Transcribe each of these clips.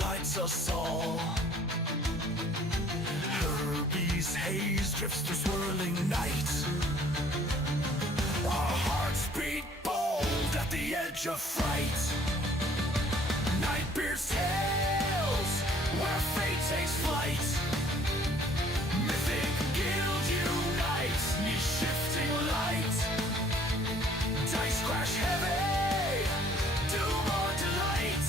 lights us all. Herbie's haze drifts through swirling night. Our hearts beat bold at the edge of fright. Nightbeard's tales, where fate takes flight. Mythic Guild unites, niche shifting light. Dice crash heavy, doom or delight.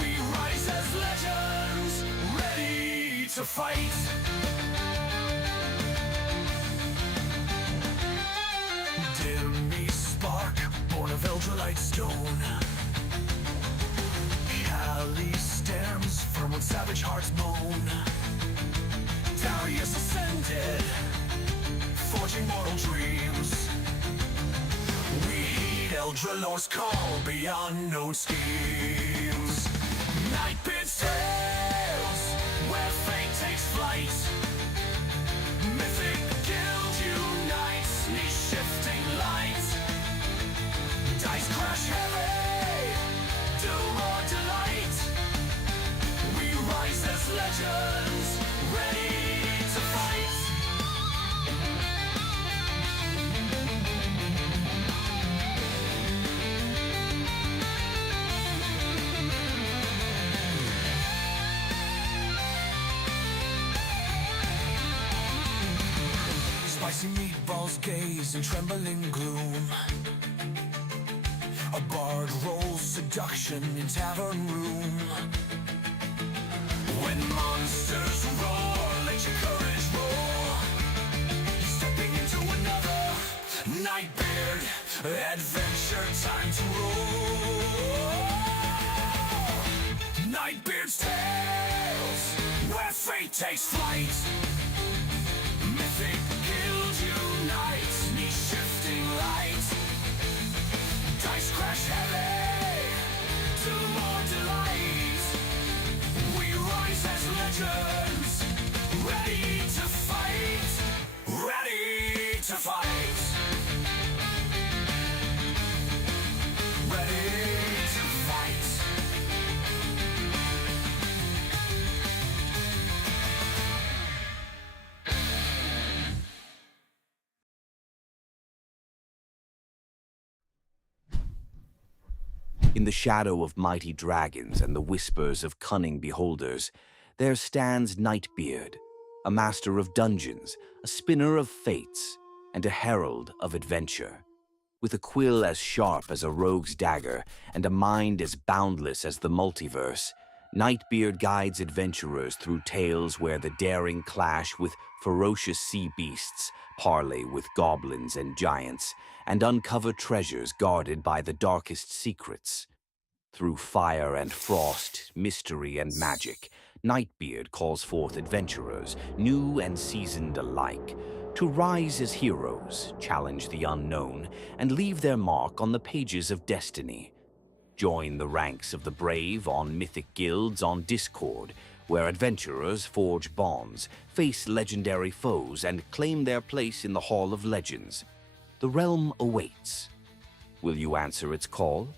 We rise as legends, ready to fight. Dimmy spark, born of Eldrelite stone. Cali stems firm when savage hearts moan. Darius ascended, forging mortal dreams. We heed Eldralor's call beyond known schemes. Nightbeard's tales, where fate takes flight. Mythic Guild unites, niche shifting light. Dice crash heavy, doom or delight. We rise as legends, ready to fight. Spicy meatballs gaze in trembling gloom. A bard rolls seduction in tavern room. When monsters roar, let your courage roar. Stepping into another Nightbeard adventure, time to roll. Nightbeard's tales, where fate takes flight. Mythic Guild unites, niche shifting light. Dice crash heavy, doom or delight. We rise as legends, ready to fight, ready to fight. Ready to fight. In the shadow of mighty dragons and the whispers of cunning beholders, there stands Nightbeard, a master of dungeons, a spinner of fates, and a herald of adventure. With a quill as sharp as a rogue's dagger and a mind as boundless as the multiverse, Nightbeard guides adventurers through tales where the daring clash with ferocious sea beasts, parley with goblins and giants, and uncover treasures guarded by the darkest secrets. Through fire and frost, mystery and magic, Nightbeard calls forth adventurers, new and seasoned alike, to rise as heroes, challenge the unknown, and leave their mark on the pages of destiny. Join the ranks of the brave on Mythic Guilds on Discord, where adventurers forge bonds, face legendary foes, and claim their place in the Hall of Legends. The realm awaits. Will you answer its call?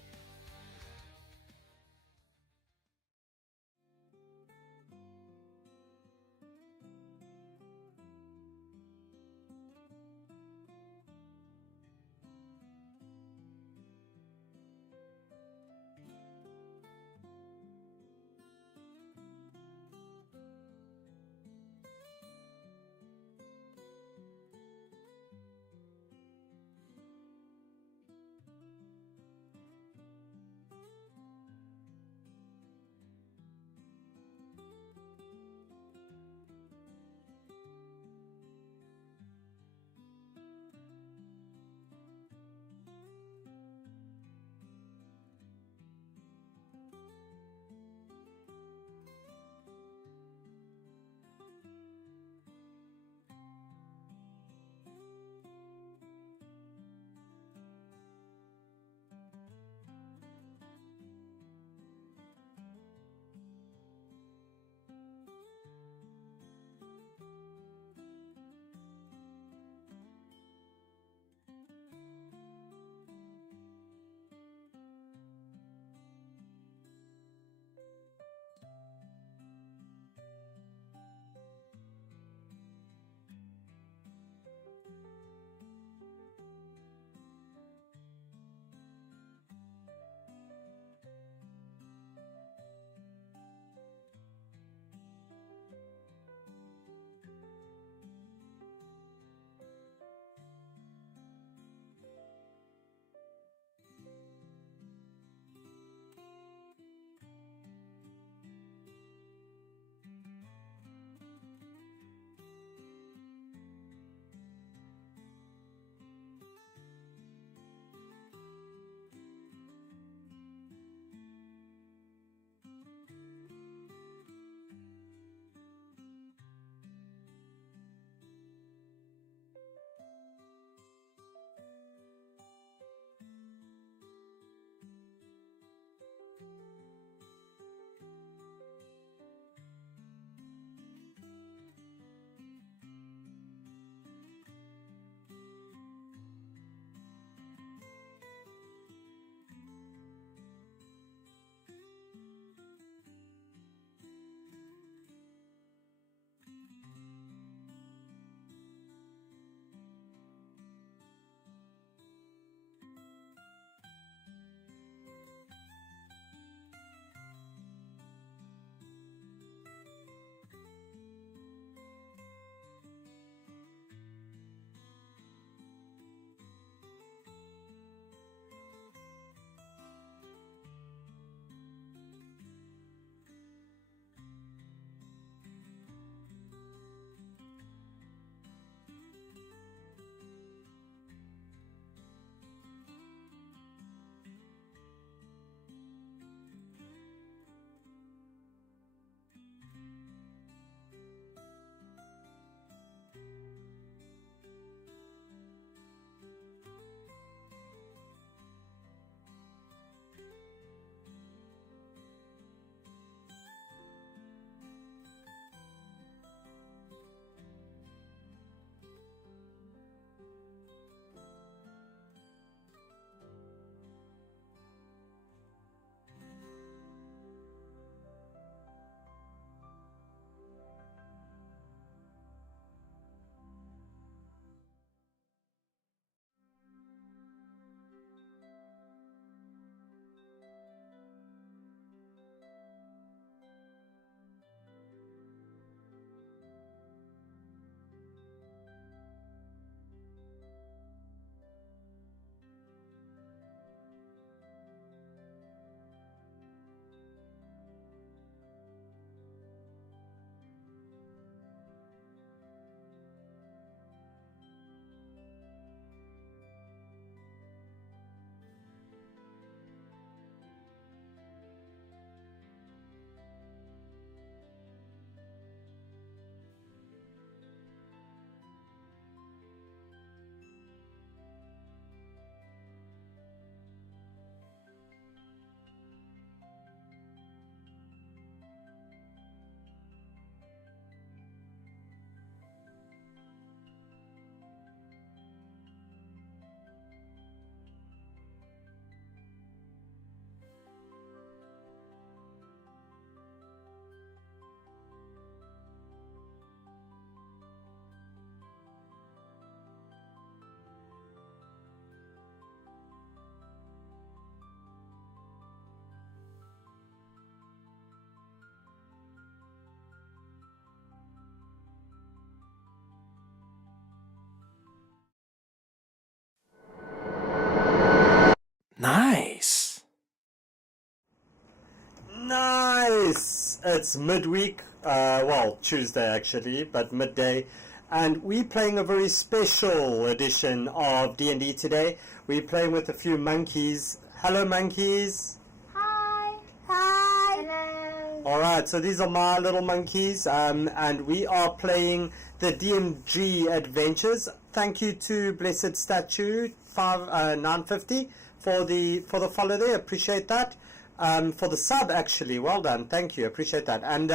it's midweek, well, Tuesday actually, but midday, and we're playing a very special edition of D&D today. We're playing with a few monkeys. Hello, monkeys. Hi. Hi. Hello. Alright, so these are my little monkeys, and we are playing the DMG adventures. Thank you to Blessed Statue 950 for the follow there. Appreciate that. For the sub, actually, well done. Thank you. Appreciate that. And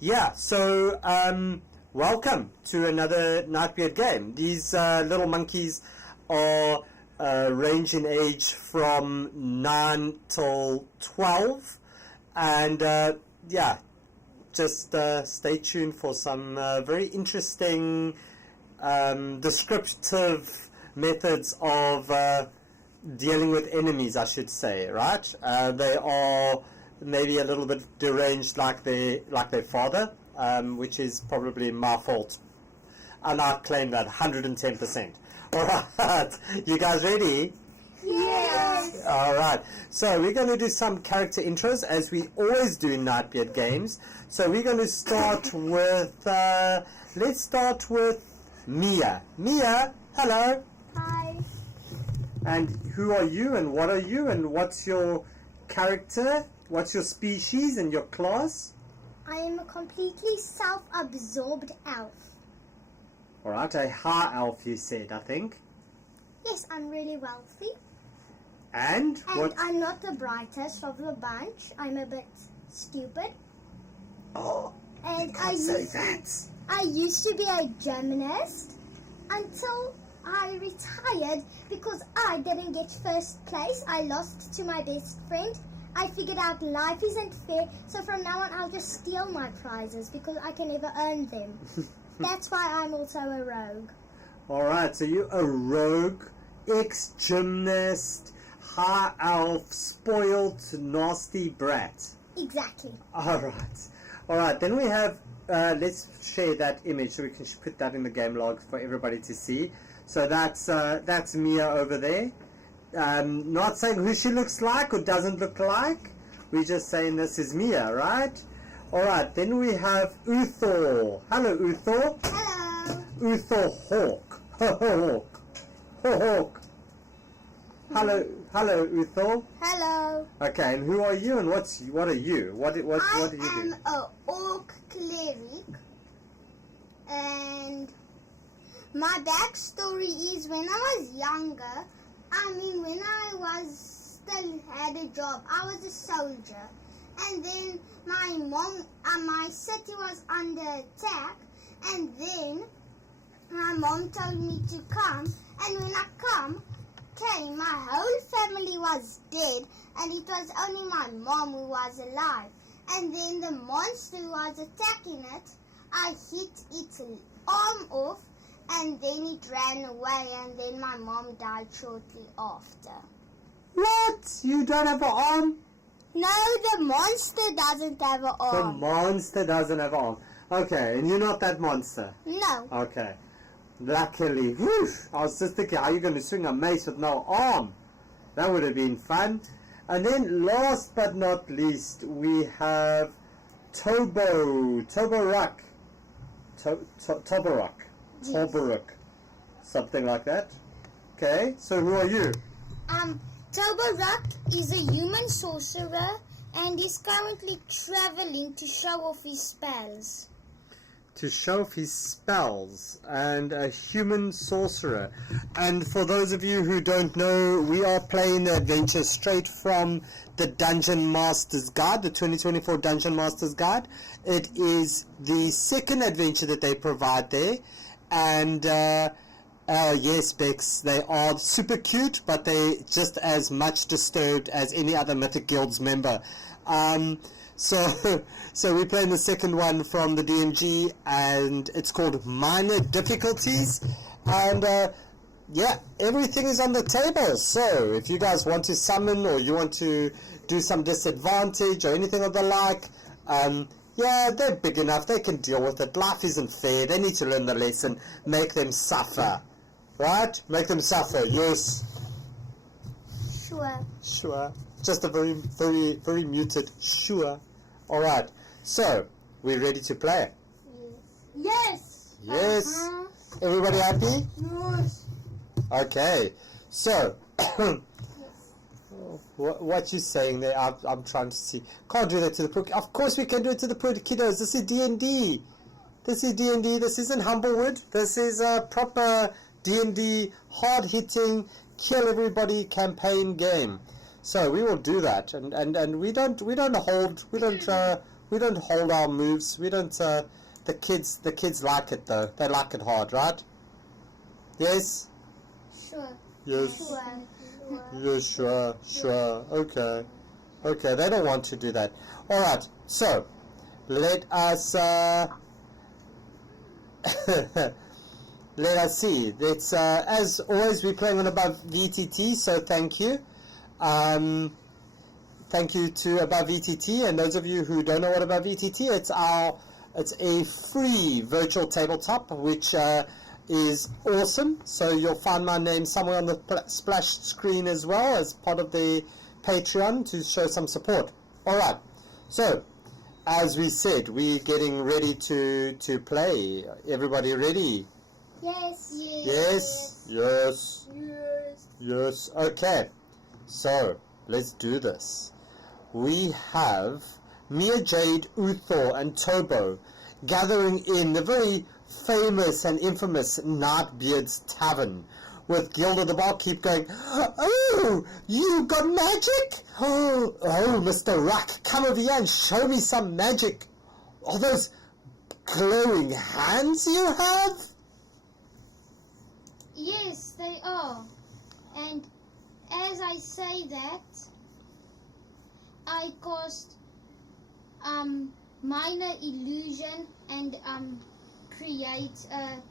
yeah, so welcome to another Nightbeard game. These little monkeys are range in age from 9 till 12, and yeah, just stay tuned for some very interesting descriptive methods of dealing with enemies, I should say, right? They are maybe a little bit deranged like their father, which is probably my fault, and I claim that 110%. Alright, you guys ready? Yes. Alright, so we're going to do some character intros as we always do in Nightbeard games. So we're going to start with, let's start with Mia. Mia, hello. Hi. And who are you, and what are you, and what's your character, what's your species and your class? I am a completely self-absorbed elf. Alright, a high elf you said, I think. Yes, I'm really wealthy. And what? I'm not the brightest of the bunch. I'm a bit stupid. Oh, And you can't say that. I used to be a gymnast until I retired because I didn't get first place. I lost to my best friend. I figured out life isn't fair, so from now on I'll just steal my prizes because I can never earn them. That's why I'm also a rogue. Alright, so you're a rogue, ex-gymnast, high elf, spoiled, nasty brat. Exactly. Alright, then we have, let's share that image so we can put that in the game log for everybody to see. So that's Mia over there. Not saying who she looks like or doesn't look like. We're just saying this is Mia, right? Alright, then we have Uthor. Hello, Uthor. Hello. Uthor Hawk. Hawk. Hawk. Hello, Uthor. Hello. Okay, and who are you, and what are you? What do you do? I am a orc cleric, and my backstory is when I was younger, when I still had a job, I was a soldier, and then my mom, my city was under attack, and then my mom told me to come, and when I came, my whole family was dead, and it was only my mom who was alive. And then the monster who was attacking it, I hit its arm off, and then it ran away, and then my mom died shortly after. What? You don't have an arm? No, the monster doesn't have an The arm. monster doesn't have an arm. Okay, and you're not that monster. No. Okay. Luckily. Whew, I was just thinking, how are you going to swing a mace with no arm? That would have been fun. And then last but not least, we have Toboruk. Toboruk. Something like that. Okay, so who are you? Toboruk is a human sorcerer and is currently traveling to show off his spells. To show off his spells, and a human sorcerer. And for those of you who don't know, we are playing the adventure straight from the Dungeon Master's Guide, the 2024 Dungeon Master's Guide. It is the second adventure that they provide there, and yes, Bex, they are super cute, but they just as much disturbed as any other Mythic Guilds member. So we're playing the second one from the DMG, and it's called Minor Difficulties, and yeah, everything is on the table. So if you guys want to summon, or you want to do some disadvantage or anything of the like, yeah, they're big enough, they can deal with it. Life isn't fair, they need to learn the lesson. Make them suffer, right? Make them suffer, yes. Sure. Sure. Just a very, very, very muted sure. Alright, So, we ready to play? Yes. Yes. Everybody happy? Yes. Okay. So, what you saying there? I'm trying to see. Can't do that to the poor. Of course we can do it to the poor kiddos. This is D&D. This is D&D. This isn't Humblewood. This is a proper D&D, hard-hitting, kill everybody campaign game. So we will do that, and we don't hold our moves. We don't. The kids like it though. They like it hard, right? Yes. Sure. Yes. Sure. Yes. Sure. Okay. They don't want to do that. All right. So let us. Let us see. It's as always we're playing on Above VTT. So thank you. Thank you to Above VTT, and those of you who don't know what Above VTT, it's a free virtual tabletop which is awesome. So you'll find my name somewhere on the splash screen as well as part of the Patreon to show some support. All right. So as we said, we're getting ready to play. Everybody ready? Yes. Yes. Okay. So let's do this. We have Mia Jade, Uthor, and Tobo gathering in the very famous and infamous Nightbeards Tavern, with Gilda the barkeep going, "Oh, you got magic? Oh, Mr. Rack, come over here and show me some magic. All those glowing hands you have?" Yes, they are. And as I say that, I cast minor illusion and create a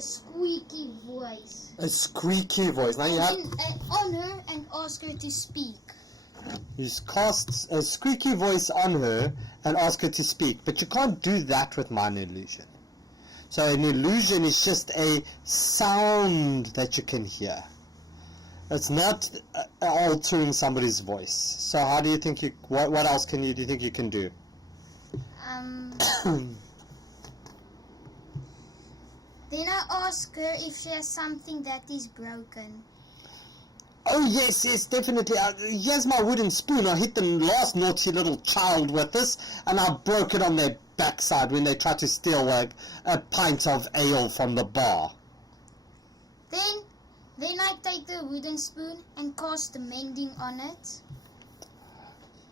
squeaky voice. A squeaky voice. Now you have On her and ask her to speak. you cast a squeaky voice on her and ask her to speak, but you can't do that with minor illusion. So an illusion is just a sound that you can hear. It's not altering somebody's voice. So how do you think what else do you think you can do? Then I ask her if she has something that is broken. Oh yes, definitely. Here's my wooden spoon. I hit the last naughty little child with this, and I broke it on their backside when they tried to steal like a pint of ale from the bar. Then I take the wooden spoon and cast the mending on it.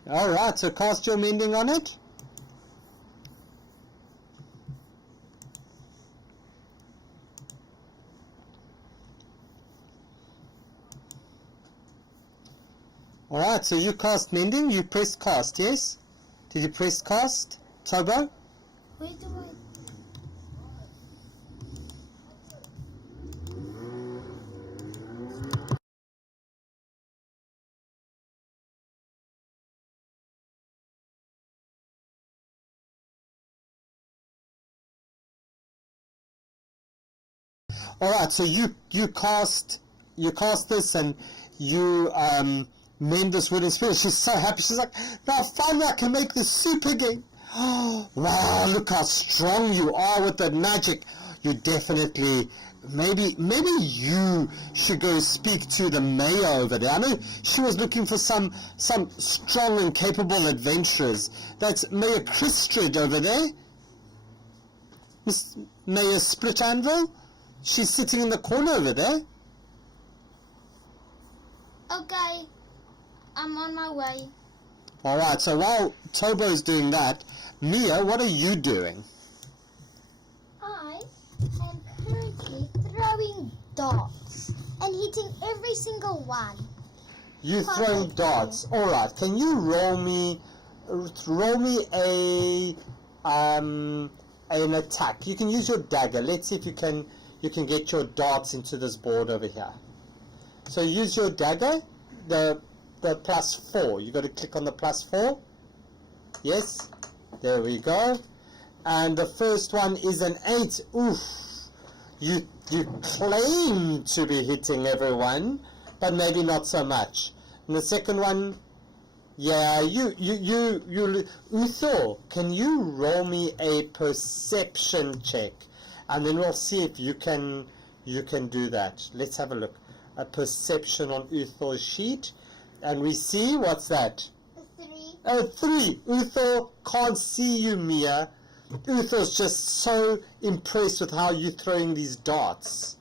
Alright, so cast your mending on it. Alright, so you cast mending, you pressed cast, yes? Did you press cast, Tobo? Where do I... Alright, so you cast this and you mend this wooden spoon. She's so happy. She's like, now finally I can make this soup again. Wow, look how strong you are with that magic. You definitely, maybe you should go speak to the mayor over there. I know she was looking for some strong and capable adventurers. That's Mayor Christrid over there. Miss Mayor Split Anvil. She's sitting in the corner over there. Okay, I'm on my way. Alright, so while Tobo's doing that, Mia, what are you doing? I am currently throwing darts and hitting every single one. You throwing darts. Alright, can you roll me an attack? You can use your dagger. Let's see if you can get your darts into this board over here. So use your dagger, the +4. You got to click on the +4. Yes, there we go. And the first one is an 8. Oof. You claim to be hitting everyone, but maybe not so much. And the second one, Yeah, Utho, can you roll me a perception check? And then we'll see if you can do that. Let's have a look. A perception on Utho's sheet. And we see, what's that? A 3. A 3. Utho can't see you, Mia. Utho's just so impressed with how you're throwing these darts.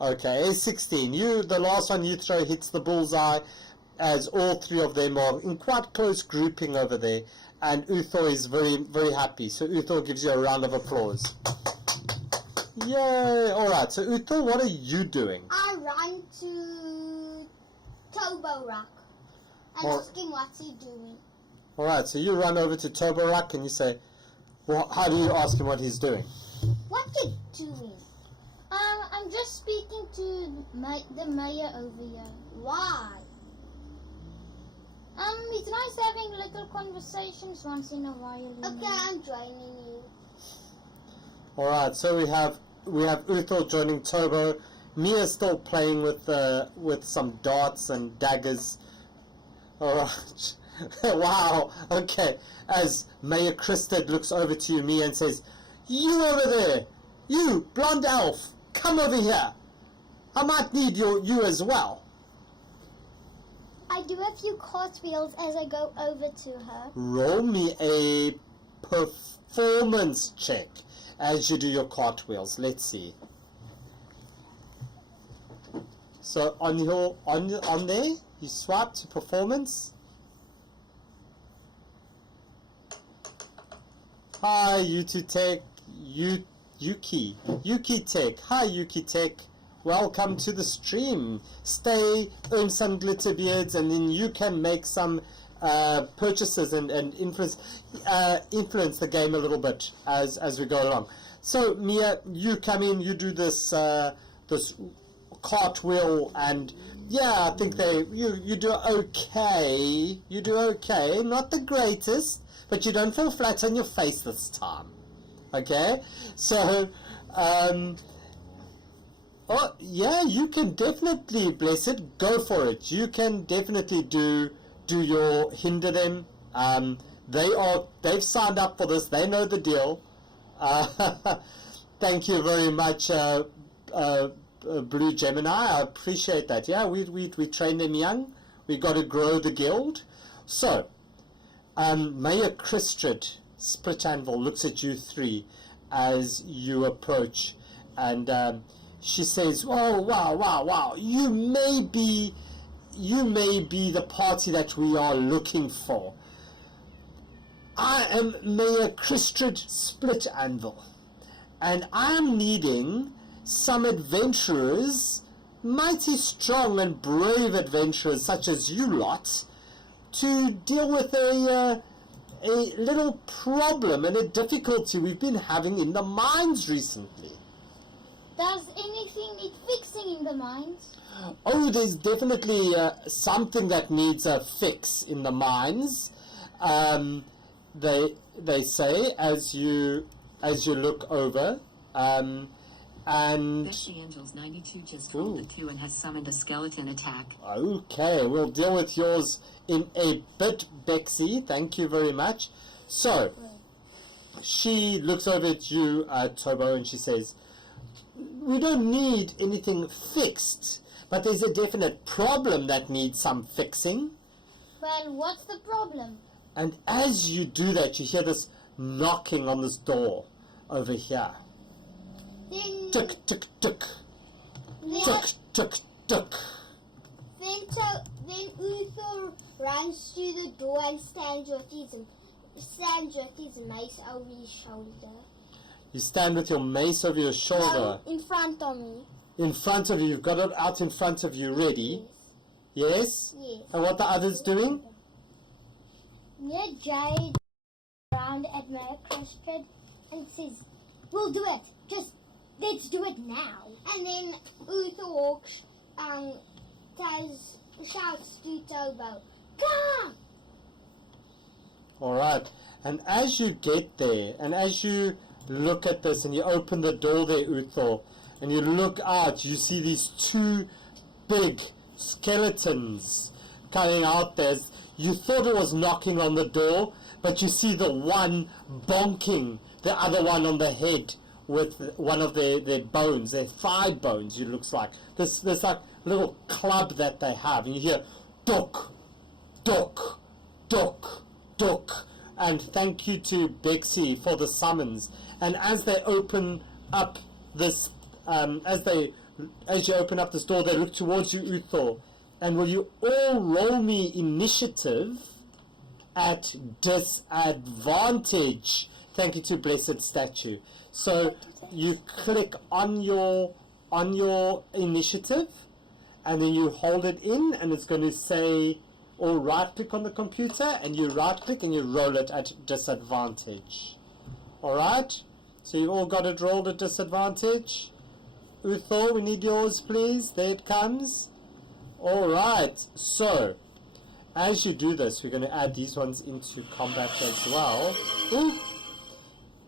Okay, a 16. The last one you throw hits the bullseye, as all three of them are in quite close grouping over there. And Utho is very, very happy. So Utho gives you a round of applause. Yay! Alright, so Utho, what are you doing? I run to Tobo Rock and ask him what's he doing. Alright, so you run over to Toborak and you say, well, how do you ask him what he's doing? What you doing? I'm just speaking to the mayor over here. Why? It's nice having little conversations once in a while. Okay, I'm joining you. Alright, so we have Utho joining Tobo. Mia's still playing with some darts and daggers. Alright. Wow, okay. As Mayor Christed looks over to you, Mia, and says, you over there, you blonde elf, come over here. I might need you as well. I do a few cartwheels as I go over to her. Roll me a performance check as you do your cartwheels. Let's see. So on there, you swipe to performance. Hi, U2 Tech, Yuki Tech. Hi, Yuki Tech. Welcome to the stream. Stay, earn some Glitterbeards, and then you can make some purchases and influence the game a little bit as we go along. So Mia, you come in, you do this this cartwheel, and yeah, I think you do okay. You do okay, not the greatest, but you don't fall flat on your face this time. Okay, so oh yeah, you can definitely, Blessed, go for it. You can definitely do your hinder them. They've signed up for this. They know the deal. Thank you very much, Blue Gemini. I appreciate that. Yeah, we train them young. We got to grow the guild. So, Mayor Christred Split Anvil looks at you three as you approach, and she says, "Oh, wow! You may be the party that we are looking for. I am Mayor Christred Split Anvil, and I am needing some adventurers, mighty strong and brave adventurers such as you lot, to deal with a little problem and a difficulty we've been having in the mines recently." Does anything need fixing in the mines? Oh, there's definitely something that needs a fix in the mines. They say as you look over, and Becky Angels 92 just rolled a 2 and has summoned a skeleton attack. Okay, we'll deal with yours in a bit, Bexy. Thank you very much. So, she looks over at you, Tobo, and she says, "We don't need anything fixed, but there's a definite problem that needs some fixing." Well, what's the problem? And as you do that, you hear this knocking on this door over here. Then, Tick, tick, tick. Tick, tick, tick. then Uther runs to the door and stands with his mace over his shoulder. You stand with your mace over your shoulder. No, in front of me. In front of you, you've got it out in front of you, ready? Yes? Yes. And what the others doing? Near Jade around at Mayor Christred and says, "We'll do it. Just let's do it now." And then Uther walks, shouts to Tobo, "Come!" Alright. And as you get there, and as you look at this, and you open the door there, Uther, and you look out, you see these two big skeletons coming out there. You thought it was knocking on the door, but you see the one bonking the other one on the head with one of their bones, their thigh bones, it looks like. This like little club that they have, and you hear duck, duck, duck, duck. And thank you to Bexy for the summons. And as they open up this, as you open up this door, they look towards you, Uthor. And will you all roll me initiative at disadvantage? Thank you to Blessed Statue. So you click on your initiative, and then you hold it in, and it's going to say, or right click on the computer, and you right click and you roll it at disadvantage. Alright? So you all got it rolled at disadvantage. Uthor, we need yours, please. There it comes. Alright, so as you do this, we're going to add these ones into combat as well. Ooh.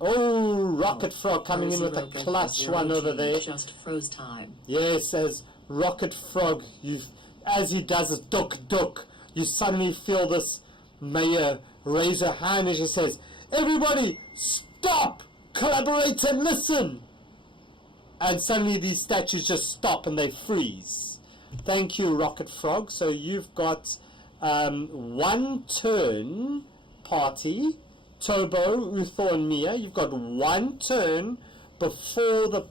Oh, Rocket Frog coming in with a clutch one over there. Just froze time. Yes, as Rocket Frog, as he does his duck duck, you suddenly feel this mayor raise her hand and she says, "Everybody, stop! Collaborate and listen!" And suddenly these statues just stop and they freeze. Thank you, Rocket Frog. So you've got one turn, party. Tobo, Uthor, and Mia, you've got one turn before the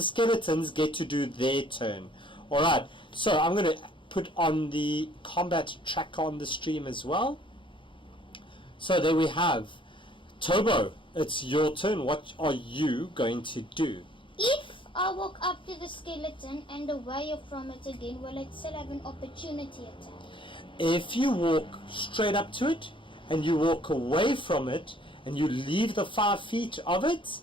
skeletons get to do their turn. Alright, so I'm going to put on the combat tracker on the stream as well. So there we have. Tobo, it's your turn. What are you going to do? If I walk up to the skeleton and away from it again, will it still have an opportunity attack? If you walk straight up to it, and you walk away from it, and you leave the 5 feet of it,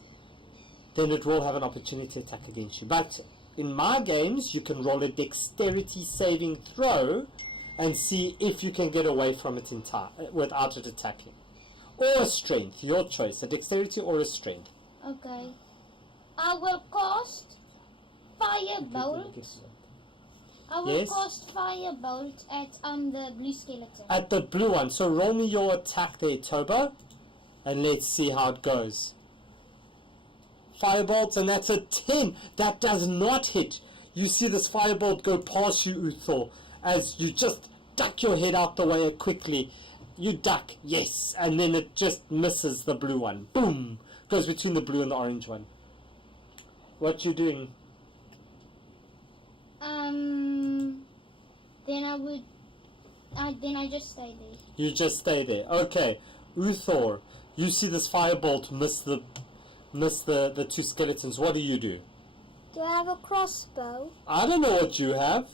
then it will have an opportunity attack against you. But in my games, you can roll a dexterity saving throw and see if you can get away from it in time without it attacking. Or a strength, your choice, a dexterity or a strength. Okay. I will cast Firebolt. I will cast Firebolt at the blue skeleton. At the blue one. So roll me your attack there, Tobo. And let's see how it goes. Firebolt, and that's a 10. That does not hit. You see this firebolt go past you, Uthor, as you just duck your head out the way quickly. You duck, yes, and then it just misses the blue one. Boom! Goes between the blue and the orange one. What you doing? Then I just stay there. You just stay there. Okay. Uthor, you see this firebolt miss the two skeletons. What do? Do I have a crossbow? I don't know what you have.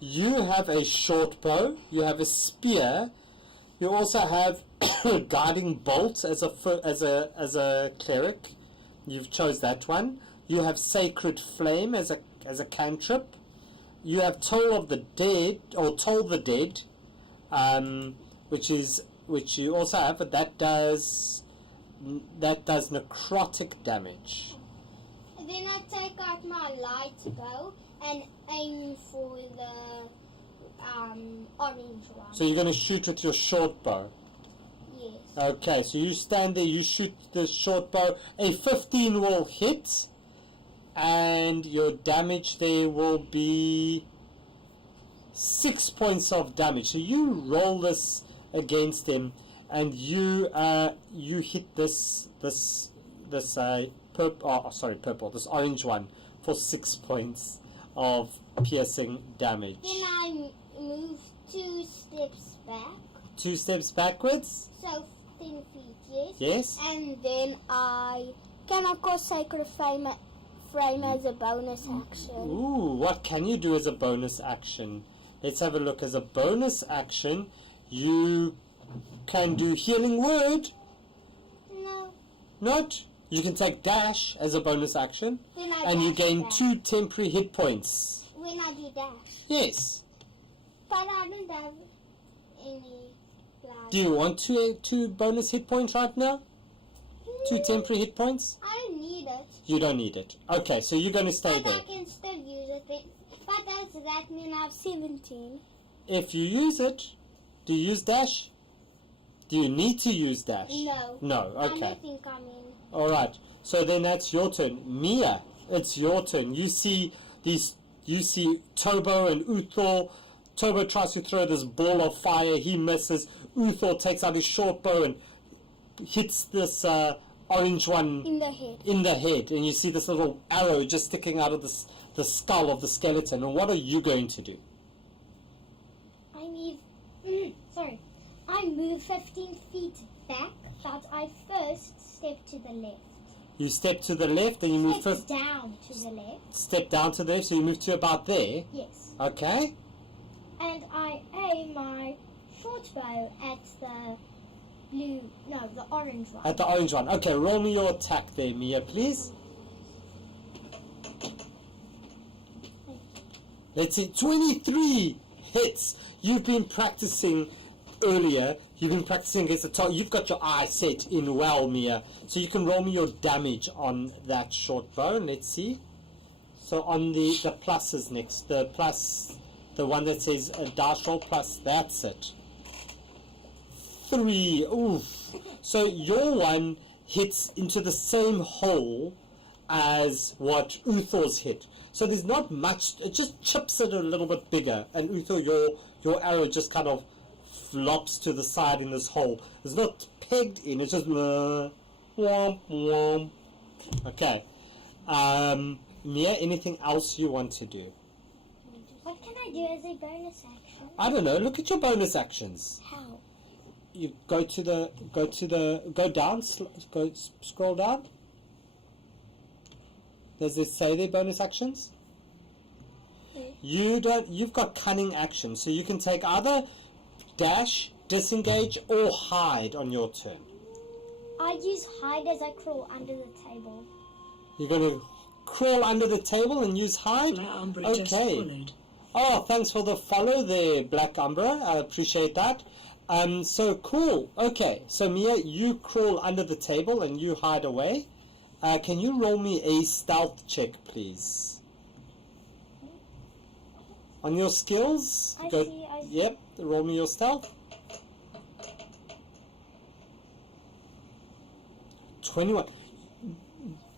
You have a short bow. You have a spear. You also have guiding bolt as a cleric. You've chose that one. You have sacred flame as a cantrip. You have toll the dead, which you also have, but that does necrotic damage. Then I take out my light bow and aim for the orange one. So you're going to shoot with your short bow. Yes. Okay, so you stand there, you shoot the short bow. A 15 will hit, and your damage there will be 6 points of damage. So you roll this against him, and you hit this orange one for 6 points of piercing damage. Then I move 2 steps back. 2 steps backwards? So 10 feet, yes? Yes. And then I cast Sacred Flame as a bonus action. Ooh, what can you do as a bonus action? Let's have a look. As a bonus action, you can do Healing Word. No. Not? You can take Dash as a bonus action. Then I and you dash gain back. 2 temporary hit points. When I do dash. Yes. But I don't have any blood. Do you want 2 bonus hit points right now? 2 temporary hit points? I don't need it. You don't need it. Okay, so you're going to stay But there. I can still use it. But as that and then I have 17. If you use it, do you use dash? Do you need to use dash? No. No, I okay. don't think I'm in. Alright, so then that's your turn. Mia, it's your turn. You see Tobo and Uthor. Tobo tries to throw this ball of fire, he misses. Uthor takes out his short bow and hits this orange one In the head. in the head, and you see this little arrow just sticking out of the skull of the skeleton. And what are you going to do? I move 15 feet back, but I first step to the left. You step to the left and you move Step down to the left. step down to the left, so you move to about there. Yes. Okay. And I aim my short bow at the orange one. At the orange one. Okay, roll me your attack there, Mia, please. Let's see, 23 hits. You've been practicing earlier. You've been practicing against the top. You've got your eye set in well, Mia. So you can roll me your damage on that short bow. Let's see. So on the pluses next. The plus, the one that says a dash roll plus, that's it. 3. Oof. So your one hits into the same hole as what Uthor's hit. So there's not much, it just chips it a little bit bigger. And Uthor, your arrow just kind of flops to the side in this hole. It's not pegged in, it's just womp womp. Okay. Mia, anything else you want to do? What can I do as a bonus action? I don't know, look at your bonus actions. How? You go down, scroll down. Does it say their bonus actions? You've got cunning action, so you can take either dash, disengage, or hide on your turn. I use hide as I crawl under the table. You're going to crawl under the table and use hide? Black Umbra just Okay. followed. Oh, thanks for the follow there, Black Umbra. I appreciate that. So cool. Okay, so Mia, you crawl under the table and you hide away. Can you roll me a stealth check, please? On your skills? I see. Yep, roll me your stealth. 21.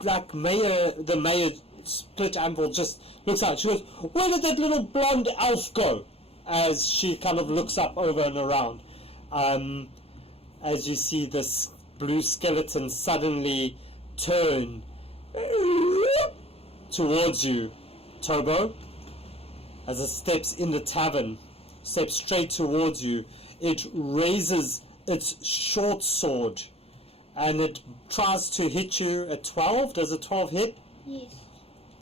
Like the mayor split ample just looks out. She goes, where did that little blonde elf go? As she kind of looks up over and around. As you see this blue skeleton suddenly turn towards you, Tobo. As it steps in the tavern, steps straight towards you, it raises its short sword and it tries to hit you at 12. Does a 12 hit? Yes.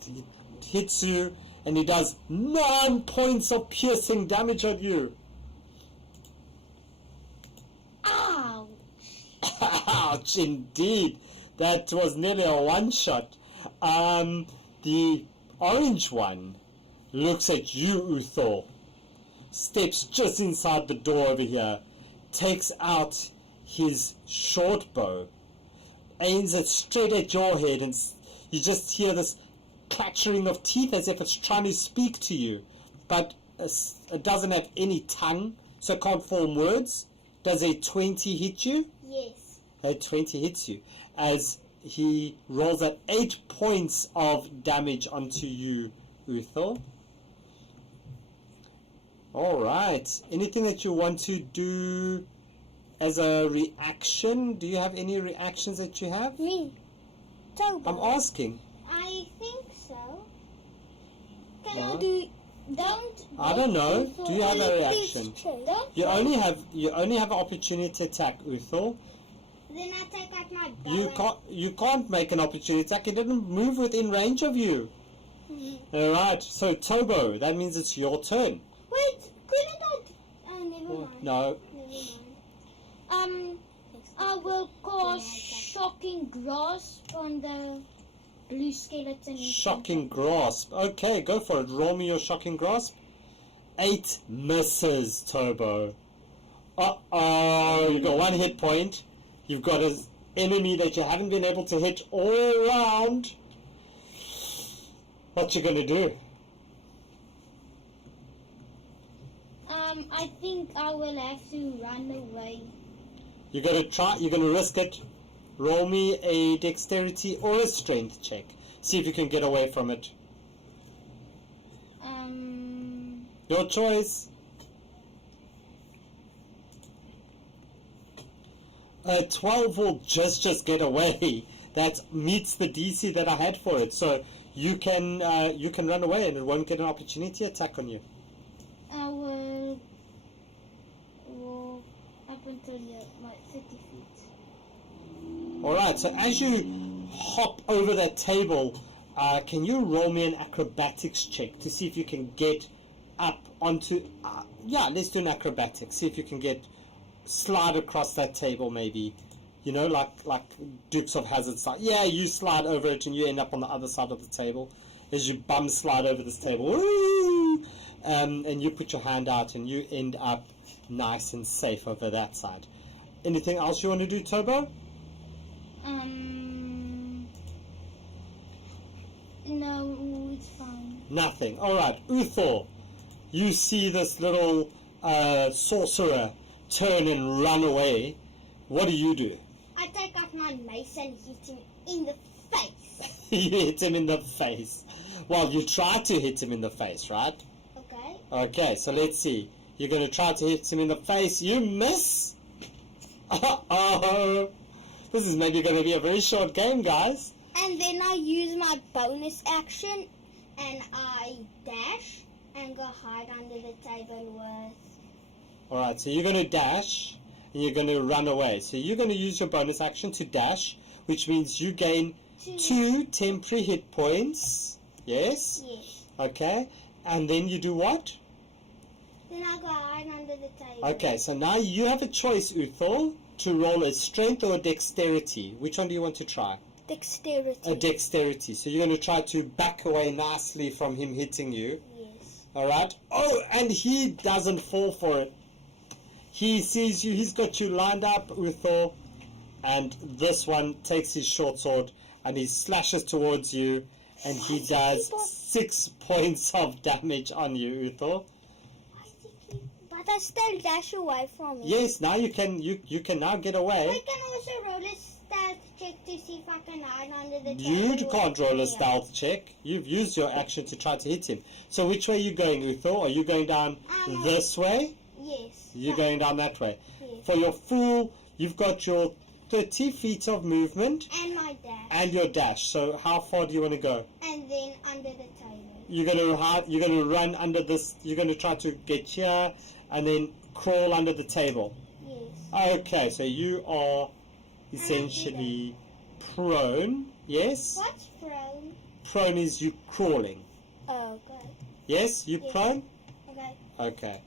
It hits you and it does 9 points of piercing damage at you. Ow! Ouch, indeed. That was nearly a one-shot. The orange one looks at you, Uthor, steps just inside the door over here, takes out his short bow, aims it straight at your head, and you just hear this clattering of teeth as if it's trying to speak to you, but it doesn't have any tongue, so it can't form words. Does a 20 hit you? Yes. A 20 hits you as he rolls at 8 points of damage onto you, Uthor. Alright, anything that you want to do as a reaction? Do you have any reactions that you have? Me. Tobo. I'm asking. I think so. Can What? I do? Don't. I don't know. Do you have a reaction? Don't. You only have an opportunity to attack, Uthor. Then I take out my bow. You can't make an opportunity attack. It didn't move within range of you. Alright, so Tobo, that means it's your turn. Wait, couldn't I? Oh, never mind. No. Never mind. I will cast Shocking Grasp on the blue skeleton. Shocking Grasp. Okay, go for it. Roll me your Shocking Grasp. 8 misses, Tobo. Uh-oh, you've got 1 hit point. You've got an enemy that you haven't been able to hit all around. What you gonna do? I think I will have to run away. You're gonna risk it. Roll me a dexterity or a strength check. See if you can get away from it. Your choice. 12 will just get away. That meets the DC that I had for it. So you can run away and it won't get an opportunity attack on you. I will walk up until my 30 feet. Alright, so as you hop over that table, can you roll me an acrobatics check to see if you can get up onto... yeah, let's do an acrobatics. See if you can slide across that table maybe. You know, like Dukes of Hazzard style. Yeah, you slide over it and you end up on the other side of the table. As you bum slide over this table. Woo! And you put your hand out and you end up nice and safe over that side. Anything else you want to do, Turbo? No, it's fine. Nothing. Alright, Uthor. You see this little sorcerer turn and run away. What do you do? I take out my mace and hit him in the face. You hit him in the face. Well, you try to hit him in the face, right? Okay. Okay, so let's see. You're going to try to hit him in the face. You miss. Uh-oh. This is maybe going to be a very short game, guys. And then I use my bonus action and I dash and go hide under the table with... Alright, so you're going to dash and you're going to run away. So you're going to use your bonus action to dash, which means you gain 2 temporary hit points. Yes? Yes. Okay. And then you do what? Then I go hide under the table. Okay, so now you have a choice, Uthor, to roll a strength or a dexterity. Which one do you want to try? Dexterity. A dexterity. So you're going to try to back away nicely from him hitting you. Yes. Alright? Oh, and he doesn't fall for it. He sees you, he's got you lined up, Uthor, and this one takes his short sword and he slashes towards you and he does 6 points of damage on you, Uthor. But I still dash away from him. Yes, now you can now get away. I can also roll a stealth check to see if I can hide under the table. You can't roll a stealth check. You've used your action to try to hit him. So which way are you going, Uthor? Are you going down this way? Yes. You're going down that way. Yes. For your full, you've got your 30 feet of movement. And my dash. And your dash. So how far do you want to go? And then under the table. You're gonna run under this. You're gonna try to get here and then crawl under the table. Yes. Okay, so you are essentially prone. Yes. What's prone? Prone is you crawling. Oh, okay. Yes, you prone. Okay. Okay.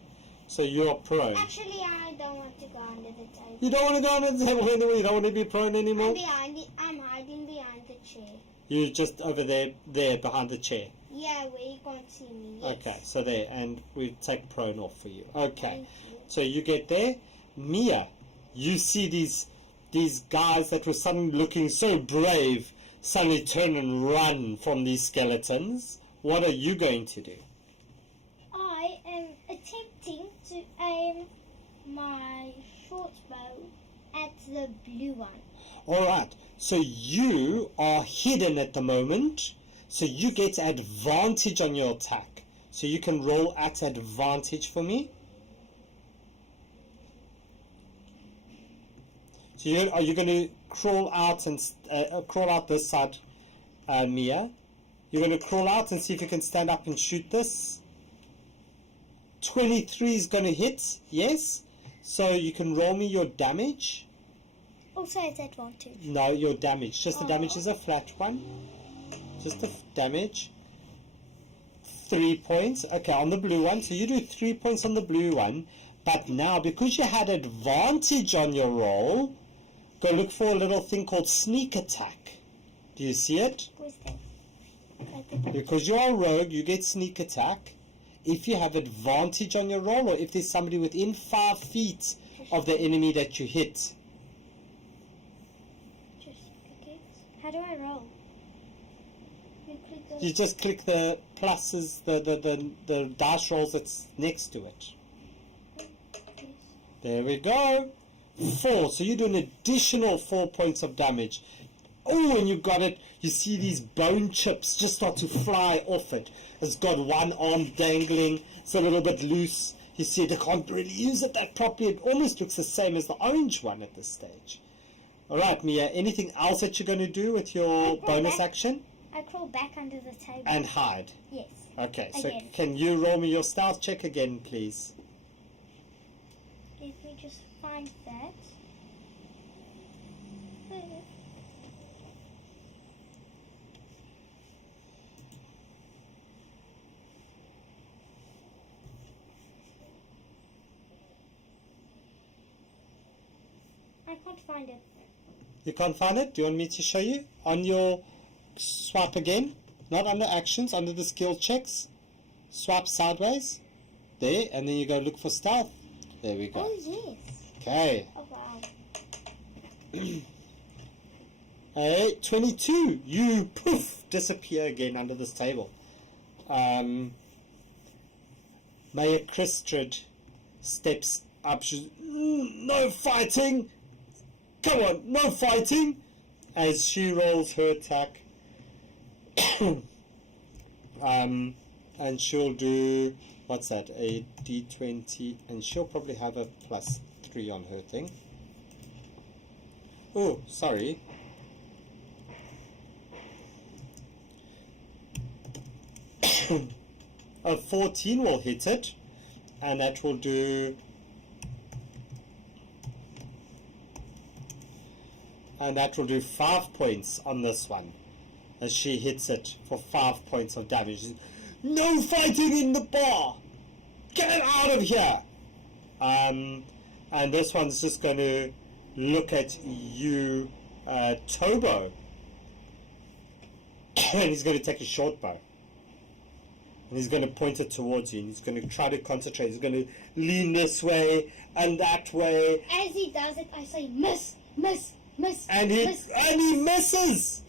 So you're prone. Actually, I don't want to go under the table. You don't want to go under the table anymore? You don't want to be prone anymore? I'm hiding behind the chair. You're just over there behind the chair. Yeah, where you can't see me. Yes. Okay, so there, and we take prone off for you. Okay, Thank you. so you get there. Mia, you see these guys that were suddenly looking so brave suddenly turn and run from these skeletons. What are you going to do? I am attempting to aim my short bow at the blue one. Alright, so you are hidden at the moment, so you get advantage on your attack. So you can roll at advantage for me. So are you going to crawl out and crawl out this side, Mia? You're going to crawl out and see if you can stand up and shoot this. 23 is going to hit, yes. So you can roll me your damage. Also at advantage. No, your damage. Just the damage is a flat one. Just the damage. 3 points. Okay, on the blue one. So you do 3 points on the blue one. But now, because you had advantage on your roll, go look for a little thing called sneak attack. Do you see it? Where's that? Because you're a rogue, you get sneak attack. If you have advantage on your roll, or if there's somebody within 5 feet of the enemy that you hit. How do I roll? You just click the pluses, the dice rolls that's next to it. There we go. 4. So you do an additional 4 points of damage. Oh, and you got it. You see these bone chips just start to fly off it. It's got one arm dangling. It's a little bit loose. You see it. I can't really use it that properly. It almost looks the same as the orange one at this stage. All right, Mia. Anything else that you're going to do with your bonus action? I crawl back under the table. And hide. Yes. Okay, so Again. can you roll me your stealth check again, please? Let me just find that. I can't find it. You can't find it? Do you want me to show you? On your swipe again, not under actions, under the skill checks. Swipe sideways. There, and then you go look for stealth. There we go. Oh, yes. Okay. Oh, wow. 22. You, poof, disappear again under this table. Maya Cristrid steps up. She's, no fighting! Come on, no fighting! As she rolls her attack. And she'll do, what's that, a d20, and she'll probably have a +3 on her thing. Oh, sorry. A 14 will hit it, and that will do... And that will do 5 points on this one, as she hits it for 5 points of damage. No fighting in the bar! Get out of here! And this one's just going to look at you, Tobo. And he's going to take a short bow. And he's going to point it towards you. And he's going to try to concentrate. He's going to lean this way and that way. As he does it, I say, miss, miss, miss, And he misses!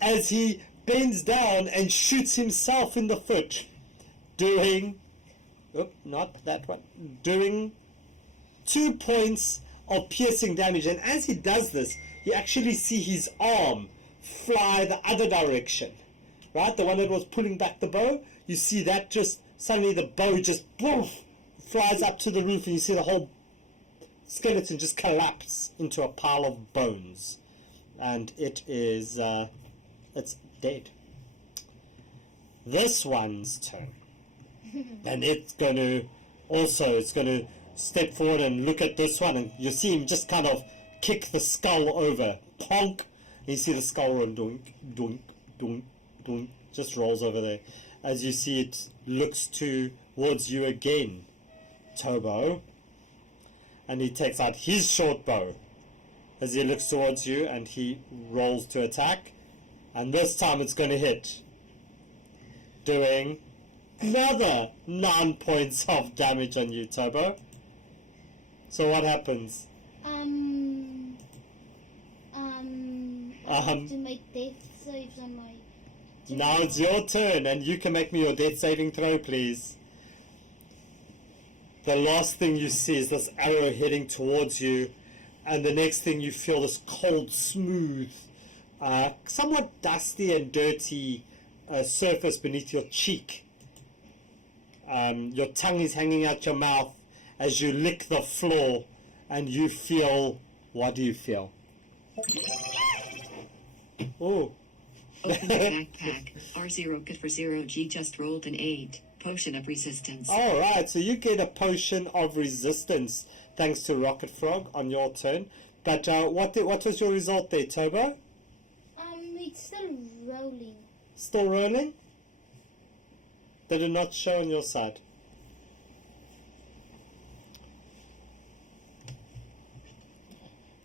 As he bends down and shoots himself in the foot, doing, not that one, doing 2 points of piercing damage. And as he does this, you actually see his arm fly the other direction, right? The one that was pulling back the bow, you see that just, suddenly the bow just, poof, flies up to the roof, and you see the whole skeleton just collapse into a pile of bones. And it is, it's dead. This one's turn. And it's going to step forward and look at this one, and you see him just kind of kick the skull over. Plonk! And you see the skull run, doink, doink, doink, doink, just rolls over there. As you see it looks towards you again, Tobo. And he takes out his short bow as he looks towards you, and he rolls to attack. And this time it's going to hit, doing another 9 points of damage on you, Tobo. So what happens? I have to make death saves on my... Now it's your turn, and you can make me your death saving throw, please. The last thing you see is this arrow heading towards you, and the next thing you feel this cold, smooth, somewhat dusty and dirty surface beneath your cheek. Your tongue is hanging out your mouth as you lick the floor, and you feel... What do you feel? Oh. Open the backpack. R0 good for 0G just rolled an 8. Potion of resistance. Alright, so you get a potion of resistance thanks to Rocket Frog on your turn. But what was your result there, Tobo? It's still rolling. Still rolling? Did it not show on your side?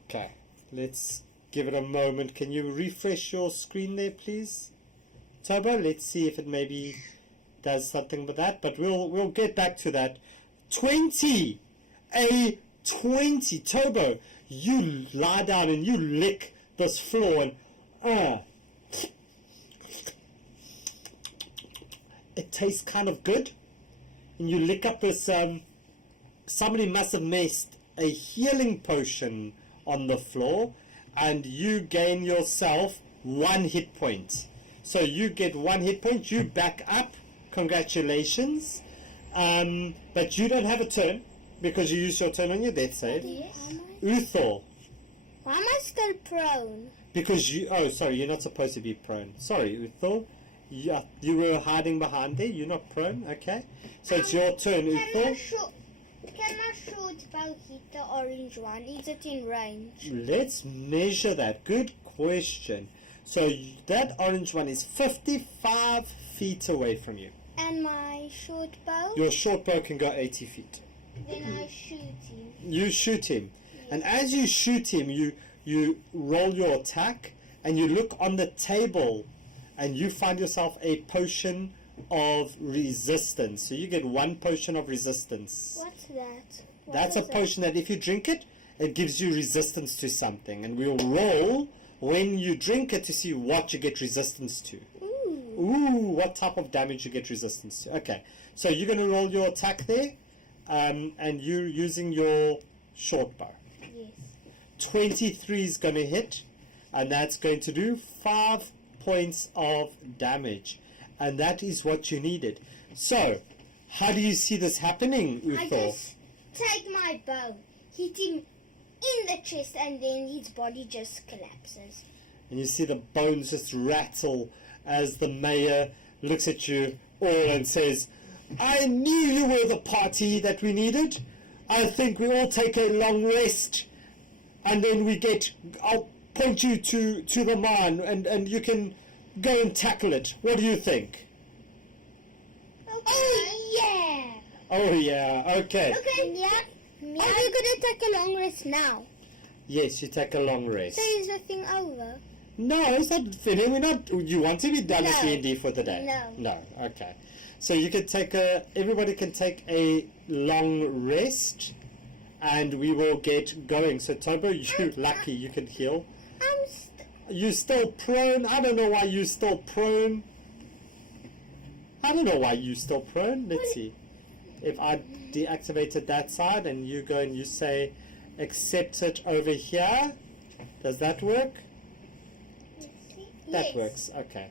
Okay, let's give it a moment. Can you refresh your screen there, please, Tobo? Let's see if it maybe does something with that, but we'll get back to that. 20! A 20! Tobo, you lie down and you lick this floor, and it tastes kind of good. And you lick up this, somebody must have messed a healing potion on the floor, and you gain yourself 1 hit point. So you get 1 hit point, you back up, congratulations. But you don't have a turn, because you used your turn on your death save. Yes. Uthor, Why am I still prone? because you, oh sorry, you're not supposed to be prone. Sorry, Uthor, you were hiding behind there, you're not prone, okay? So it's your turn, Uthor. Can my short bow hit the orange one? Is it in range? Let's measure that. Good question. So that orange one is 55 feet away from you. And my short bow? Your short bow can go 80 feet. Then I shoot him. You shoot him. And as you shoot him, you roll your attack and you look on the table and you find yourself a potion of resistance. So you get 1 potion of resistance. What's that? What That's a is it? potion that if you drink it, it gives you resistance to something. And we'll roll when you drink it to see what you get resistance to. Ooh, what type of damage you get resistance to. Okay, so you're going to roll your attack there, and you're using your short bow. Yes. 23 is going to hit, and that's going to do 5 points of damage. And that is what you needed. So, how do you see this happening, I Uthor? just take my bow, hit him in the chest, and then his body just collapses. And you see the bones just rattle as the mayor looks at you all and says, I knew you were the party that we needed. I think we all take a long rest, and then I'll point you to the mine, and you can go and tackle it. What do you think? Okay. Oh yeah! Oh yeah, okay. Okay, yeah. Are we gonna take a long rest now? Yes, you take a long rest. So is the thing over? No, it's not finished. We're not. You want to be done with No. D&D for the day? No. No. Okay. So you can take everybody can take a long rest, and we will get going. So Tobo, you lucky you can heal. You still prone? I don't know why you still prone. Let's see. If I deactivated that side and you go and you say accept it over here, does that work? That works. Okay.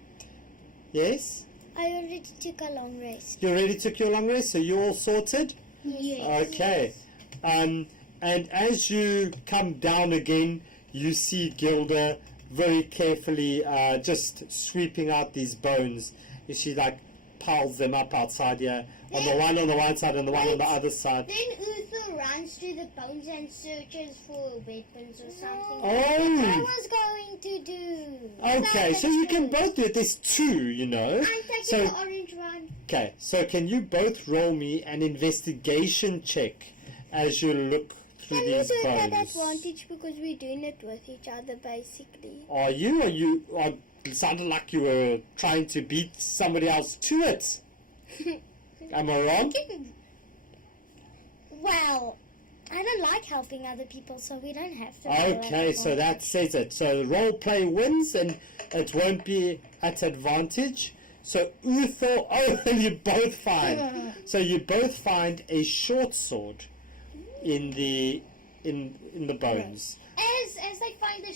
Yes? I already took a long rest. You already took your long rest, so you're all sorted? Yes. Okay. And as you come down again, you see Gilda very carefully just sweeping out these bones. She like piles them up outside here, on the one on the one side and the one on the other side. Then Uther runs to the bones and searches for weapons or something. Oh. That's what I was going to do. Okay, so you can both do it. There's 2, you know. I'm taking So the orange one. okay, so can you both roll me an investigation check as you look through Can we these do it at bones? advantage because we're doing it with each other basically? Are you? It sounded like you were trying to beat somebody else to it. Am I wrong? Well, I don't like helping other people, so we don't have to. Okay, so that says it. So role play wins, and it won't be at advantage. So Uthor, you both find. So you both find a short sword in the bones. As I find the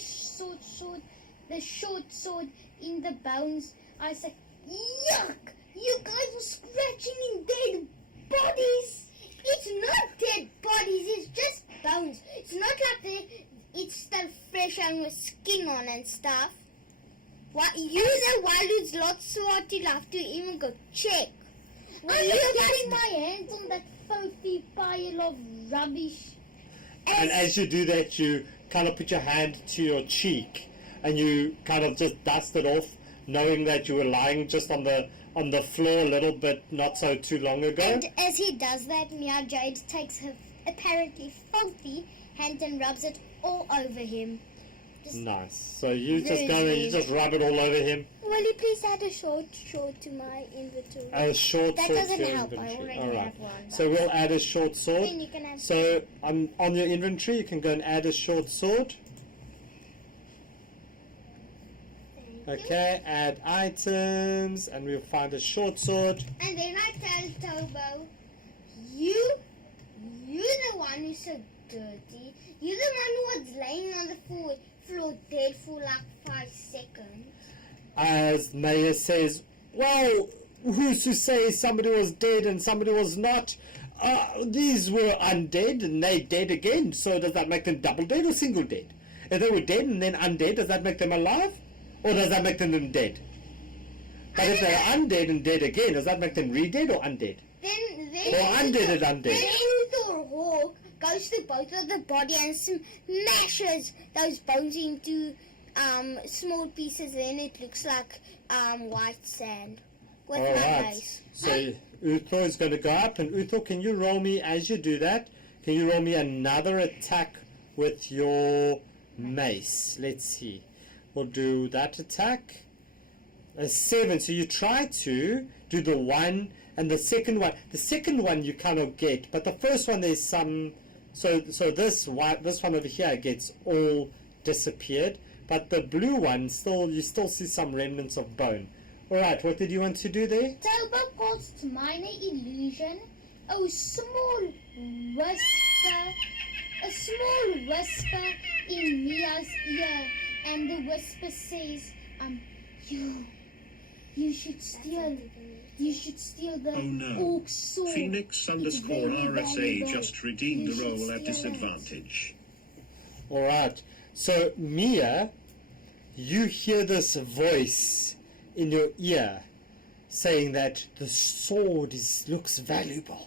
short sword in the bones, I say, yuck! You guys are scratching in dead bodies. It's not dead bodies, it's just bones. It's not like it's still fresh and with skin on and stuff. What, you the one who's lots smart enough to even go check. I'm just getting my hands on that filthy pile of rubbish. And as you do that, you kind of put your hand to your cheek, and you kind of just dust it off, knowing that you were lying just on the floor a little bit not so too long ago. And as he does that, Mia Jade takes her apparently filthy hand and rubs it all over him. Nice. So you just Very go and you neat. just rub it all over him. Will you please add a short to my inventory? A short That sword doesn't to your help, I inventory. already All right. have one, So we'll add a short sword. Then you can have So on your inventory, you can go and add a short sword. Okay, add items, and we'll find a short sword. And then I tell Tobo, you're the one who's so dirty. You're the one who was laying on the floor dead for like 5 seconds. As Maya says, well, who's to say somebody was dead and somebody was not? These were undead and they dead again, so does that make them double dead or single dead? If they were dead and then undead, does that make them alive? Or does that make them dead? But if they're undead and dead again, does that make them re-dead or undead? Then Or undead and undead? Then Uthor Hawk goes to both of the body and smashes those bones into small pieces. Then it looks like white sand with my Alright, face. so Uthor is going to go up, and Uthor, can you roll me, as you do that, can you roll me another attack with your mace? Let's see. We'll do that attack. A 7, so you try to do the one and the second one. The second one you cannot get, but the first one there's some, so this one over here gets all disappeared, but the blue one you still see some remnants of bone. Alright, what did you want to do there? Turbo casts minor illusion. A small whisper in Mia's ear, and the whisper says, you should steal the Oh no. orc sword. Phoenix It's very _RSA valuable. just redeemed You the should role at steal it. disadvantage. Alright, so Mia, you hear this voice in your ear saying that the sword looks valuable.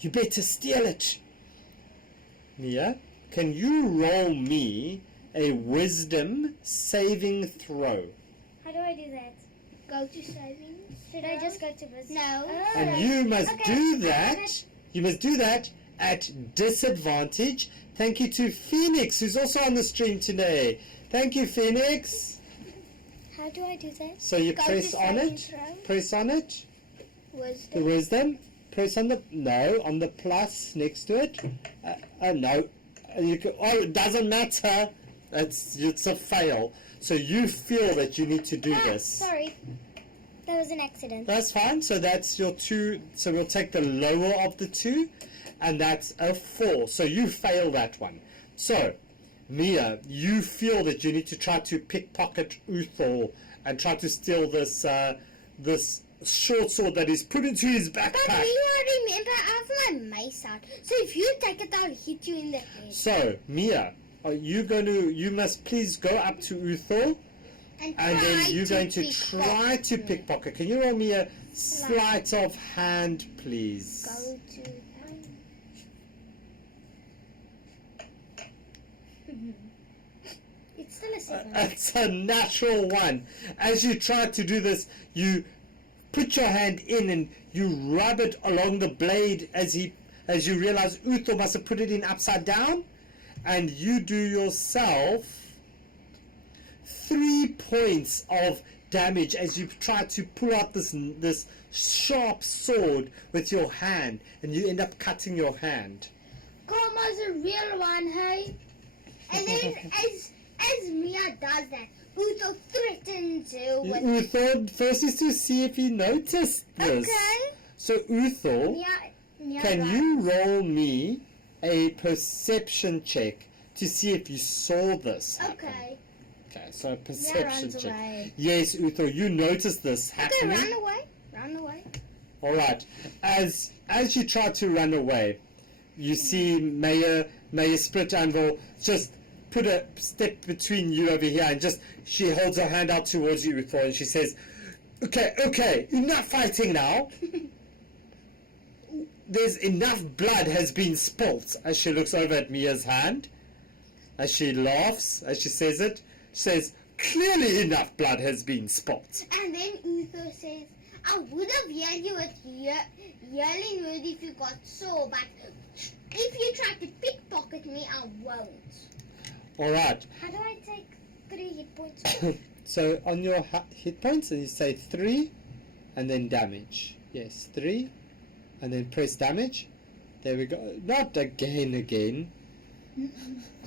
You better steal it. Mia, can you roll me a wisdom saving throw? How do I do that? Go to saving. Should I just go to wisdom? No. And you must Okay. do that. You must do that at disadvantage. Thank you to Phoenix, who's also on the stream today. Thank you, Phoenix. How do I do that? So you Go press to on saving it. throw. Press on it. The Wisdom. wisdom. Press on the on the plus next to it. No. It doesn't matter. It's a fail. So you feel that you need to do this. Sorry. That was an accident. That's fine. So that's your 2. So we'll take the lower of the 2, and that's a 4. So you fail that one. So, Mia, you feel that you need to try to pickpocket Uthor and try to steal this this short sword that is put into his But backpack. Mia, remember, I have my mace out. So if you take it, I'll hit you in the head. So, Mia, you must please go up to Uthor, and then you're going to try to pickpocket. Can you roll me a sleight of hand, please? Go to... It's still a 7. It's a natural 1. As you try to do this, you put your hand in and you rub it along the blade as you realize Uthor must have put it in upside down, and you do yourself 3 points of damage as you try to pull out this sharp sword with your hand, and you end up cutting your hand. Karma's a real one, hey? And then as Mia does that, Uthor threatens her with... Uthor first is to see if he noticed this. Okay. So Uthor, Mia can runs. you roll me a perception check to see if you saw this happen? Okay. Okay, so a perception runs check. away. Yes, Uthor, you noticed this Okay, happening. run away. Run away. Alright. As you try to run away, you see Mayor Split Anvil just put a step between you over here, and she holds her hand out towards you, Uthor, and she says, Okay, enough fighting now. There's enough blood has been spilt. As she looks over at Mia's hand, as she laughs, as she says it, she says, clearly enough blood has been spilt. And then Uthor says, I would have yelled you with yelling word if you got sore, but if you try to pickpocket me, I won't. Alright, How do I take 3 hit points? so on your hit points, and you say 3, and then damage. Yes, 3, and then press damage. There we go. Not again.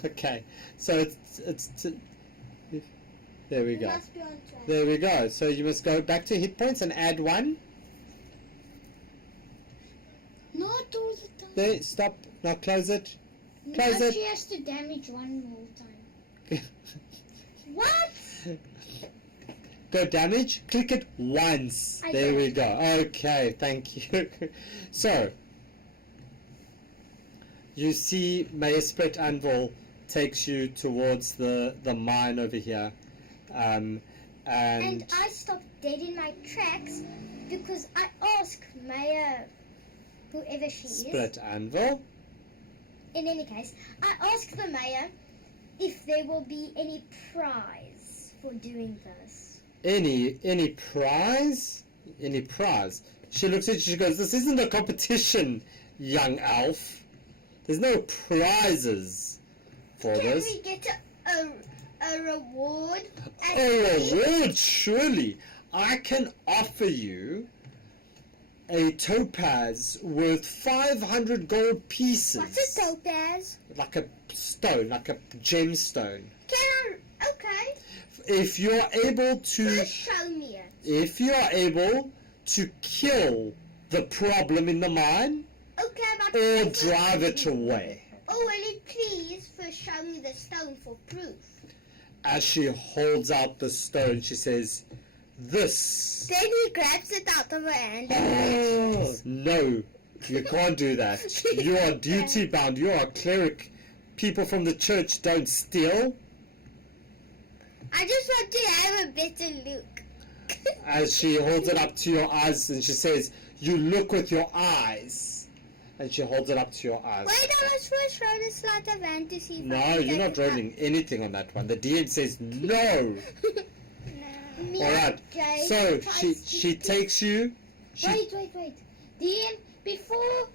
Okay, so it's there we You go. must be on track. There we go. So you must go back to hit points and add 1. Not all the time. There, stop. Now close it. Close No, it. she has to damage one more time. What? Go damage, click it once. I There did. we go. Okay, thank you. So, you see Maya Split Anvil takes you towards the mine over here. And And I stopped dead in my tracks because I asked Maya, whoever she is. Split Anvil. In any case, I asked the mayor if there will be any prize for doing this. Any prize? Any prize? She looks at you, she goes, this isn't a competition, young elf. There's no prizes for Can this. we get a reward? at A the end? reward, surely. I can offer you a topaz worth 500 gold pieces. What's a topaz? Like a stone, like a gemstone. Can I? Okay. If you're able to, First show me it. if you are able to kill the problem in the mine Okay, but or drive it away. Oh, will you please first show me the stone for proof? As she holds out the stone, she says, "This." Then he grabs it out of her hand. No, you can't do that. You are duty bound. You are a cleric. People from the church don't steal. I just want to have a better look. As she holds it up to your eyes and she says, "You look with your eyes." And she holds it up to your eyes. Wait, I was first roll a sleight of hand to see if I No, can you're take not it rolling anything on that one. The DM says no. up. Me, All right. Jay, So tries to she takes you. Wait. DM, before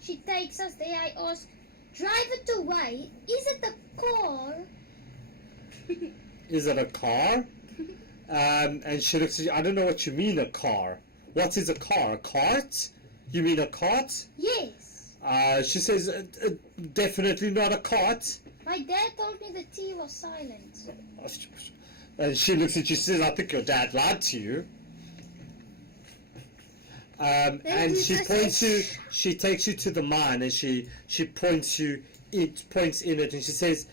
she takes us there, I ask, drive it away. Is it a car? Is it a car? And she looks at you. I don't know what you mean, a car. What is a car? A cart? You mean a cart? Yes. She says, definitely not a cart. My dad told me the T was silent. And she looks at you. She says, I think your dad lied to you. And she points you. She takes you to the mine, and she points you. It points in it, and she says,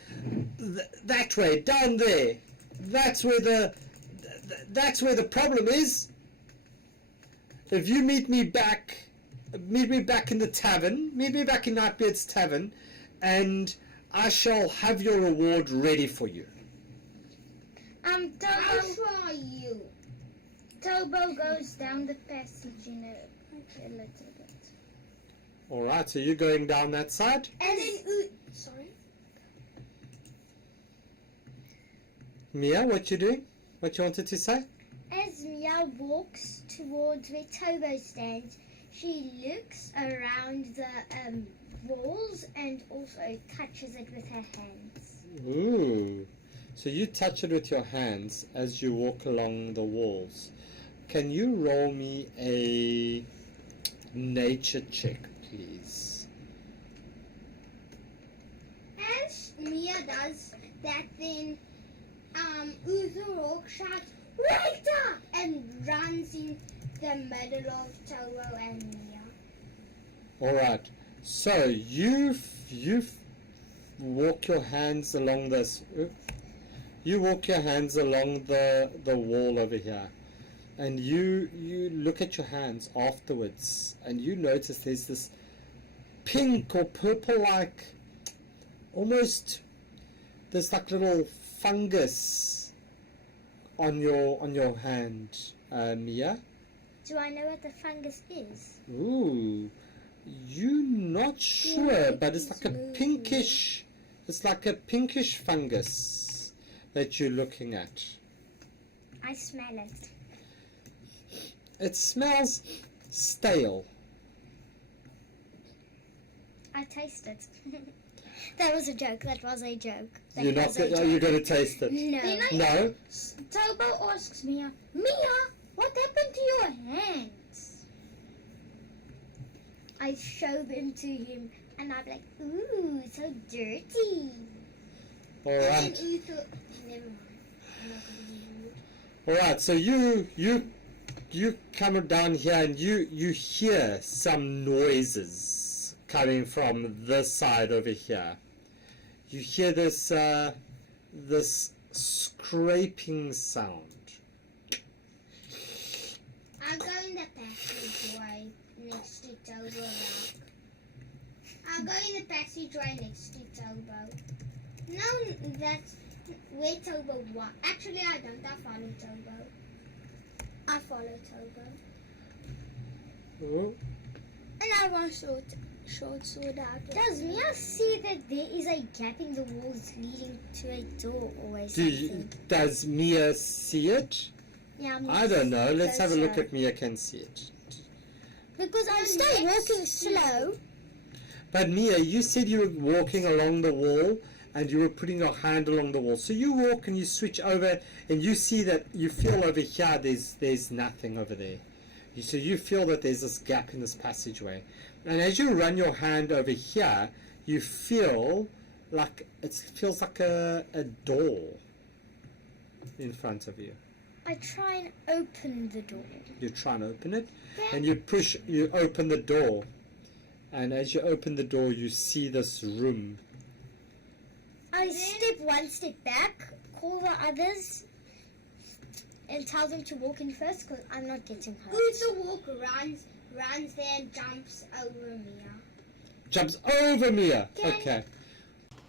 "That way, down there. That's where the problem is. If you meet me back in the tavern. Meet me back in Nightbeard's tavern, and I shall have your reward ready for you." I'll Tobo, try you. Tobo goes down the passage in a little bit. All right. So you're going down that side. And then, sorry. Mia, what you doing? What you wanted to say? As Mia walks towards where Tobo stands, she looks around the walls and also touches it with her hands. Ooh. So you touch it with your hands as you walk along the walls. Can you roll me a nature check, please? As Mia does that, then Uzurok shouts, "Right!" and runs in the middle of Tobo and Mia. All right. So you walk your hands along this. You walk your hands along the wall over here, and you look at your hands afterwards, and you notice there's this pink or purple-like, almost there's like little fungus on your hand, Mia. Do I know what the fungus is? Ooh, you're not sure, but it's like a pinkish. It's like a pinkish fungus that you're looking at. I smell it. It smells stale. I taste it. That was a joke. That was a joke. That You're not. was a Are you joke. going to taste it? No. No. Tobo asks Mia, what happened to your hands? I show them to him, and I'm like, ooh, so dirty. All And right. then Uther, never mind. I'm not gonna be rude. All right. So you come down here and you hear some noises coming from this side over here. You hear this this scraping sound. I'll go in the passageway next to Tobo. I'll go in the passageway next to Tobo. No, that's where Tobo was. Actually, I don't. I follow Tobo. I follow Tobo. Oh. And I want short sword out. Does Mia see that there is a gap in the walls leading to a door or something? Does Mia see it? Yeah, I don't know. Let's have a look if Mia can see it. Because I'm still walking slow. But Mia, you said you were walking along the wall and you were putting your hand along the wall. So you walk and you switch over and you see that you feel over here there's nothing over there. So you feel that there's this gap in this passageway. And as you run your hand over here, you feel like it feels like a door in front of you. I try and open the door. You try and open it and you open the door. And as you open the door, you see this room. I step one step back, call the others, and tell them to walk in first because I'm not getting hurt. Uther walk runs there and jumps over Mia. Jumps over Mia. Okay.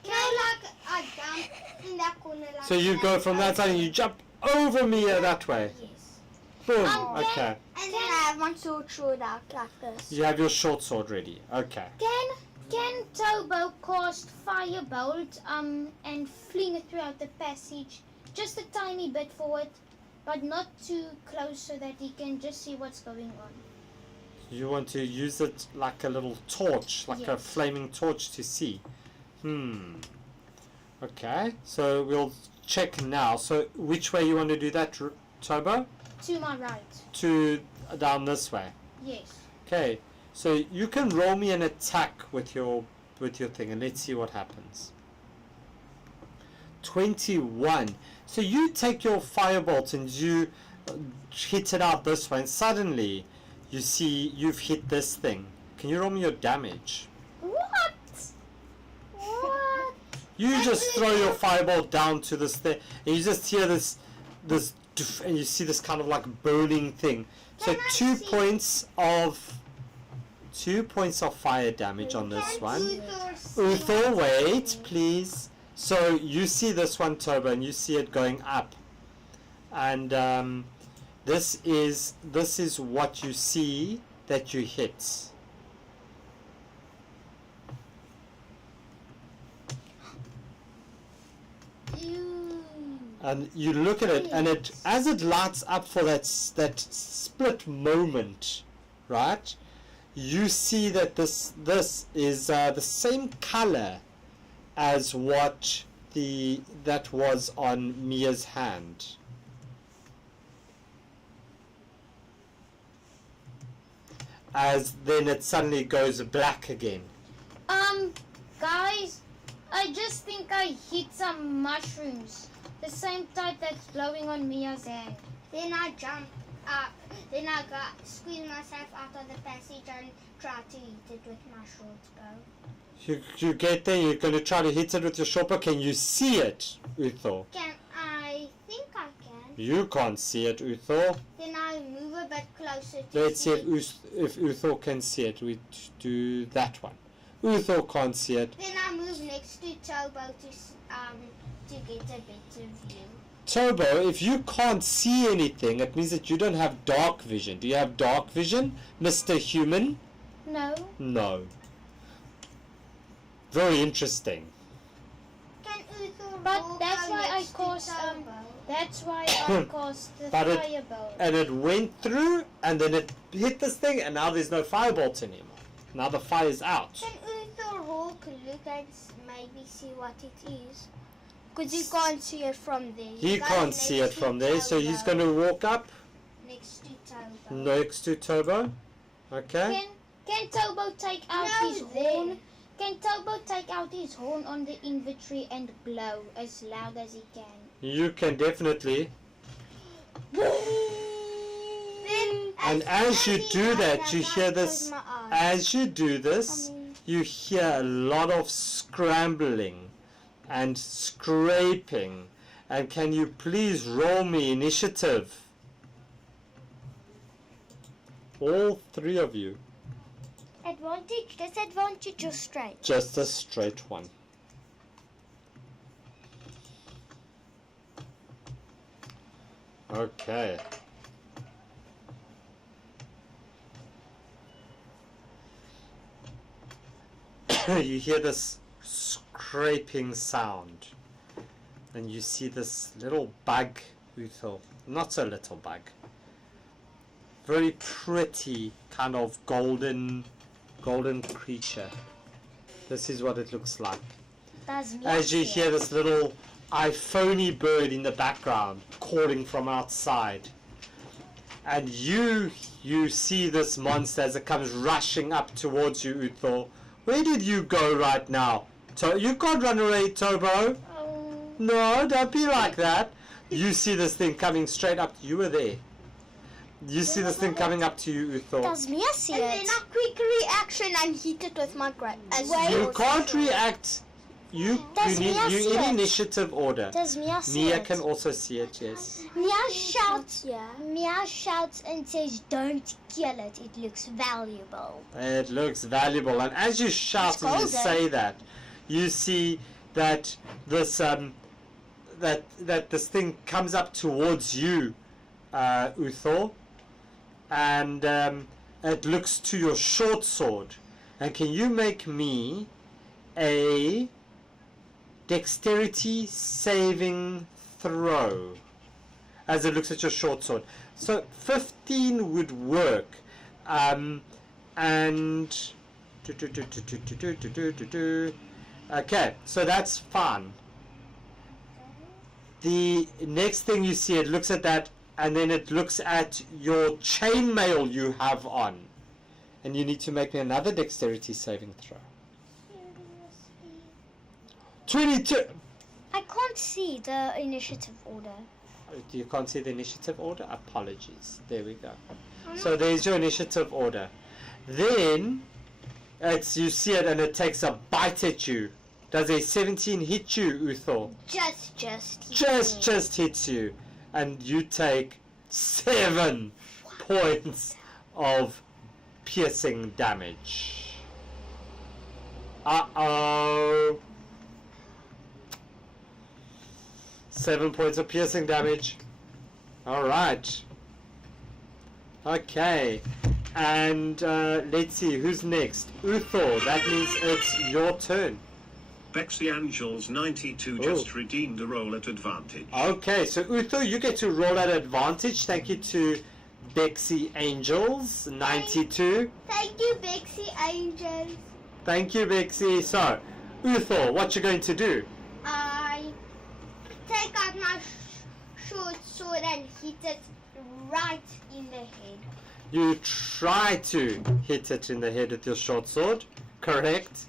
I jump in that corner like So you go from that side and you jump over Mia that way. Yes. Boom. Okay. And then I have my sword out like this. You have your short sword ready. Okay. Can Tobo cast firebolt and fling it throughout the passage, just a tiny bit forward, but not too close so that he can just see what's going on? You want to use it like a little torch, like a Yes. flaming torch to see. Okay. So we'll check now. So which way you want to do that, Tobo? To my right. To down this way. Yes. Okay. So you can roll me an attack with your thing, and let's see what happens. 21. So you take your firebolt and you hit it out this way, and suddenly you see you've hit this thing. Can you roll me your damage? What? What? You just throw your firebolt down to this thing, and you just hear this, and you see this kind of like burning thing. So 2 points of fire damage on this one. Uthor, wait, please. So you see this one, Toba, and you see it going up, and this is what you see that you hit. And you look at it, and as it lights up for that split moment, right? You see that this is the same color as what that was on Mia's hand. As then it suddenly goes black again. Guys, I just think I hit some mushrooms. The same type that's glowing on Mia's hand. Then I jump up. Then I squeeze myself out of the passage and try to hit it with my short bow. You get there, you're going to try to hit it with your short bow. Can you see it, Uthor? I think I can. You can't see it, Uthor. Then I move a bit closer to Let's see if Uthor can see it. We do that one. Uthor can't see it. Then I move next to Tobo to get a better view. Tobo, if you can't see anything, it means that you don't have dark vision. Do you have dark vision, Mr. Human? No. No. Very interesting. Can Uthor But walk that's out why I next to caused Tobo? that's why I caused the But firebolt. And it went through, and then it hit this thing, and now there's no firebolt anymore. Now the fire's out. Can Uthor walk, look and maybe see what it is? Because you can't see it from there. He can't see it from there, so he's going to walk up next to Tobo. next to Tobo. Okay. Can Tobo take out his horn? Can Tobo take out his horn on the inventory and blow as loud as he can? You can definitely. And as you do that, you hear this. As you do this, you hear a lot of scrambling and scraping. And can you please roll me initiative? All three of you. Advantage, disadvantage, or straight? Just a straight one. Okay. You hear this scraping sound, and you see this little bug, Uthal. Not so little bug. Very pretty, kind of golden creature. This is what it looks like. As you hear this little iPhoney bird in the background calling from outside, and you see this monster as it comes rushing up towards you, Uthal. Where did you go right now? You can't run away, Tobo. No, don't be like that. You see this thing coming straight up. You were there. You see this thing coming up to you, Uthal. Does Mia see And it? then a quick reaction and hit it with my great. You can't react. You Does need Mia see in it? initiative order. Does Mia see Mia it? can also see it, yes. Mia shouts and says, "Don't kill it. It looks valuable." It looks valuable, and as you shout It's and you golden. say that, you see that this that this thing comes up towards you, Uthor, and it looks to your short sword. And can you make me a dexterity saving throw as it looks at your short sword? So 15 would work, and okay, so that's fine. The next thing you see, it looks at that, and then it looks at your chainmail you have on, and you need to make me another dexterity saving throw. 22. I can't see the initiative order. You can't see the initiative order? Apologies. There we go. So there's your initiative order. Then you see it and it takes a bite at you. Does a 17 hit you, Uthor? Just hits you. And you take 7 points of piercing damage. Uh-oh. 7 points of piercing damage. Alright. Okay. And let's see, who's next? Uthor, that means it's your turn. Bexy Angels 92 just redeemed a roll at advantage. Okay, so Uthor, you get to roll at advantage. Thank you to Bexy Angels 92. Thank you, Bexy Angels. Thank you, Bexy. So, Uthor, what you going to do? I take out my short sword and hit it right in the head. You try to hit it in the head with your short sword, correct?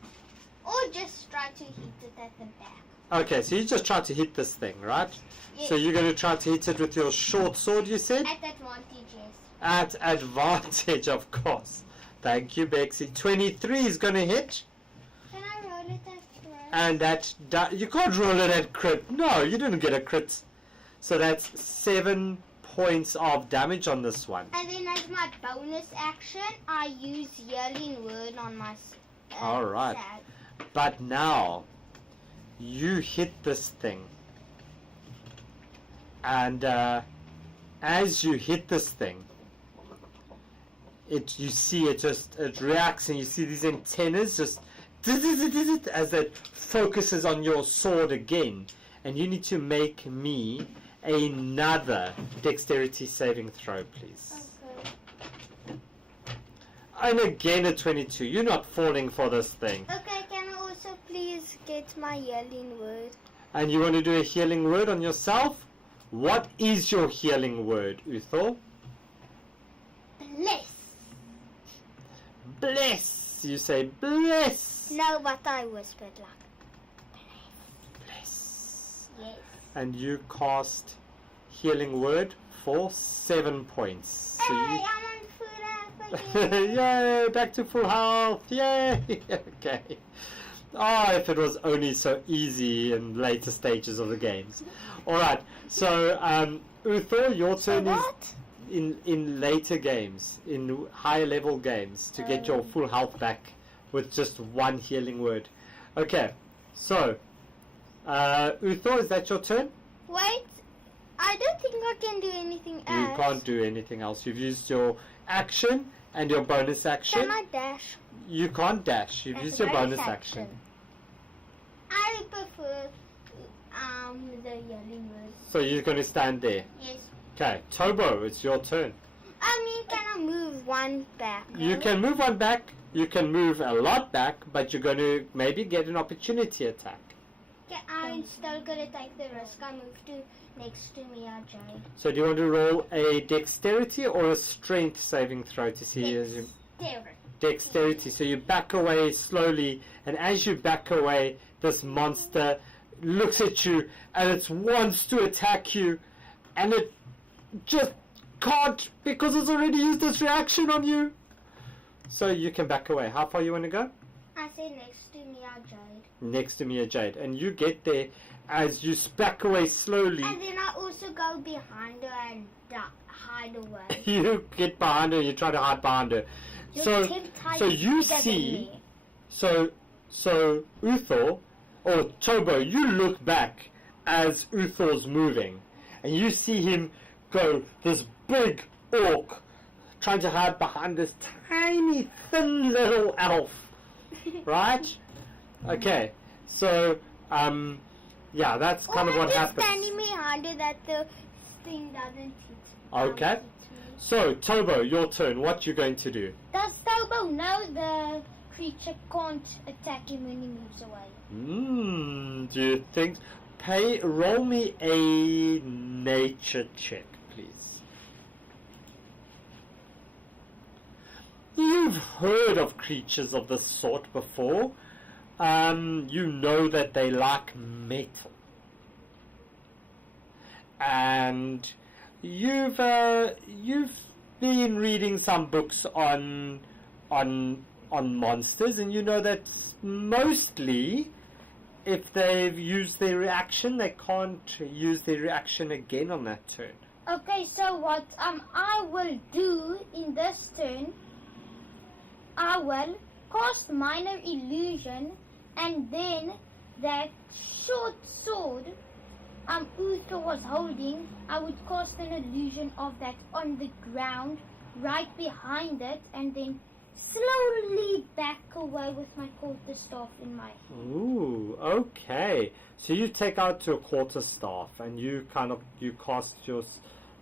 Or just try to hit it at the back. Okay, so you just try to hit this thing, right? Yes. So you're going to try to hit it with your short sword, you said? At advantage, yes. At advantage, of course. Thank you, Bexy. 23 is going to hit. Can I roll it at crit? And that... you can't roll it at crit. No, you didn't get a crit. So that's 7 points of damage on this one. And then as my bonus action, I use Yearling Word on my Alright. sag. But now, you hit this thing. And as you hit this thing, you see it reacts, and you see these antennas just as it focuses on your sword again. And you need to make me another dexterity saving throw, please. Okay. And again a 22. You're not falling for this thing. Okay, can I also please get my Yearling Word? And you want to do a healing word on yourself? What is your healing word, Uthor? Bless. Bless. You say bless. No, but I whispered like Bless. yes. And you cast healing word for 7 points. So Hey, you, I'm on foot again. Yay, back to full health. Yay. Okay. Oh, if it was only so easy in later stages of the games. Alright, so Uthor, your turn is What? in later games, in higher level games, to get your full health back with just one healing word. Okay, so Uthor, is that your turn? Wait, I don't think I can do anything else. You can't do anything else. You've used your action and your bonus action. Can I dash? You can't dash. You've That's used your a bonus bonus action. I prefer the yelling word. So you're going to stand there. Yes. Okay, Tobo, it's your turn. I mean, can I move one back? You can move one back. You can move a lot back, but you're going to maybe get an opportunity attack. Okay, I'm still gonna take the risk. I move to next to Mia Jai. So do you want to roll a dexterity or a strength saving throw to see as you... Dexterity. So you back away slowly, and as you back away, this monster looks at you and it wants to attack you, and it just can't because it's already used its reaction on you. So you can back away. How far you want to go? I say next to Mia Jade. Next to Mia Jade, and you get there as you back away slowly. And then I also go behind her and hide away. You get behind her. You try to hide behind her. So you see, so Uthor or Tobo, you look back as Uthor's moving, and you see him go, this big orc trying to hide behind this tiny thin little elf, right? Okay, so yeah, that's kind of what happens. Just standing behind her that the thing doesn't hit. Okay, so Tobo, your turn. What you going to do? Does Tobo know the creature can't attack him when he moves away? Do you think? Roll me a nature check, please. You've heard of creatures of this sort before. You know that they like metal, and you've been reading some books on monsters, and you know that mostly, if they've used their reaction, they can't use their reaction again on that turn. Okay, so what I will do in this turn, I will cast Minor Illusion, and then that short sword Uthor was holding, I would cast an illusion of that on the ground right behind it, and then slowly back away with my quarterstaff in my hand. Ooh, okay. So you take out your quarterstaff and you cast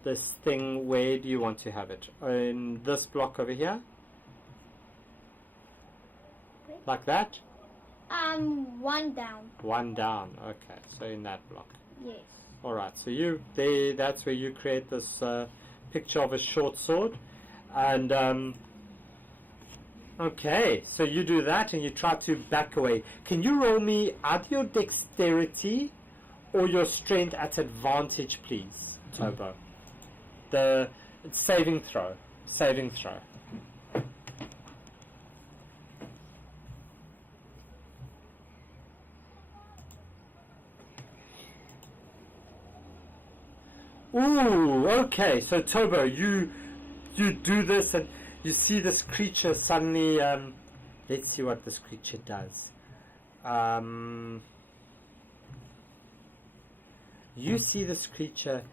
this thing. Where do you want to have it? In this block over here? Like that? One down. One down. Okay, so in that block. Yes. All right. So that's where you create this picture of a short sword, and okay. So you do that, and you try to back away. Can you roll me either your dexterity or your strength at advantage, please, Tobo? The saving throw. Saving throw. Ooh, okay. So Tobo, you do this, and you see this creature suddenly. Let's see what this creature does. You see this creature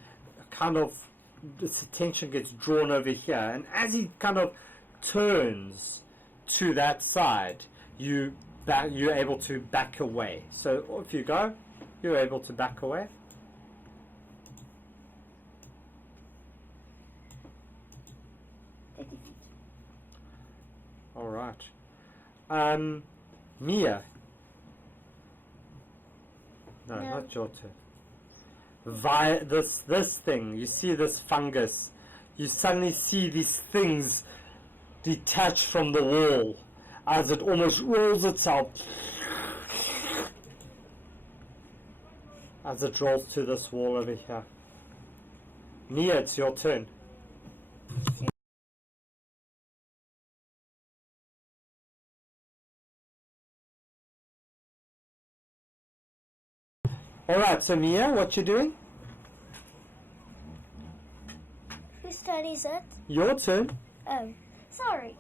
this attention gets drawn over here, and as he kind of turns to that side, you're able to back away. So if you go, you're able to back away. All right. Mia. No, not your turn. This thing. You see this fungus. You suddenly see these things detach from the wall as it almost rolls itself. As it rolls to this wall over here. Mia, it's your turn. Alright, so Mia, what you doing? Whose turn is it? Your turn. Oh, sorry.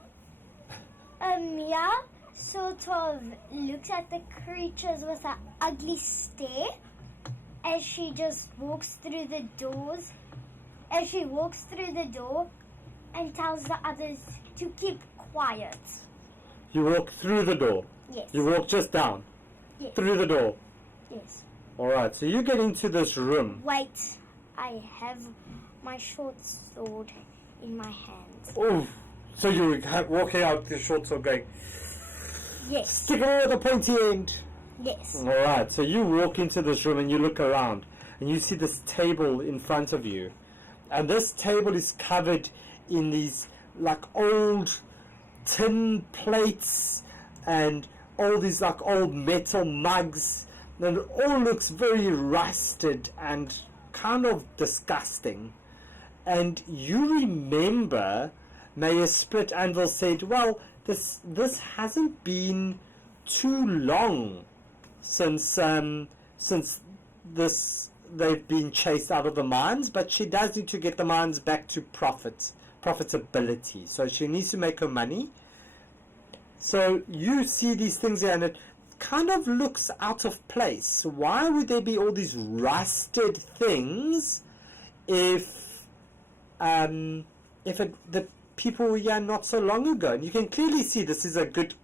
Mia sort of looks at the creatures with an ugly stare as she just walks through the doors. As she walks through the door and tells the others to keep quiet. You walk through the door. Yes. You walk just down. Yes. Through the door. Yes. Alright, so you get into this room. Wait, I have my short sword in my hand. Oh, so you're walking out the short sword going, Yes. stick it with the pointy end. Yes. Alright, so you walk into this room and you look around and you see this table in front of you. And this table is covered in these like old tin plates and all these like old metal mugs. And it all looks very rusted and kind of disgusting. And you remember Mayor Split Anvil said, well, this hasn't been too long since they've been chased out of the mines, but she does need to get the mines back to profitability. So she needs to make her money. So you see these things here, and it kind of looks out of place. Why would there be all these rusted things if the people were here not so long ago? And you can clearly see this is a good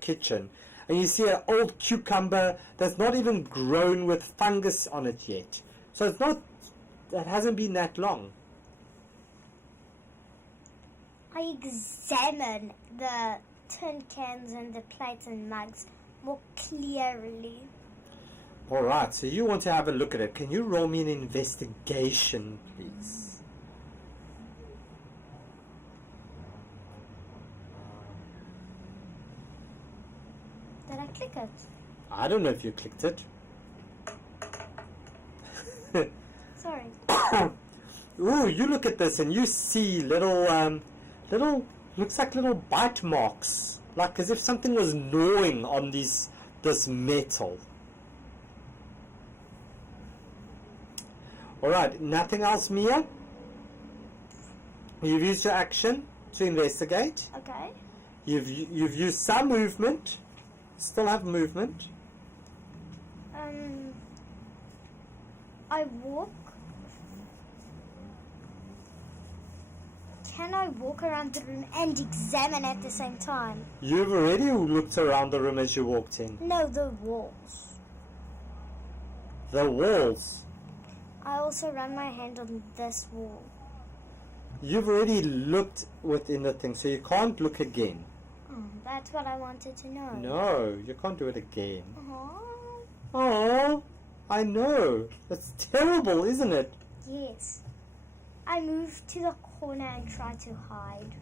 kitchen. And you see an old cucumber that's not even grown with fungus on it yet. So it hasn't been that long. I examine the tin cans and the plates and mugs more clearly. Alright, so you want to have a look at it. Can you roll me an investigation, please? Did I click it? I don't know if you clicked it. Sorry. Ooh, you look at this and you see little, looks like little bite marks. Like as if something was gnawing on this metal. Alright, nothing else, Mia? You've used your action to investigate. Okay. You've used some movement. Still have movement. I walk. Can I walk around the room and examine at the same time? You've already looked around the room as you walked in. No, the walls. The walls. I also run my hand on this wall. You've already looked within the thing, so you can't look again. That's what I wanted to know. No, you can't do it again. Aww. Oh, I know. That's terrible, isn't it? Yes. I move to the corner and try to hide.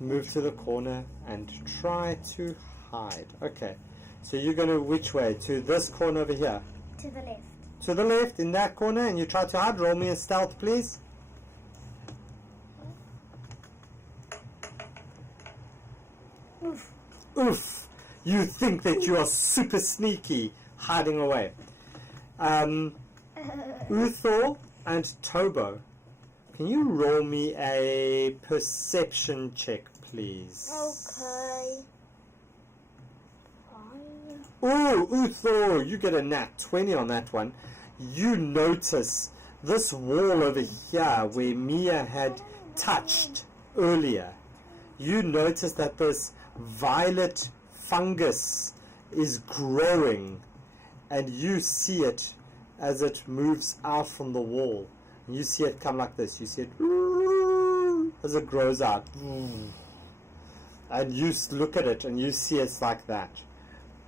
Move to the corner and try to hide. Okay. So you're going to which way? To this corner over here? To the left. To the left, in that corner, and you try to hide. Roll me a stealth, please. Oof. Oof! You think that you are super sneaky, hiding away. Uthor and Tobo, can you roll me a perception check, please? Okay. Oh, Uthor, you get a nat 20 on that one. You notice this wall over here where Mia had touched earlier. You notice that this violet fungus is growing, and you see it as it moves out from the wall. And you see it come like this. You see it as it grows out. And you look at it and you see it's like that.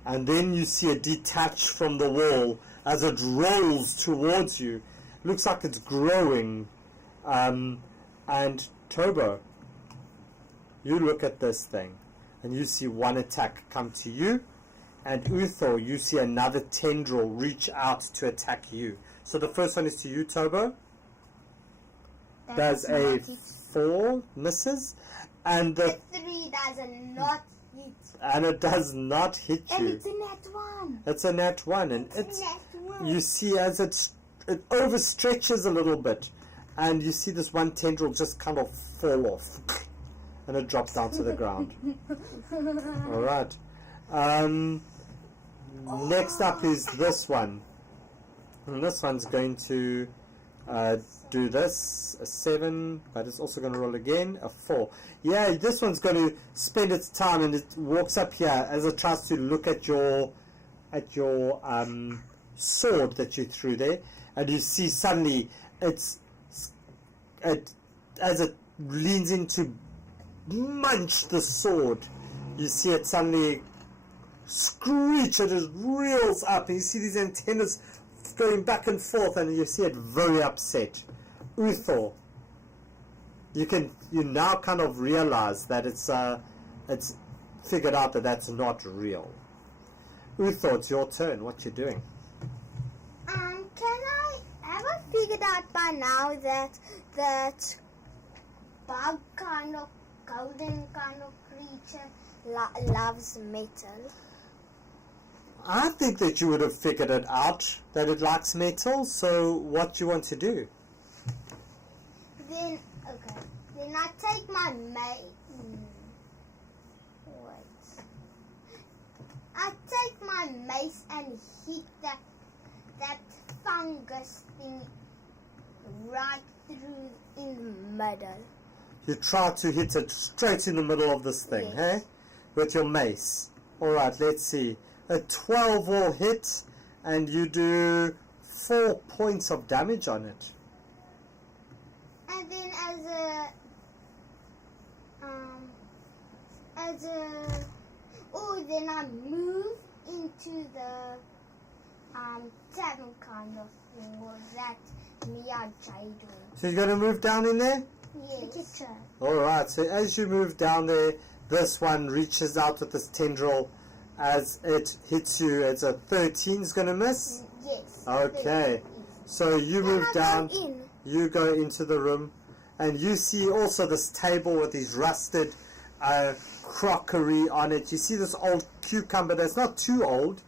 And then you see it detach from the wall as it rolls towards you. Looks like it's growing. And Tobo, you look at this thing and you see one attack come to you, and Uthor, you see another tendril reach out to attack you. So the first one is to you, Tobo. Does a 4, misses, and the 3 does not hit. and it does not hit And you. it's a nat 1. It's a nat 1, and It's a nat 1. you see as it overstretches a little bit, and you see this one tendril just kind of fall off, and it drops down to the ground. All right. Next up is this one. And this one's going to do this, a 7, but it's also going to roll again, a 4. Yeah, this one's going to spend its time, and it walks up here as it tries to look at your sword that you threw there, and you see suddenly as it leans in to munch the sword, you see it suddenly screech, it just reels up, and you see these antennas going back and forth, and you see it very upset. Uthor, you now kind of realize that it's figured out that that's not real. Uthor, it's your turn. What you doing? Have I figured out by now that bug kind of golden kind of creature loves metal? I think that you would have figured it out that it likes metal. So what do you want to do? Then I take my I take my mace and hit that fungus thing right through in the middle. You try to hit it straight in the middle of this thing, Yes. hey? With your mace. Alright, let's see. A 12 will hit, and you do 4 points of damage on it. And then then I move into the tavern kind of thing, or that Mia Jade. So you're going to move down in there? Yes. Alright, so as you move down there, this one reaches out with this tendril. As it hits you, it's a 13 is going to miss? Yes. Okay. So you move down, you go into the room, and you see also this table with these rusted crockery on it. You see this old cucumber that's not too old.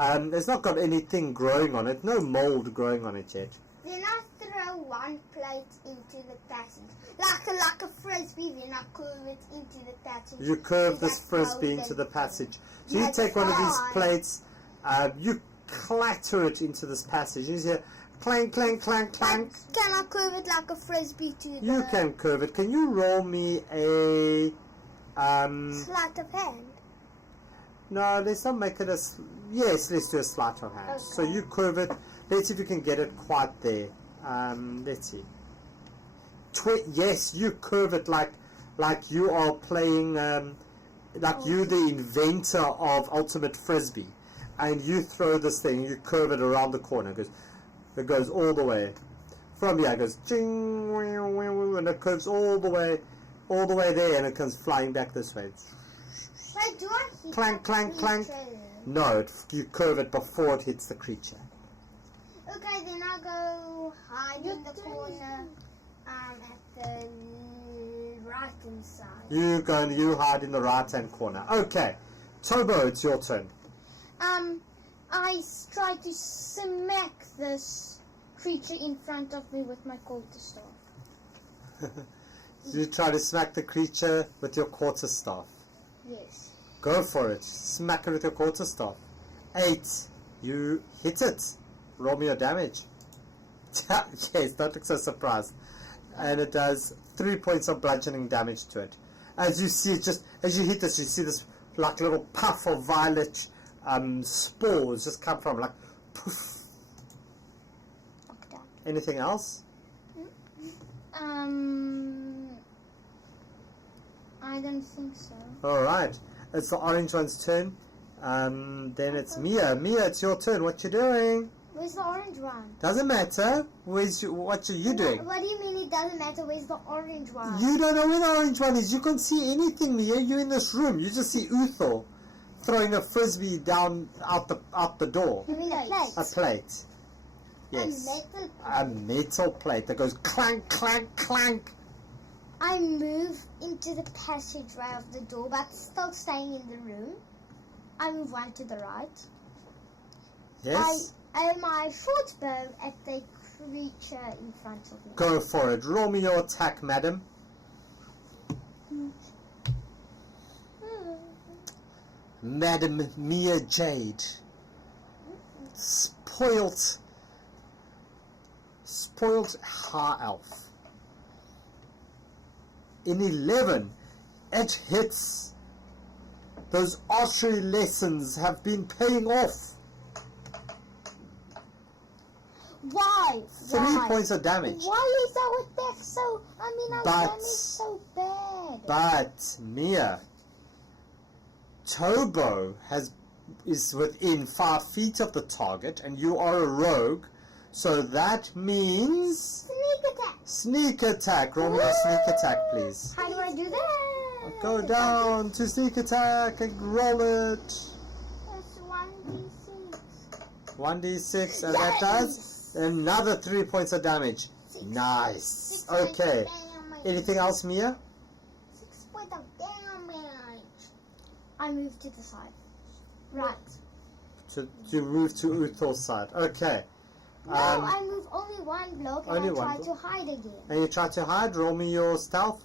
It's not got anything growing on it, no mold growing on it yet. Then I throw one plate into the passage, like a frisbee. Then I curve it into the passage. You curve So this that's frisbee golden. into the passage. So you That's take one of these fine. plates, you clatter it into this passage. You hear clank, clank, clank, clank. But can I curve it like a frisbee to the You can curve it. Can you roll me a sleight of hand? no, let's not make it a yes, let's do a sleight of hand. So you curve it. Let's see if you can get it quite there. Let's see. Yes, you curve it like you are playing like you're the inventor of Ultimate Frisbee, and you throw this thing, you curve it around the corner. It goes all the way. From here it goes ching, and it curves all the way there, and it comes flying back this way. Wait, do I hit Clank, the clank, clank. creature? No, you curve it before it hits the creature. Okay, then I'll go hide in the corner at the right hand side. You go and you hide in the right hand corner. Okay, Tobo, it's your turn. I try to smack this creature in front of me with my quarterstaff. You try to smack the creature with your quarterstaff. Yes. Go for it. Smack it with your quarterstaff. 8. You hit it. Roll me your damage. Yes, don't look so surprised. And it does 3 points of bludgeoning damage to it. As you see, just as you hit this, you see this like little puff of violet spores just come from, like poof. Anything else? I don't think so. Alright. It's the orange one's turn. Then it's Mia. Mia, it's your turn. What you doing? Where's the orange one? Doesn't matter. What are you doing? What do you mean it doesn't matter? Where's the orange one? You don't know where the orange one is. You can't see anything, Mia. You're in this room. You just see Uthor throwing a frisbee down out the door. You mean a plate? A plate. Yes. A metal plate that goes clank, clank, clank. I move into the passageway of the door, but still staying in the room. I move one to the right. Yes. my short bow at the creature in front of me. Go for it. Roll me your attack, madam. Madam Mia Jade. Spoilt high elf. In 11, it hits. Those archery lessons have been paying off. Why? 3 points of damage. Why is our attack so... I mean, our But- damage so bad. But Mia, Tobo is within 5 feet of the target, and you are a rogue, so that means Sneak attack. sneak attack. Roll me a sneak attack, please. How do I do that? Go down to sneak attack and roll it. It's 1d6. 1d6, and that does another 3 points of damage. Nice. Okay. Anything else, Mia? 6 points of damage. I move to the side. Right. To move to Uthor's side. Okay. No, I move only one block and only I one try block. to hide again. And you try to hide. Roll me your stealth.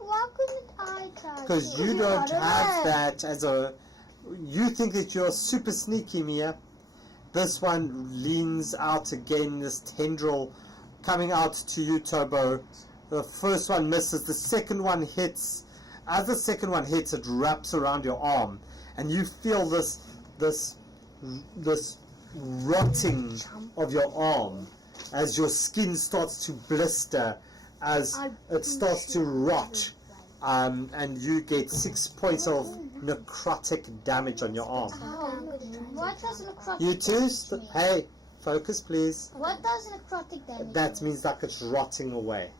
Why couldn't I try? Because you you don't got it. have that as a... You think that you're super sneaky, Mia. This one leans out again, this tendril coming out to you, Tobo. The first one misses. The second one hits. As the second one hits, it wraps around your arm. And you feel this rotting of your arm as your skin starts to blister, as it starts to rot. And you get 6 points of necrotic damage on your arm. What does necrotic You too? damage mean? Hey, focus please. What does necrotic damage That mean? means like it's rotting away.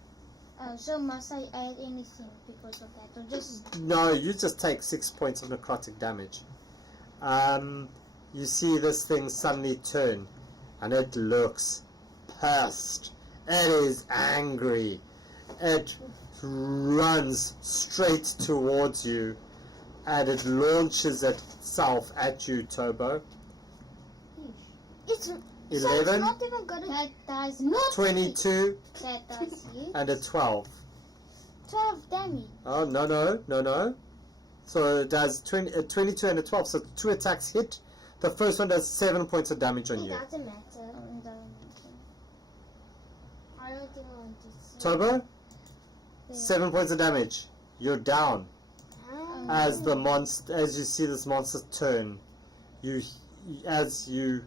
Oh, so must I add anything because of that? Or just... No, you just take 6 points of necrotic damage. You see this thing suddenly turn, and it looks pissed. It is angry. It runs straight towards you, and it launches itself at you, Tobo. It's... So 11, it's not even good at... That does not... 22, That does hit. and a 12. 12 damage. Oh, no. So it does 22 and a 12, so 2 attacks hit. The first one does 7 points of damage on It you. doesn't matter. I don't think I want to see. Tobo, 7 points of damage. You're down. As the monster, as you see this monster turn, as you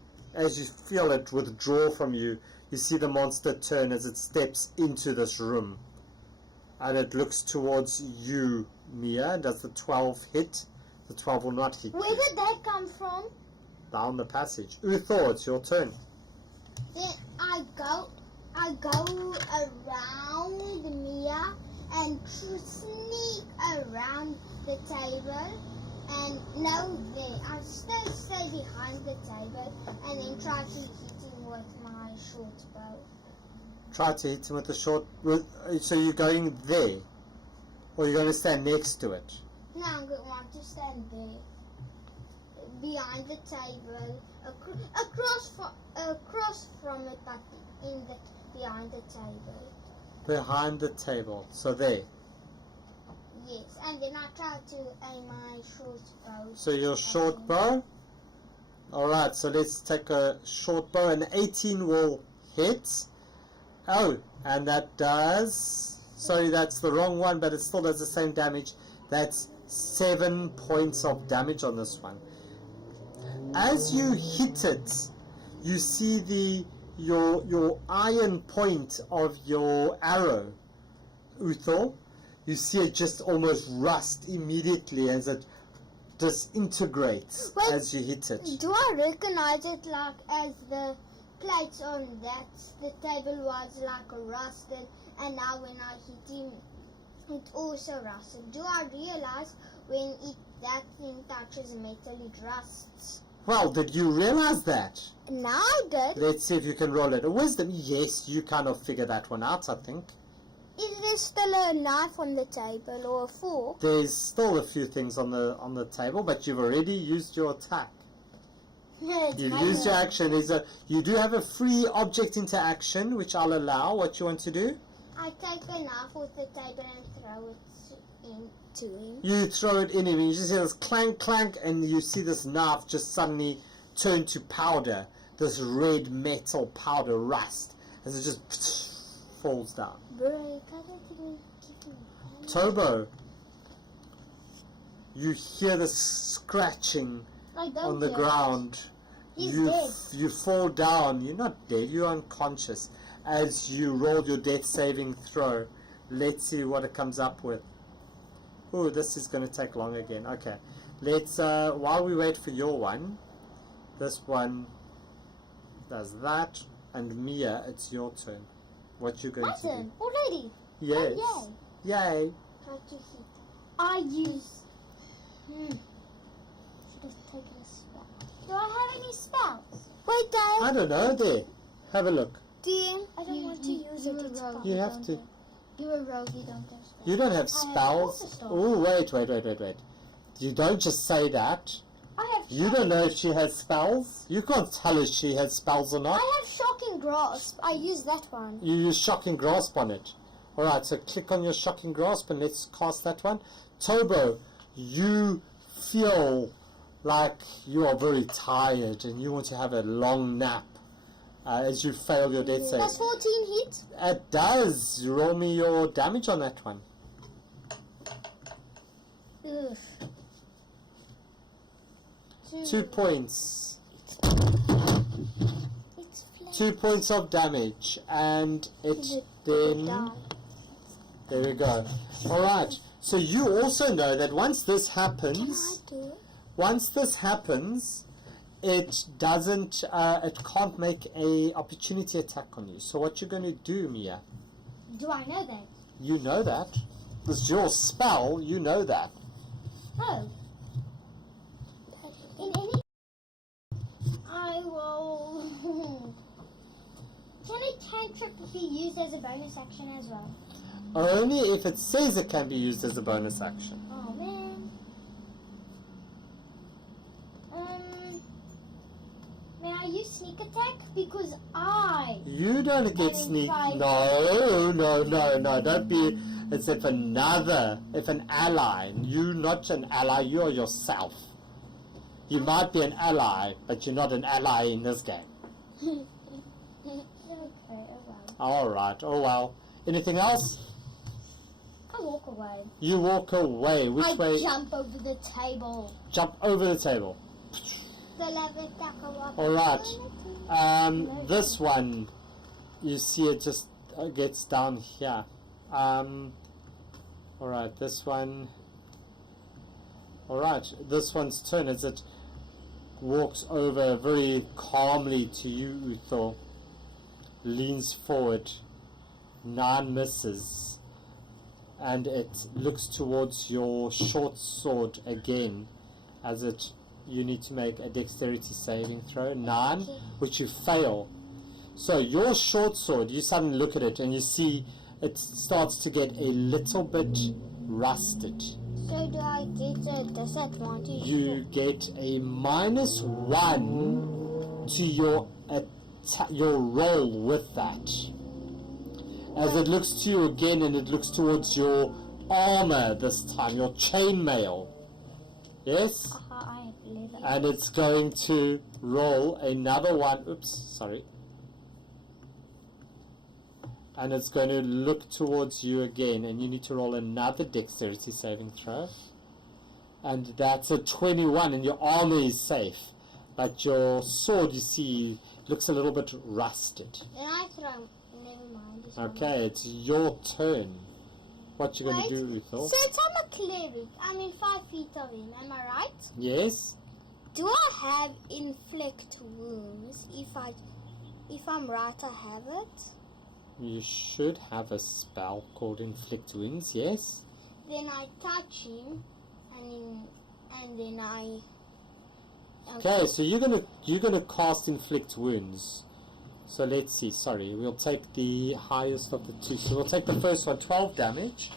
feel it withdraw from you, you see the monster turn as it steps into this room, and it looks towards you, Mia. Does the 12 hit? The 12 will not hit Where you. did that come from? Down the passage. Uthor, it's your turn. Then I go around Mia and sneak around the table, and I still stay behind the table and then try to hit him with my short bow. Try to hit him with the short... So you're going there? Or you're going to stand next to it? No, I'm going to want to stand there, behind the table, across from it, but behind the table. Behind the table. So there. Yes, and then I try to aim my short bow. So your short bow? Alright, so let's take a short bow. An 18 will hit. Oh, and that does... Sorry, that's the wrong one, but it still does the same damage. That's 7 points of damage on this one. As you hit it, you see your iron point of your arrow, Uthor. You see it just almost rust immediately as it disintegrates as you hit it. Do I recognize it like as the plates on the table was like rusted, and now when I hit him it also rusted? Do I realize when that thing touches metal it rusts? Well, did you realize that? Now I did. Let's see if you can roll it. A wisdom? Yes, you kind of figure that one out, I think. Is there still a knife on the table or a fork? There's still a few things on the table, but you've already used your attack. You've used your action. You do have a free object interaction, which I'll allow. What you want to do? I take a knife off the table and throw it into him. You throw it in him, and you just hear this clank, clank, and you see this knife just suddenly turn to powder. This red metal powder rust as it just falls down. Bro, can't even give me Tobo, you hear the scratching on the ground. He's you dead. You fall down. You're not dead. You're unconscious. As you roll your death saving throw, let's see what it comes up with. Oh, this is going to take long again. Okay, let's while we wait for your one, this one does that, and Mia, it's your turn. What you going to do? Already? Yes. Oh, Yay. Try to hit. I use. Should have taken a spell. Do I have any spells? Wait, guys. I don't know. There. Have a look. DM. I don't want to use it. It's fine. You have to. You're a rogue, you don't have spells. You don't have I have spells. also spells. Oh, wait. You don't just say that. I have. You don't know if she has spells. You can't tell if she has spells or not. I have shocking grasp. I use that one. You use shocking grasp on it. Alright, so click on your shocking grasp and let's cast that one. Tobo, you feel like you are very tired and you want to have a long nap as you fail your death save. That's 14 hits. It does. Roll me your damage on that one. Ugh. 2 points. It's flat. 2 points of damage, and it then. Die. There we go. Alright, so you also know that once this Can I happens, do it? it doesn't, it can't make a opportunity attack on you. So what you're going to do, Mia? Do I know that? You know that. This is your spell, you know that. Oh. In any. I will. Can a cantrip be used as a bonus action as well? Only if it says it can be used as a bonus action. Oh man. May I use sneak attack? Because You don't get Having sneak. five. No. Don't be. It's if an ally. You not an ally. You are yourself. You might be an ally, but you're not an ally in this game. Okay, oh well. All right. Oh well. Anything else? I walk away. You walk away. Which way? Jump over the table. Jump over the table. All right. This one, you see it just gets down here. All right. This one. All right. This one's turn as it walks over very calmly to you, Uthor. Leans forward. 9 misses. And it looks towards your short sword again, as you need to make a dexterity saving throw. 9, which you fail. So your short sword, you suddenly look at it and you see it starts to get a little bit rusted. So do I get a disadvantage? You get a -1 to your roll with that. As it looks to you again, and it looks towards your armor this time, your chainmail. Yes? I have leather. And it's going to roll another one. Oops, sorry. And it's going to look towards you again, and you need to roll another dexterity saving throw. And that's a 21, and your armor is safe. But your sword, you see, looks a little bit rusted. Then I throw. Never mind. Okay, it's your turn. What you going to do, Uthor? Since I'm a cleric, I'm in 5 feet of him. Am I right? Yes? Do I have inflict wounds? If I'm right, I have it. You should have a spell called Inflict Wounds, yes? Then I touch him, and then I. Okay, so you're gonna cast Inflict Wounds. So let's see. Sorry, we'll take the highest of the two. So we'll take the first one, 12 damage.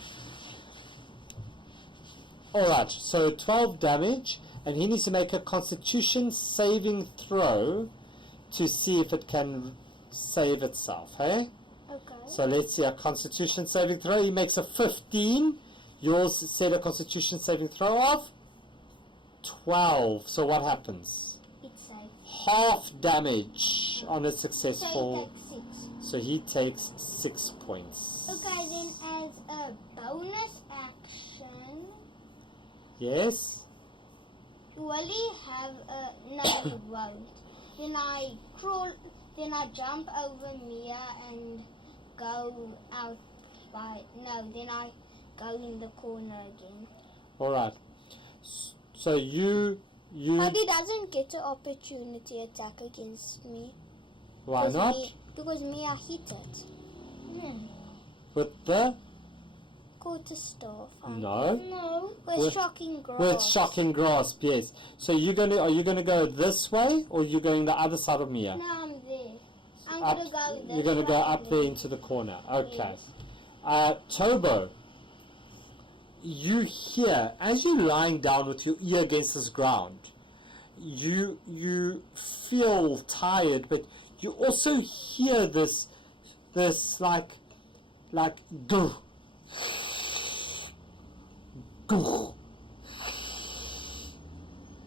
All right, so 12 damage, and he needs to make a Constitution saving throw to see if it can save itself, hey? Okay. So let's see, a Constitution saving throw. He makes a 15. Yours said a Constitution saving throw of 12. So what happens? It's safe. Half damage on a successful. So he takes 6. So he takes 6 points. Okay, then as a bonus action, Yes. will he have a... No, he won't. Then I crawl, then I jump over Mia and go out by... No, then I go in the corner again. All right. So you. But he doesn't get an opportunity attack against me. Why not? Because Mia hit it. With the Quarterstaff. no. No. With- With shocking grasp. With shocking grasp, yes. So are you gonna go this way, or you going the other side of Mia? No, I'm there. I'm Up- gonna go this You're gonna go way up there into the corner. Okay. Tobo, you hear as you're lying down with your ear against this ground. You feel tired, but you also hear this like goo. Goo.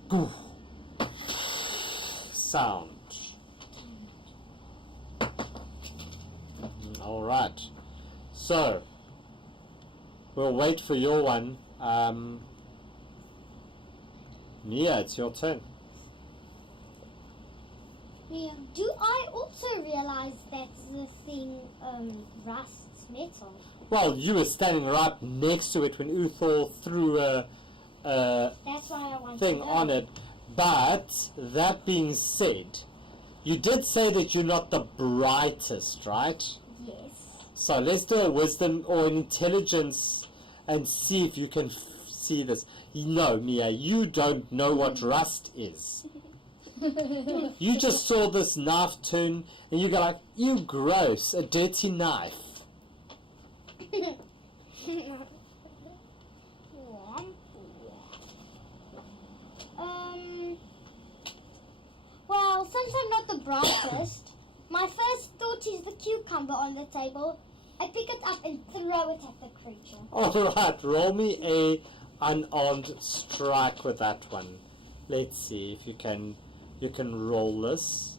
Goo. Sound. All right. So we'll wait for your one. Mia, it's your turn. Do I also realize that the thing rusts metal? Well, you were standing right next to it when Uthor threw a That's why I want thing to know. on it. But that being said, you did say that you're not the brightest, right? Yes. So let's do a wisdom or an intelligence and see if you can see this. No, Mia, you don't know what rust is. You just saw this knife turn and you go like, you gross, a dirty knife. Well, since I'm not the brightest, my first thought is the cucumber on the table. I pick it up and throw it at the creature. Alright, roll me a unarmed strike with that one. Let's see if you can roll this.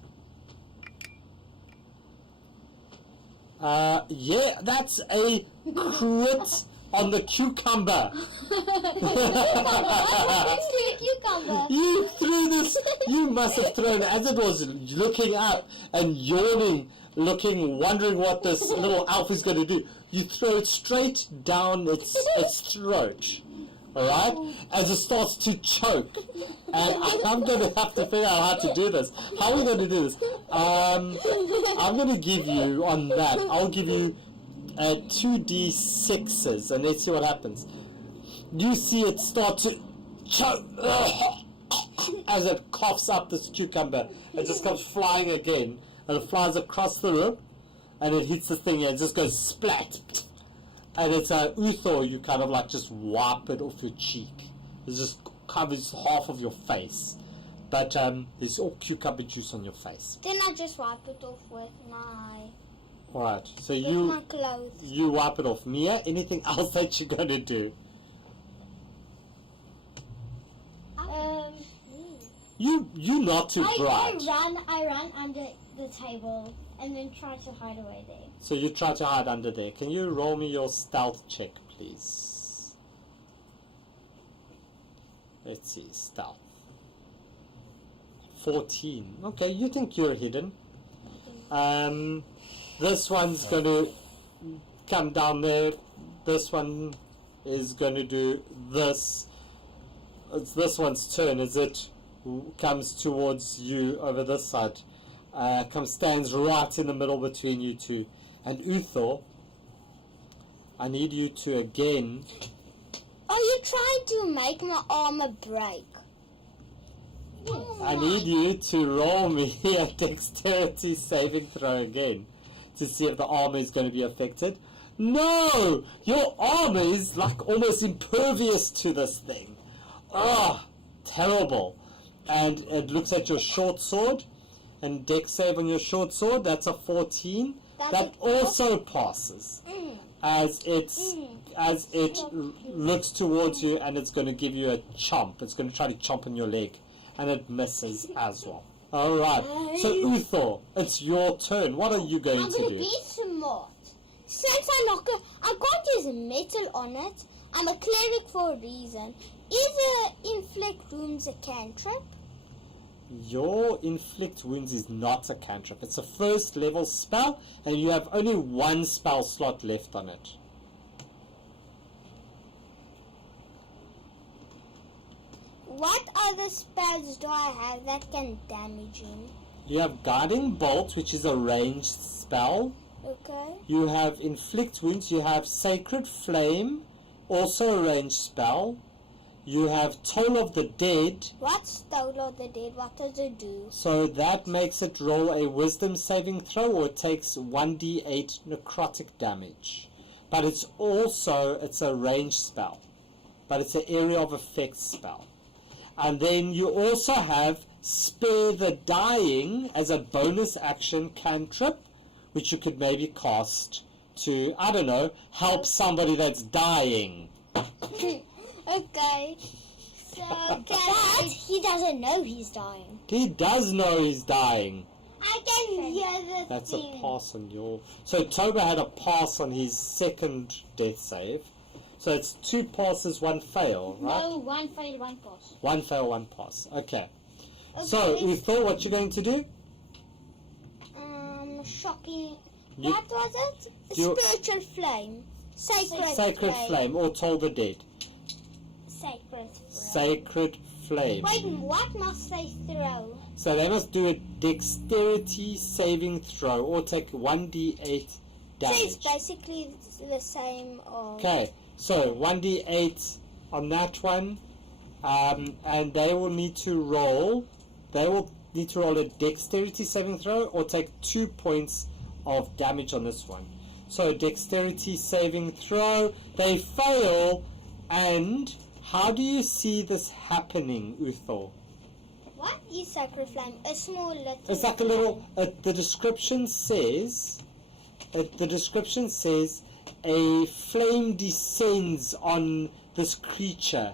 Yeah, that's a crit on the cucumber. Cucumber. You threw this, you must have thrown, as it was looking up and yawning, wondering what this little elf is going to do, you throw it straight down its throat. Alright? As it starts to choke. And I'm going to have to figure out how to do this. How are we going to do this? I'm going to give you, on that, I'll give you 2d6s, and let's see what happens. You see it start to choke as it coughs up this cucumber. It just comes flying again, and it flies across the room, and it hits the thing, and it just goes splat. And it's Uthor, you kind of like just wipe it off your cheek. It just covers half of your face. But there's all cucumber juice on your face. Then I just wipe it off with my Alright, so my clothes. you wipe it off. Mia, anything else that you're going to do? You're not too bright. I run under the table and then try to hide away there. So you try to hide under there. Can you roll me your stealth check, please? Let's see, stealth. 14. Okay, you think you're hidden. This one's going to come down there. This one is going to do this. It's this one's turn as it comes towards you over this side. Stands right in the middle between you two. And Uthor, I need you to again... Are you trying to make my armor break? I need you to roll me a dexterity saving throw again to see if the armor is going to be affected. No! Your armor is like almost impervious to this thing. Oh, terrible. And it looks at your short sword, and dex save on your short sword, that's a 14. That also passes. As it looks towards you, and it's going to give you a chomp. It's going to try to chomp on your leg, and it misses as well. Alright, so Uthor, it's your turn. What are you going to do? I'm going to be smart. Since I can't use metal on it, I'm a cleric for a reason. Is inflict wounds a cantrip? Your inflict wounds is not a cantrip. It's a first level spell, and you have only one spell slot left on it. What other spells do I have that can damage him? You have Guiding Bolt, which is a ranged spell. Okay. You have Inflict Wounds. You have Sacred Flame, also a ranged spell. You have Toll of the Dead. What's Toll of the Dead? What does it do? So that makes it roll a Wisdom saving throw, or it takes 1d8 necrotic damage. But it's a ranged spell. But it's an area of effect spell. And then you also have Spare the Dying as a bonus action cantrip, which you could maybe cast to, I don't know, help somebody that's dying. Okay. So, but he doesn't know he's dying. He does know he's dying. I can hear the That's thing. a pass on your... So Toba had a pass on his second death save. So it's 2 passes, 1 fail, right? No, 1 fail, 1 pass. 1 fail, 1 pass. Okay. So, we thought what you're going to do? Shocking. You- What was it? you- Spiritual flame. Sacred Flame, or Toll the Dead. Sacred flame. Sacred Flame. Wait, what must they throw? So they must do a dexterity saving throw, or take 1d8 So damage. it's basically the same of... Okay, so 1d8 on that one, and they will need to roll a dexterity saving throw, or take 2 points of damage on this one. So dexterity saving throw, they fail, and how do you see this happening, Uthor? What is sacred flame? A small little... It's like a little, the description says, a flame descends on this creature,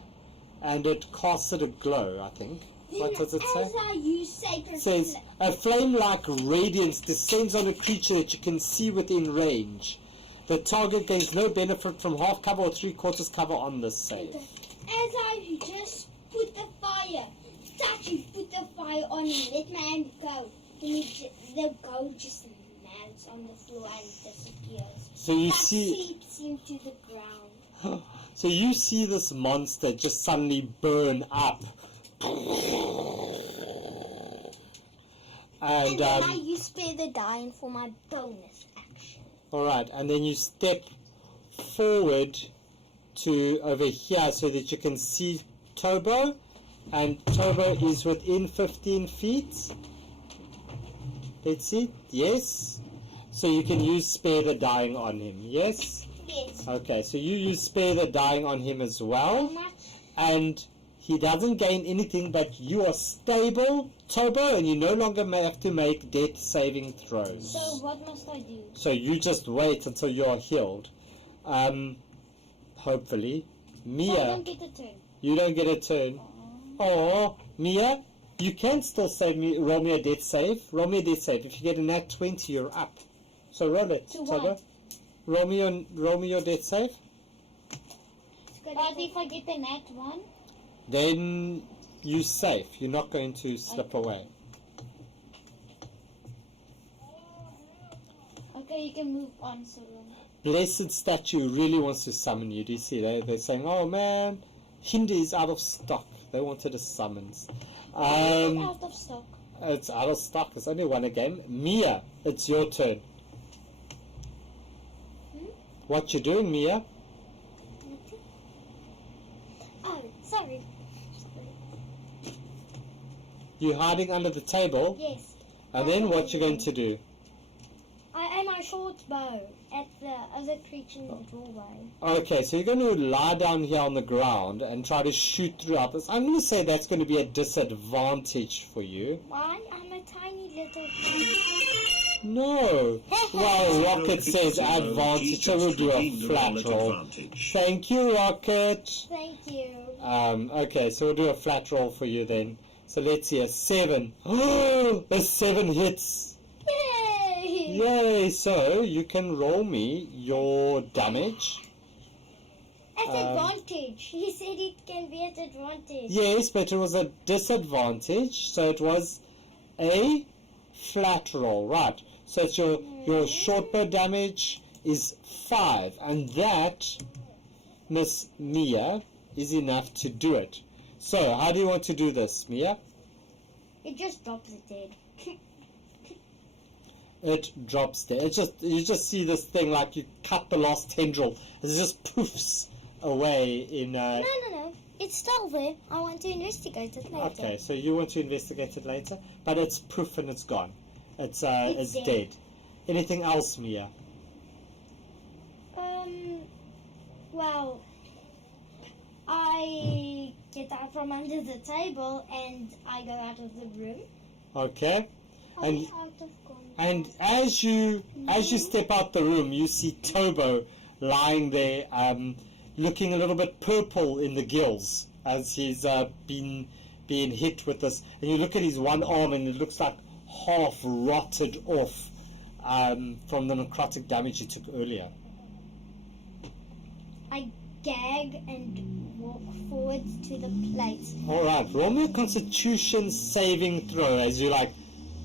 and it casts it a glow, I think. What does it say? As I use sacred It says, flame... a flame-like radiance descends on a creature that you can see within range. The target gains no benefit from half cover or 3/4 cover on this save. As I just put the fire, statue put the fire on him, let my hand go. Then the gold just melts on the floor and disappears. So you That see, seeps into the ground. so you see this monster just suddenly burn up. And then I use Spare the Dying for my bonus action. Alright, and then you step forward to over here so that you can see Tobo, and Tobo is within 15 feet. Let's see, yes. So you can use Spare the Dying on him, yes? Yes. Okay, so you use Spare the Dying on him as well, How much? and he doesn't gain anything, but you are stable, Tobo, and you no longer may have to make death saving throws. So what must I do? So you just wait until you are healed. Hopefully. I Mia, don't get a turn. you don't get a turn. Oh, Mia, you can still roll me a death save. Roll me a death save. If you get a nat 20, you're up. So roll it, To Tobo. what? Roll me your death save. But if I get the nat 1? Then you're safe. You're not going to slip away. Okay, you can move on, Solon. Blessed Statue really wants to summon you. Do you see? They're saying, oh man, Hindi is out of stock. They wanted a summons. Out of stock. It's out of stock. There's only one again. Mia, it's your turn. What you doing, Mia? Oh, sorry. You hiding under the table? Yes. And then what you going to do? I aim my sword short bow at the other creature in the doorway. Okay, so you're going to lie down here on the ground and try to shoot throughout this. I'm going to say that's going to be a disadvantage for you. Why? I'm a tiny little thing. No. Well, Rocket says advantage, so we'll do a flat roll. Advantage. Thank you, Rocket. Thank you. Okay, so we'll do a flat roll for you then. So let's see, a 7. Oh, a 7 hits. Yay! Yay, so you can roll me your damage. At advantage. He said it can be at advantage. Yes, but it was a disadvantage, so it was a flat roll, right? So it's your short bow damage is 5, and that, Miss Mia, is enough to do it. So, how do you want to do this, Mia? It just drops it dead. It drops there. You just see this thing like you cut the last tendril. It just poofs away in. No. It's still there. I want to investigate it later. Okay, so you want to investigate it later, but it's poof and it's gone. It's dead. Anything else, Mia? Well, I get out from under the table and I go out of the room. Okay. And Out of control. And as you step out the room, you see Tobo lying there, looking a little bit purple in the gills as he's been hit with this. And you look at his one arm, and it looks like half rotted off from the necrotic damage he took earlier. I gag and walk forward to the plate. All right, roll me a Constitution saving throw as you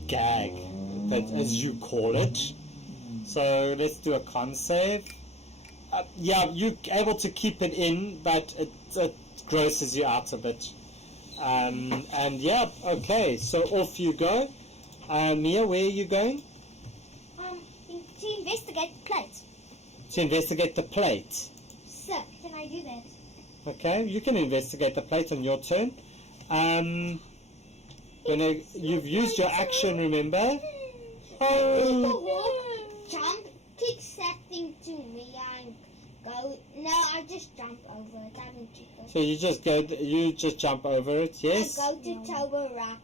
gag, but as you call it. So let's do a con save. Yeah, you're able to keep it in, but it grosses you out a bit. And yeah, okay, so off you go. Mia, where are you going? To investigate the plate. To investigate the plate. Sir, can I do that? Okay, you can investigate the plate on your turn. You've used your action, remember? Oh. Jump, kicks that thing to me and go. No, I just jump over it. I don't kick it. So you just jump over it, yes? I go to Tober Rock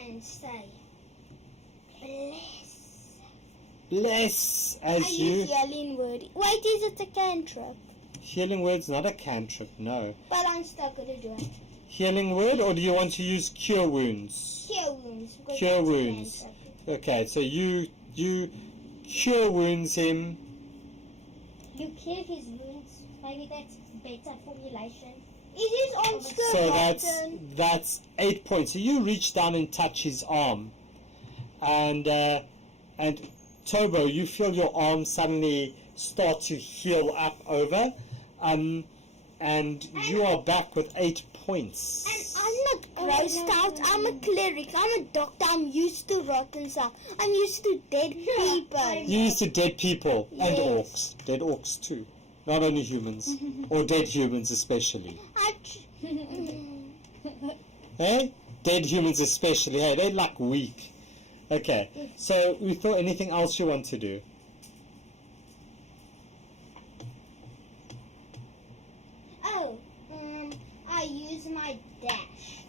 and say, bless. Bless as I you. use yelling word. Wait, is it a cantrip? Healing word's not a cantrip, no. But I'm still gonna do it. Healing word, or do you want to use cure wounds? Cure wounds. because Cure it's a wounds. cantrip. Okay, so you cure wounds him. You cure his wounds. Maybe that's better formulation. It is on skill So that's 8 points. So you reach down and touch his arm, and Tobo, you feel your arm suddenly start to heal up over, and you are back with 8 points. And I'm not grossed out. I'm a cleric. I'm a doctor. I'm used to rotten stuff. I'm used to dead people. You're used to dead people and Yes. orcs. Dead orcs too. Not only humans. Or dead humans especially. Eh? Dead humans especially. Hey, they're weak. Okay. So, Uthor, anything else you want to do? Oh, I use my dash.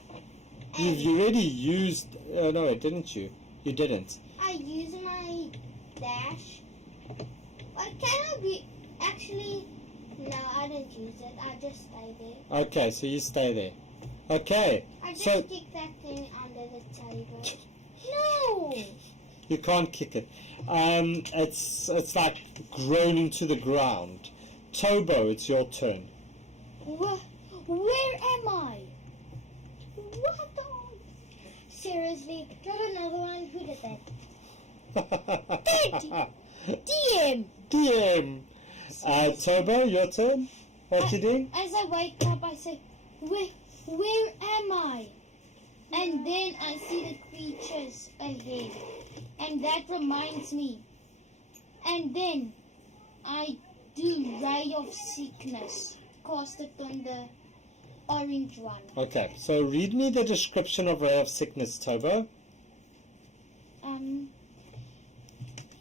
You've already used... Oh, no, didn't you? You didn't. I use my dash. But can I be... Actually, no, I don't use it. I just stay there. Okay, so you stay there. Okay. I just So, stick that thing under the table. No! you can't kick it. It's grown into the ground. Tobo, it's your turn. Where am I? What the... Seriously, got another one? Who did that? DM! DM! Tobo, your turn. What you doing? As I wake up, I say, where am I? And then I see the creatures ahead. And that reminds me. And then I do Ray of Sickness. Cast it on the orange one. Okay, so read me the description of Ray of Sickness, Tobo.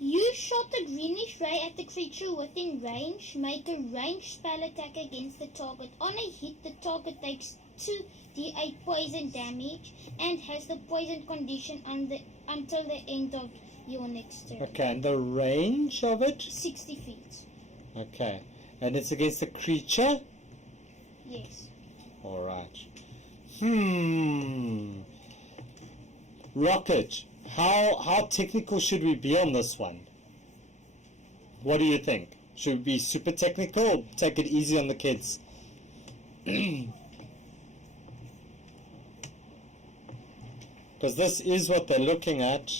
You shot a greenish ray at the creature within range. Make a ranged spell attack against the target. On a hit, the target takes 2d8 poison damage and has the poison condition until the end of your next turn. Okay, and the range of it? 60 feet. Okay. And it's against a creature? Yes. Alright. Rocket, how technical should we be on this one? What do you think? Should we be super technical or take it easy on the kids? Because this is what they're looking at.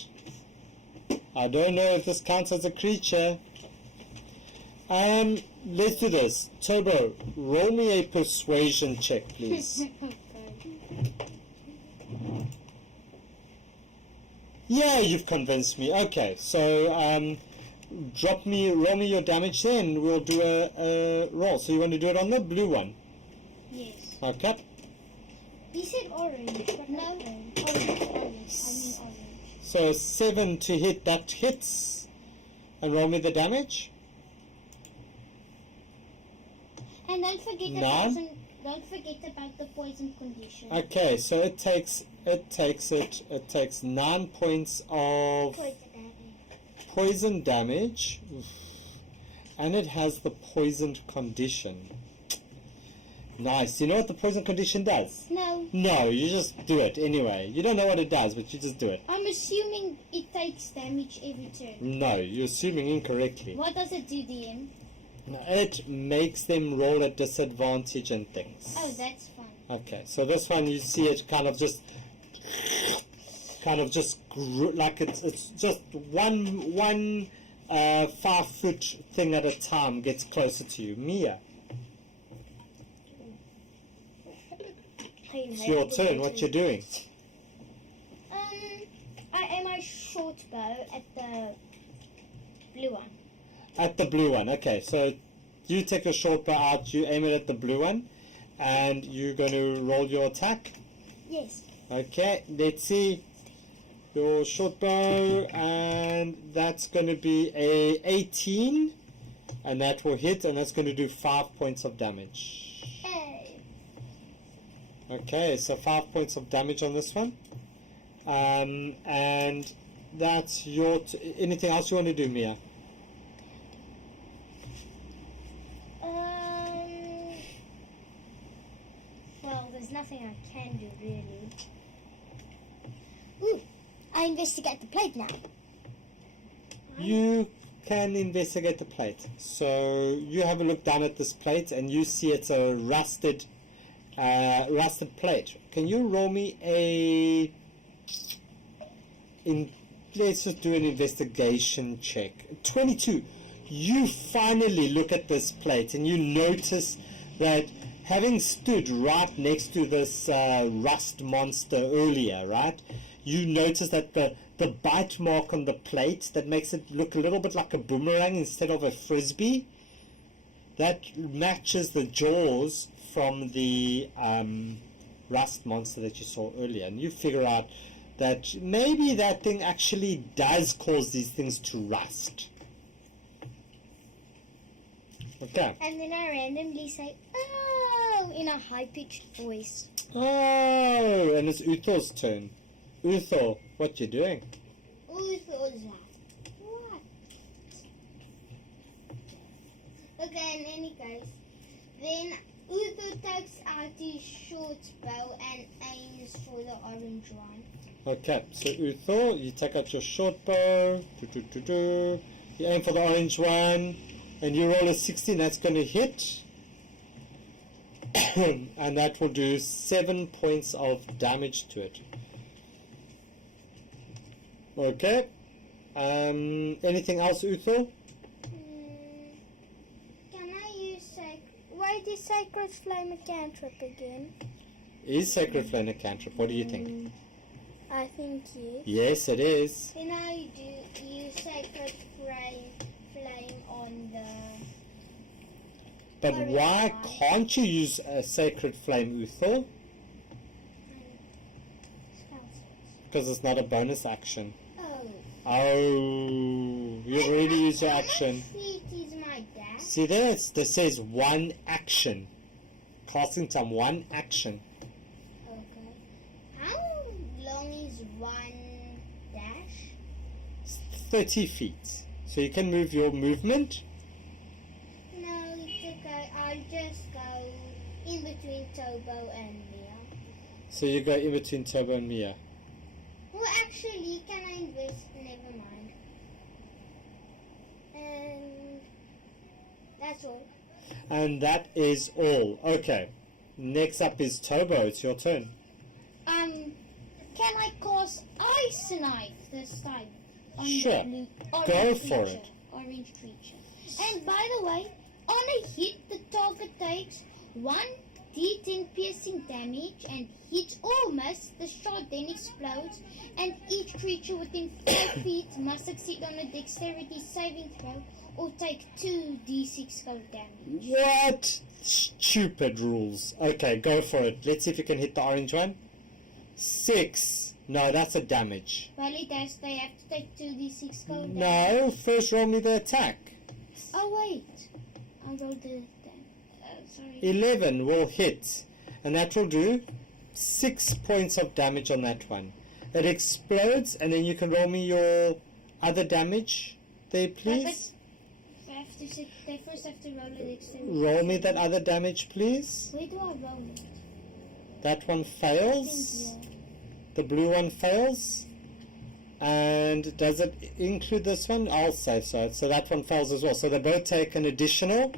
I don't know if this counts as a creature. Let's do this. Turbo, roll me a persuasion check, please. Yeah, you've convinced me. Okay, so roll me your damage there, and we'll do a roll. So you want to do it on the blue one? Yes. Okay. You said orange, but No. orange. Orange. I mean orange. So 7 to hit, that hits. And roll me the damage. And don't forget about the poison condition. Okay, so it takes 9 points of poison damage, and it has the poisoned condition. Nice. You know what the poison condition does? No. No, you just do it anyway. You don't know what it does, but you just do it. I'm assuming it takes damage every turn. No, you're assuming incorrectly. What does it do, DM? It makes them roll at disadvantage and things. Oh, that's fun. Okay, so this one you see it kind of just like it's just one 5 foot thing at a time gets closer to you. Mia, it's your turn. What you doing? I aim my short bow at the blue one. At the blue one. Okay, so you take a short bow out, you aim it at the blue one, and you're going to roll your attack. Yes. Okay, let's see your short bow, and that's going to be a 18, and that will hit, and that's going to do 5 points of damage. Hey. Okay, so 5 points of damage on this one, and that's your. Anything else you want to do, Mia? Well, there's nothing I can do really. Ooh, I investigate the plate now. You can investigate the plate. So you have a look down at this plate, and you see it's a rusted plate. Can you roll me let's just do an investigation check. 22. You finally look at this plate, and you notice that having stood right next to this rust monster earlier, right, you notice that the bite mark on the plate that makes it look a little bit like a boomerang instead of a frisbee, that matches the jaws from the rust monster that you saw earlier. And you figure out that maybe that thing actually does cause these things to rust. Okay. And then I randomly say, "Oh," in a high-pitched voice. Oh, and it's Uthor's turn. Uthor, what you doing? Uthor's like, what? Okay, in any case, then Uthor takes out his short bow and aims for the orange one. Okay, so Uthor, you take out your short bow. You aim for the orange one. And you roll a 16, that's going to hit. And that will do 7 points of damage to it. Okay. Anything else, Uthor? Can I use Wait, is Sacred Flame a cantrip again? Is Sacred Flame a cantrip? What do you think? I think yes. Yes, it is. Then I do use sacred flame on the. But why can't you use a Sacred Flame, Uthor? Because it's not a bonus action. Oh. Oh. You've already used your action. How much feet is my dash? See there? This says 1 action. Casting time, 1 action. Okay. How long is one dash? 30 feet. So you can move your movement. No, it's okay. I'll just go in between Tobo and Mia. So you go in between Turbo and Mia. Well, actually, can I invest? Never mind. And that's all. And that is all. Okay. Next up is Tobo. It's your turn. Can I cast Ice Knife this time? On Sure. The Go orange for creature, it. Orange creature. And by the way, on a hit, the target takes 1d10 piercing damage, and hit or miss, the shot then explodes, and each creature within 5 feet must succeed on a dexterity saving throw or take 2d6 cold damage. What? Stupid rules. Okay, go for it. Let's see if you can hit the orange one. 6. No, that's a damage. Well, it does. They have to take 2d6 cold damage. No, first roll me the attack. Oh, wait. I'll roll the... sorry. 11 will hit. And that will do 6 points of damage on that one. It explodes, and then you can roll me your other damage there, please. They first have to roll a dexterity. Roll me that other damage, please. Where do I roll it? That one fails. Yeah. The blue one fails. And does it include this one? I'll say so. So that one fails as well. So they both take an additional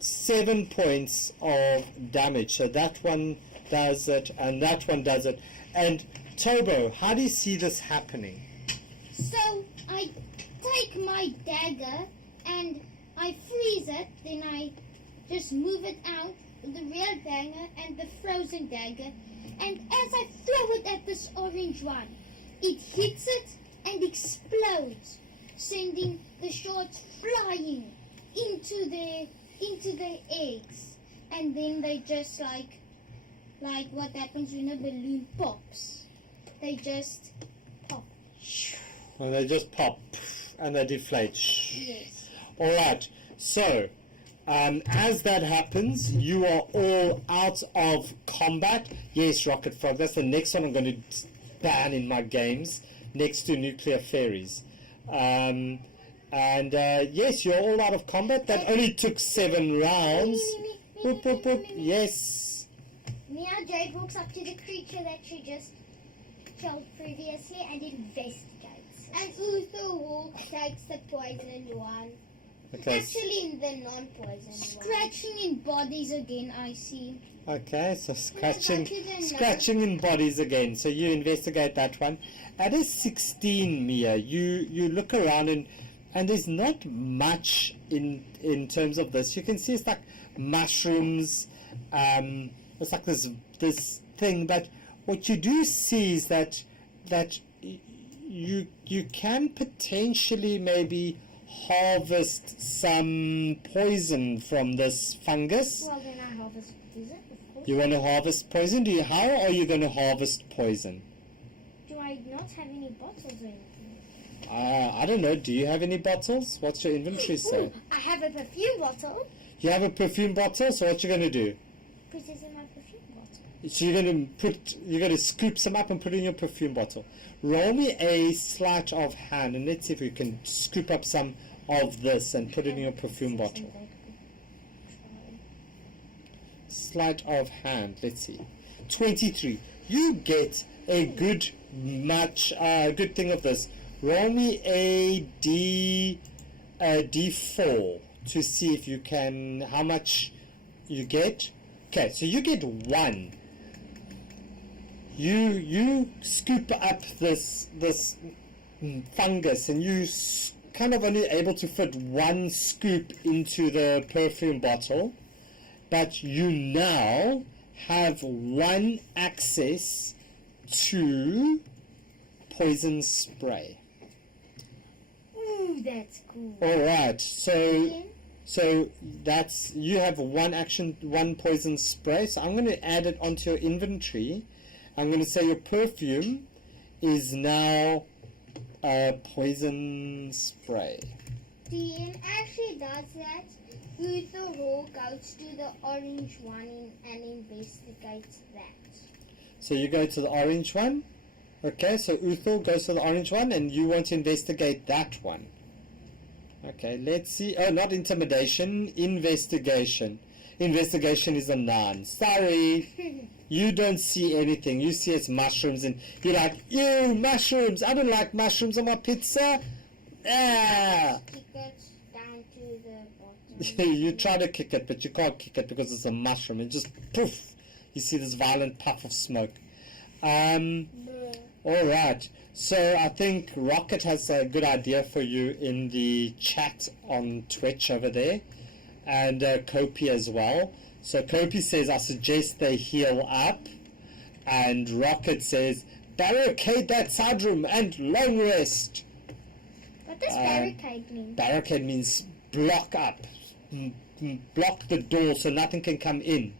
7 points of damage. So that one does it, and that one does it. And Tobo, how do you see this happening? So I take my dagger and I freeze it. Then I just move it out with the real dagger and the frozen dagger. And as I throw it at this orange one, it hits it and explodes, sending the shards flying into the eggs. And then they just like what happens when a balloon pops. They just pop. And they just pop and they deflate. Yes. Alright, so as that happens, you are all out of combat. Yes, Rocket Frog, that's the next one I'm going to ban in my games, next to Nuclear Fairies. Yes, you're all out of combat. That only took 7 rounds. Boop, boop, boop. Yes. Mia Jade walks up to the creature that she just killed previously and investigates. And Uther Walk takes the poisoned one. Okay. Actually, in the non-poisoned one. Scratching in bodies again, I see. Okay, so scratching Let's go to the scratching in bodies again. So you investigate that one. At a 16, Mia, you look around and there's not much in terms of this. You can see it's like mushrooms. It's like this thing. But what you do see is that you can potentially maybe harvest some poison from this fungus. Well, then I harvest poison, of course. You want to harvest poison? How are you going to harvest poison? Do I not have any bottles or anything? I don't know. Do you have any bottles? What's your inventory say? I have a perfume bottle. You have a perfume bottle. So what you going to do? Put it in my perfume bottle. So you're going to scoop some up and put it in your perfume bottle. Roll me a sleight of hand, and let's see if we can scoop up some of this and put it in your perfume bottle. Sleight of hand. Let's see. 23. You get a good thing of this. Roll me a D4 to see if you can, how much you get. Okay, so you get 1. You scoop up this fungus, and you kind of only able to fit 1 scoop into the perfume bottle, but you now have 1 access to poison spray. Ooh, that's cool. All right, so that's, you have 1 action, 1 poison spray. So I'm going to add it onto your inventory. I'm going to say your perfume is now a poison spray. And as she does that, Uthor goes to the orange one and investigates that. So you go to the orange one. Okay, so Uthor goes to the orange one and you want to investigate that one. Okay, let's see. Oh, not intimidation, investigation. Investigation is a noun. Sorry. You don't see anything. You see it's mushrooms and you're like, ew, mushrooms. I don't like mushrooms on my pizza. Ah. Kick it down to the bottom. You try to kick it, but you can't kick it because it's a mushroom. And just poof, you see this violent puff of smoke. Alright, so I think Rocket has a good idea for you in the chat on Twitch over there, and Kopi as well. So Kopi says, I suggest they heal up, and Rocket says, barricade that side room and long rest. What does barricade mean? Barricade means block up, block the door so nothing can come in.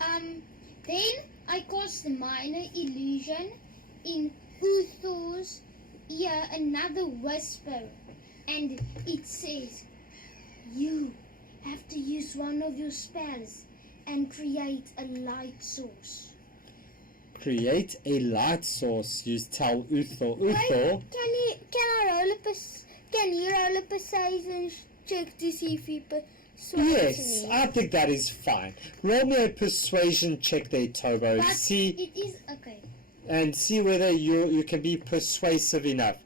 Then I cast minor illusion in Uthor's ear, another whisper, and it says, you have to use one of your spells and create a light source. Create a light source, you tell Uthor. Uthor, Can you roll a persuasion check to see if he persuades yes, me? I think that is fine. Roll me a persuasion check there, Tobo. But See, it is okay. and see whether you can be persuasive enough.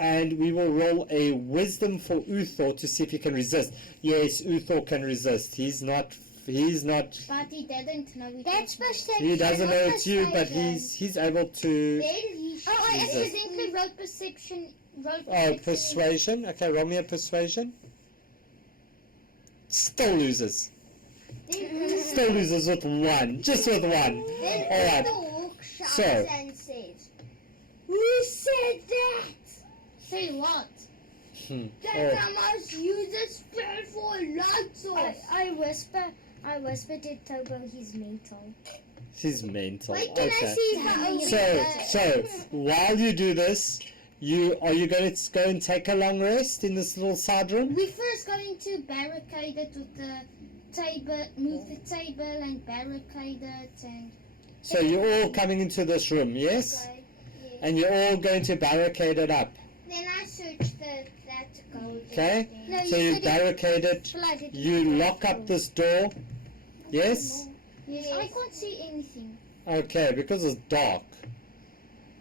And we will roll a wisdom for Uthor to see if he can resist. Yes, Uthor can resist. He's not. But he didn't know it. That's was me. perception. He doesn't know it's you, but persuasion. he's able to. Then he I resist. accidentally wrote perception. Oh, persuasion. Okay, roll me a persuasion. Still loses. Still loses with one. Just with one. Then All right. the hawk shouts So. and says, who said that? Say what? Oh. That I must use a spell for a light source. I whisper to Tobo he's mental. She's mental. Wait, can I Okay. see if So while you do this, are you going to go and take a long rest in this little side room? We're first going to barricade it with the table, move the table and barricade it, and So you're all coming into this room, yes? Okay, yes. And you're all going to barricade it up, Then I search that gold. okay? No, So you said it barricade it, flooded. you lock up this door, yes? yes, I can't see anything. Okay, because it's dark.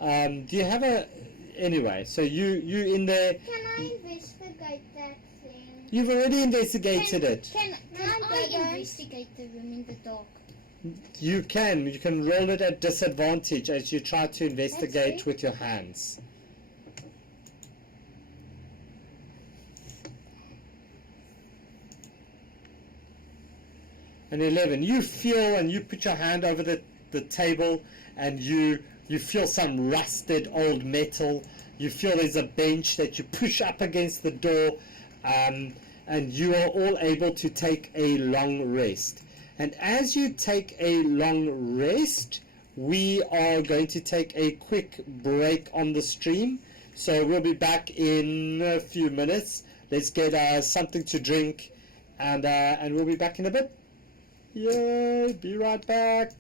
Do you have a... Anyway, so you in there, Can I investigate that thing? you've already investigated it. Can I I go down? investigate the room in the dark? You can roll it at disadvantage as you try to investigate it. with your hands. An 11. You feel and you put your hand over the table and you feel some rusted old metal. You feel there's a bench that you push up against the door, and you are all able to take a long rest. And as you take a long rest, we are going to take a quick break on the stream. So we'll be back in a few minutes. Let's get something to drink, and we'll be back in a bit. Yay! Be right back.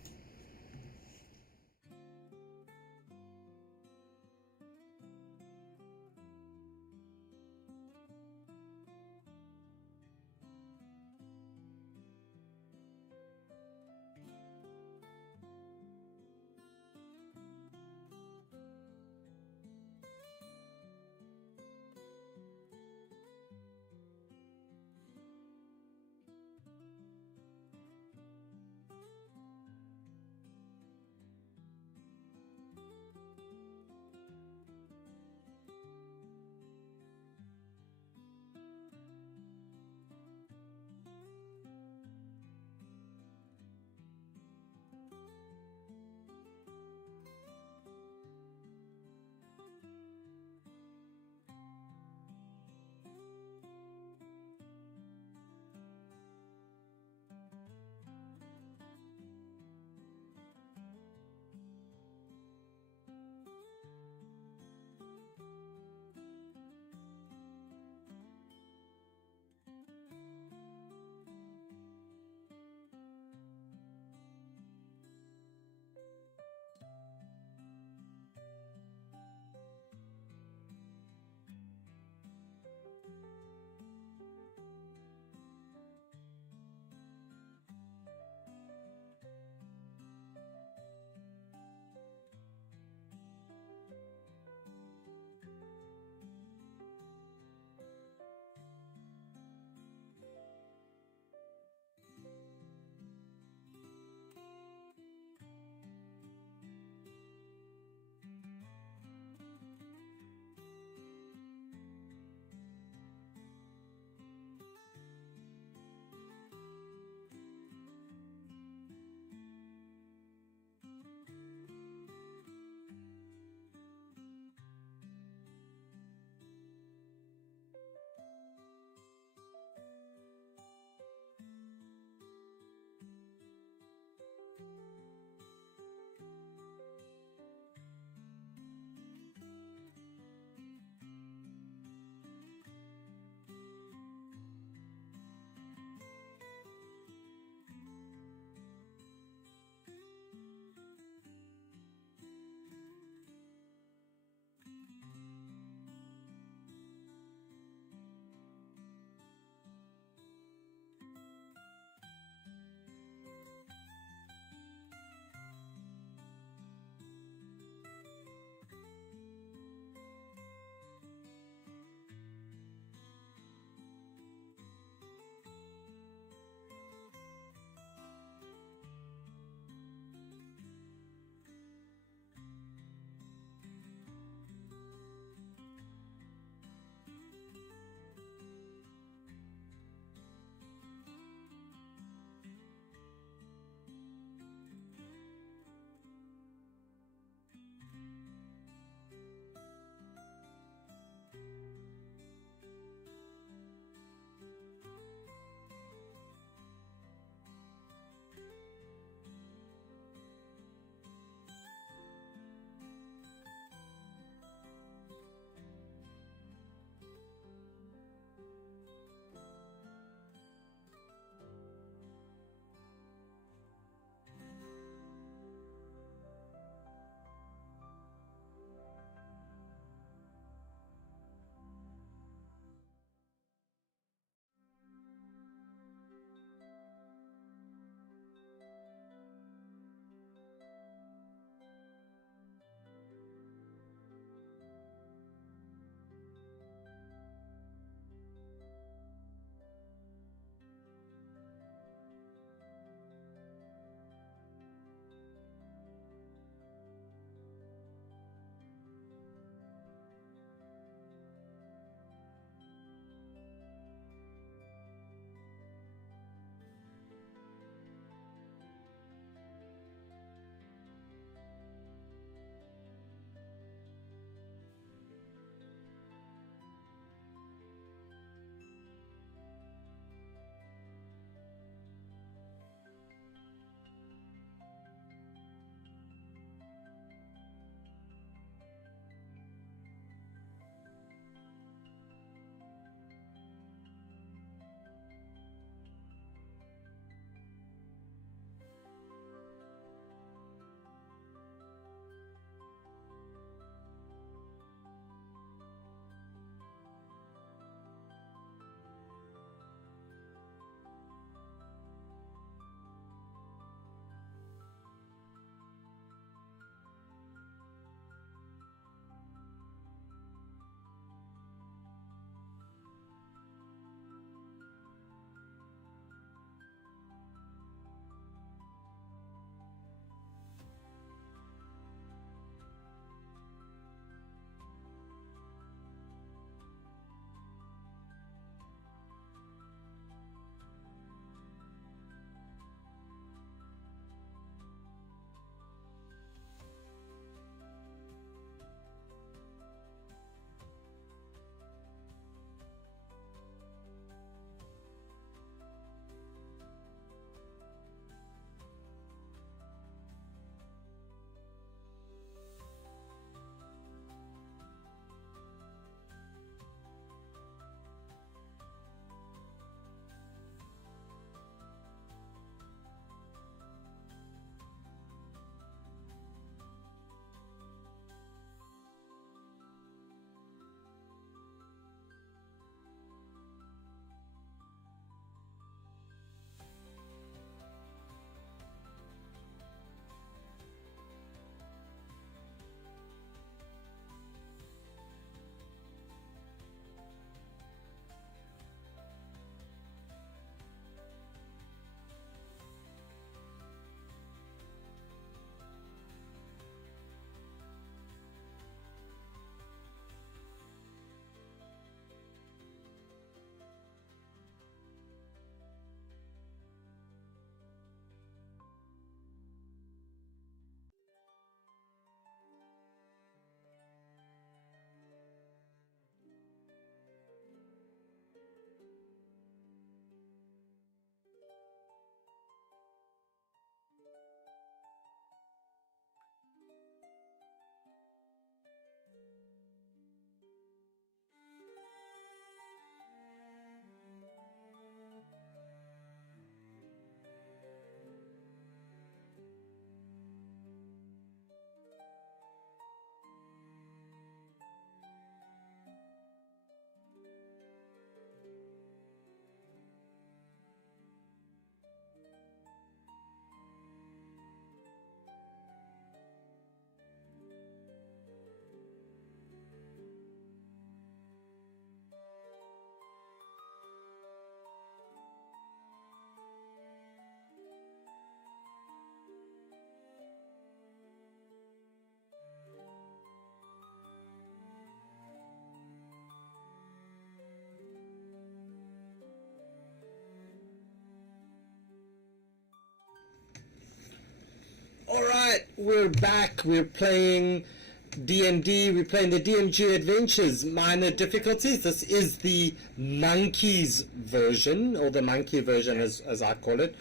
we're back. We're playing DMD. We're playing the DMG Adventures Minor Difficulties. This is the monkeys version, or the monkey version as I call it.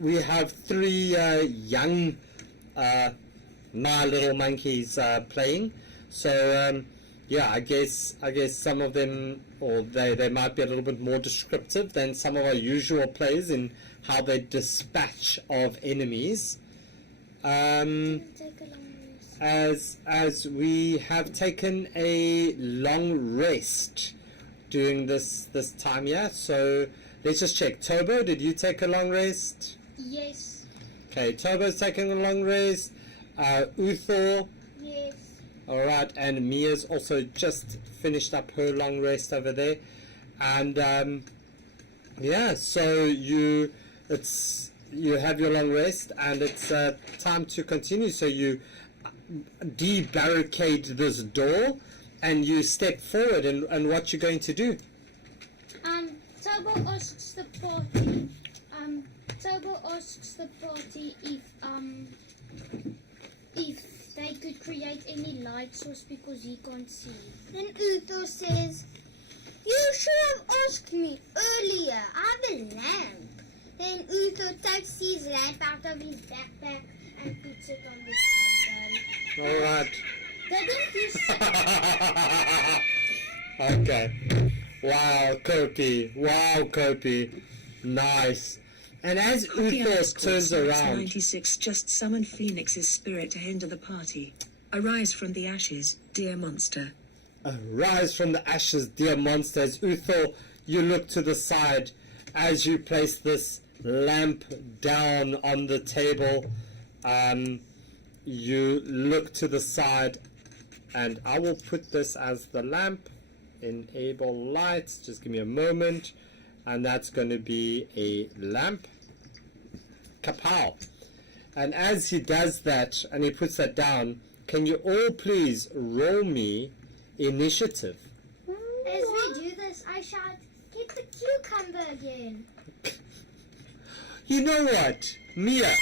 We have 3 young My Little Monkeys playing. So yeah, I guess some of them, or they might be a little bit more descriptive than some of our usual plays in how they dispatch of enemies. As we have taken a long rest during this time here, so let's just check. Tobo, did you take a long rest? Yes. Okay, Tobo's taking a long rest. Uthor. Yes. Alright, and Mia's also just finished up her long rest over there. And yeah, so you have your long rest, and it's time to continue. So you debarricade this door and you step forward, and what you're going to do. Tobo asks the party if they could create any light source because he can't see. Then Uthor says, "You should have asked me earlier. I have a lamp." Then Uthor takes his lamp out of his backpack and puts it on the table. Alright. Didn't you say? Okay. Wow, Kopi. Nice. And as Uthor turns around... 96 just summon Phoenix's spirit to hinder the party. Arise from the ashes, dear monster. Arise from the ashes, dear monster. As Uthor, you look to the side as you place this lamp down on the table. You look to the side, and I will put this as the lamp. Enable lights. Just give me a moment. And that's going to be a lamp. Kapow. And as he does that, and he puts that down, can you all please roll me initiative? As we do this, I shout, "Get the cucumber again." You know what, Mia?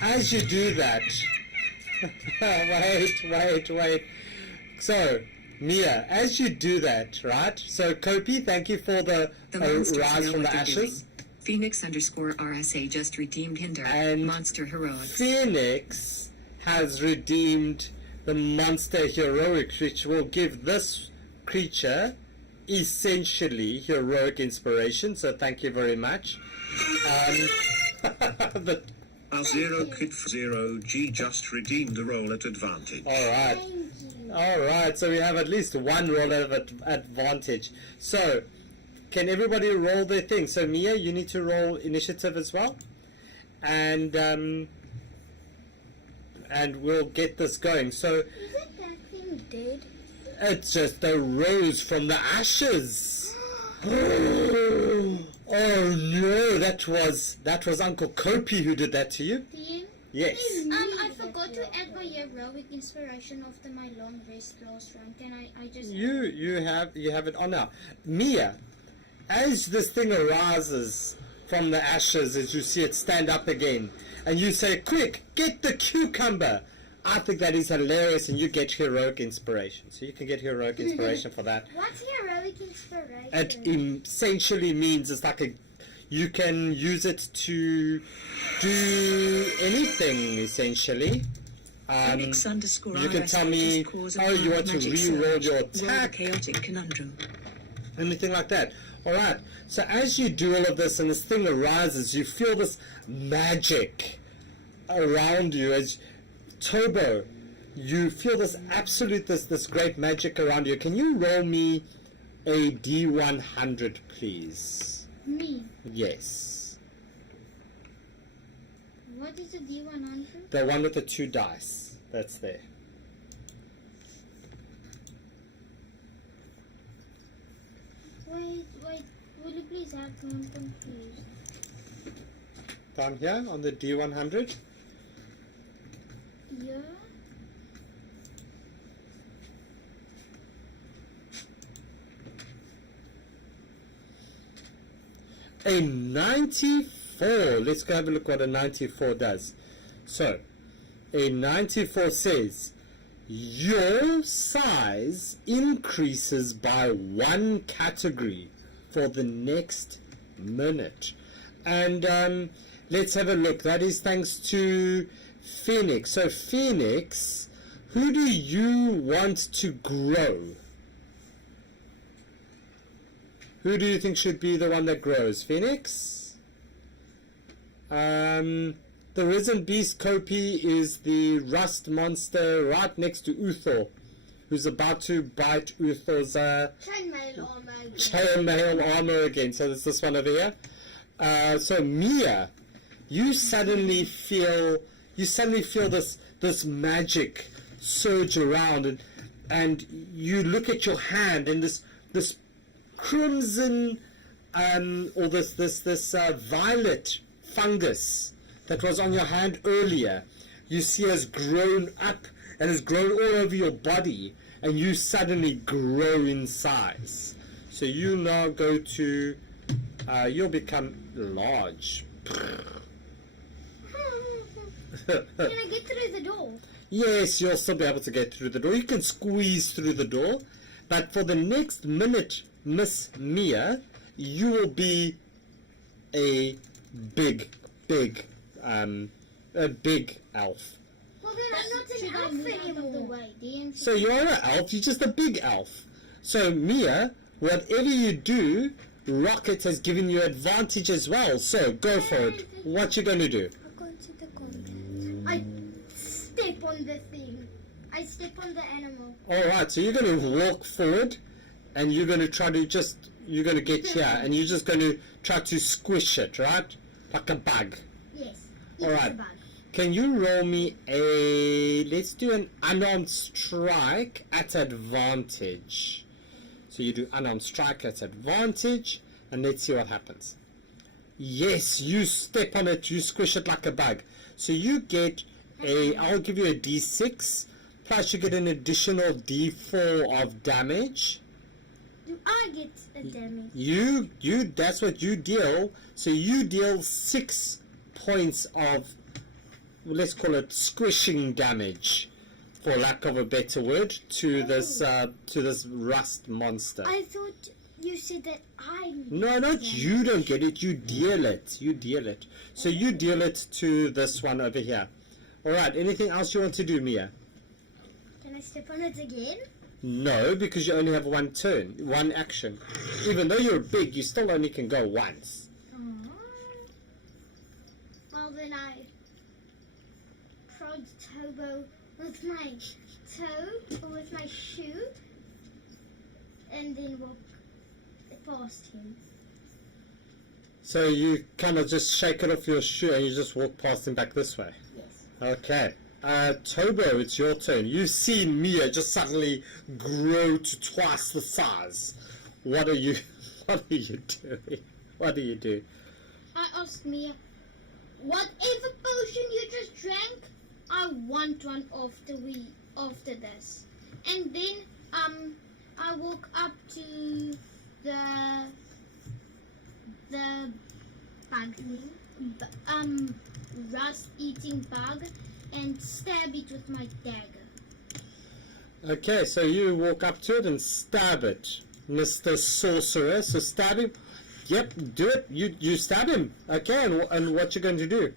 As you do that... wait. So... Mia, as you do that, right? So, Kopi, thank you for the rise from the ashes. Phoenix _RSA just redeemed hinder. And monster heroics. Phoenix has redeemed the monster heroics, which will give this creature essentially heroic inspiration. So, thank you very much. R0 Kid 0G just redeemed a roll at advantage. Alright, so we have at least one roll of advantage. So, can everybody roll their thing? So, Mia, you need to roll initiative as well. And we'll get this going. So, Isn't that thing dead? it just arose from the ashes. Oh no, that was Uncle Kopi who did that to you? DM? Yes. I forgot to add my heroic inspiration after my long rest last round. Can I just... You have it on now. Mia, as this thing arises from the ashes, as you see it stand up again, and you say, "Quick, get the cucumber," I think that is hilarious, and you get heroic inspiration. So you can get heroic inspiration for that. What's heroic inspiration? It essentially means it's like you can use it to do anything, essentially. Phoenix You can tell me, you want to re-roll your attack. Chaotic conundrum. Anything like that. Alright, so as you do all of this and this thing arises, you feel this magic around you. As Tobo, you feel this absolute, this great magic around you. Can you roll me a D100, please? Me? Yes. What is a D100? The one with the 2 dice. That's there. Wait, will you please help me? I'm confused. Down here on the D100. Yeah? A 94. Let's go have a look what a 94 does. So, A 94 says, your size increases by 1 category for the next minute. And let's have a look. That is thanks to Phoenix. So Phoenix, who do you want to grow? Who do you think should be the one that grows? Phoenix? The Risen Beast Kopi is the rust monster right next to Uthor, who's about to bite Uthor's chainmail armor again. So there's this one over here. So Mia, you suddenly feel this magic surge around, and you look at your hand, and this crimson or this violet fungus that was on your hand earlier, you see has grown up and has grown all over your body, and you suddenly grow in size. So you now go to you'll become large. Can I get through the door? Yes, you'll still be able to get through the door. You can squeeze through the door, but for the next minute, Miss Mia, you will be a big elf. Well, then I'm not an elf anymore. So you're an elf, you're just a big elf. So Mia, whatever you do, Rocket has given you advantage as well. So go for it. What you going to do? I go to the combat. I step on the thing. I step on the animal. Alright, so you're going to walk forward, and you're going to try to you're going to get here, and you're just going to try to squish it, right? Like a bug. Yes. Alright. Can you roll me let's do an unarmed strike at advantage. So you do unarmed strike at advantage, and let's see what happens. Yes, you step on it, you squish it like a bug. So you get I'll give you a d6, plus you get an additional d4 of damage. Do I get a damage? You that's what you deal. So you deal 6 points of, let's call it, squishing damage, for lack of a better word, to this rust monster. I thought you said that I... No, not you don't get it. You deal it. You deal it. So you deal it to this one over here. Alright, anything else you want to do, Mia? Can I step on it again? No, because you only have one turn, one action. Even though you're big, you still only can go once. Well, then I prod Tobo with my toe, or with my shoe, and then walk past him. So you kind of just shake it off your shoe and you just walk past him back this way? Yes. Okay. Tobo, it's your turn. You've seen Mia just suddenly grow to twice the size. What are you doing? What do you do? I asked Mia, whatever potion you just drank, I want one after this. And then I walk up to the bug thing, rust eating bug, and stab it with my dagger. Okay, so you walk up to it and stab it, Mr. Sorcerer. So stab him. Yep, do it. You stab him. Okay, and what you going to do?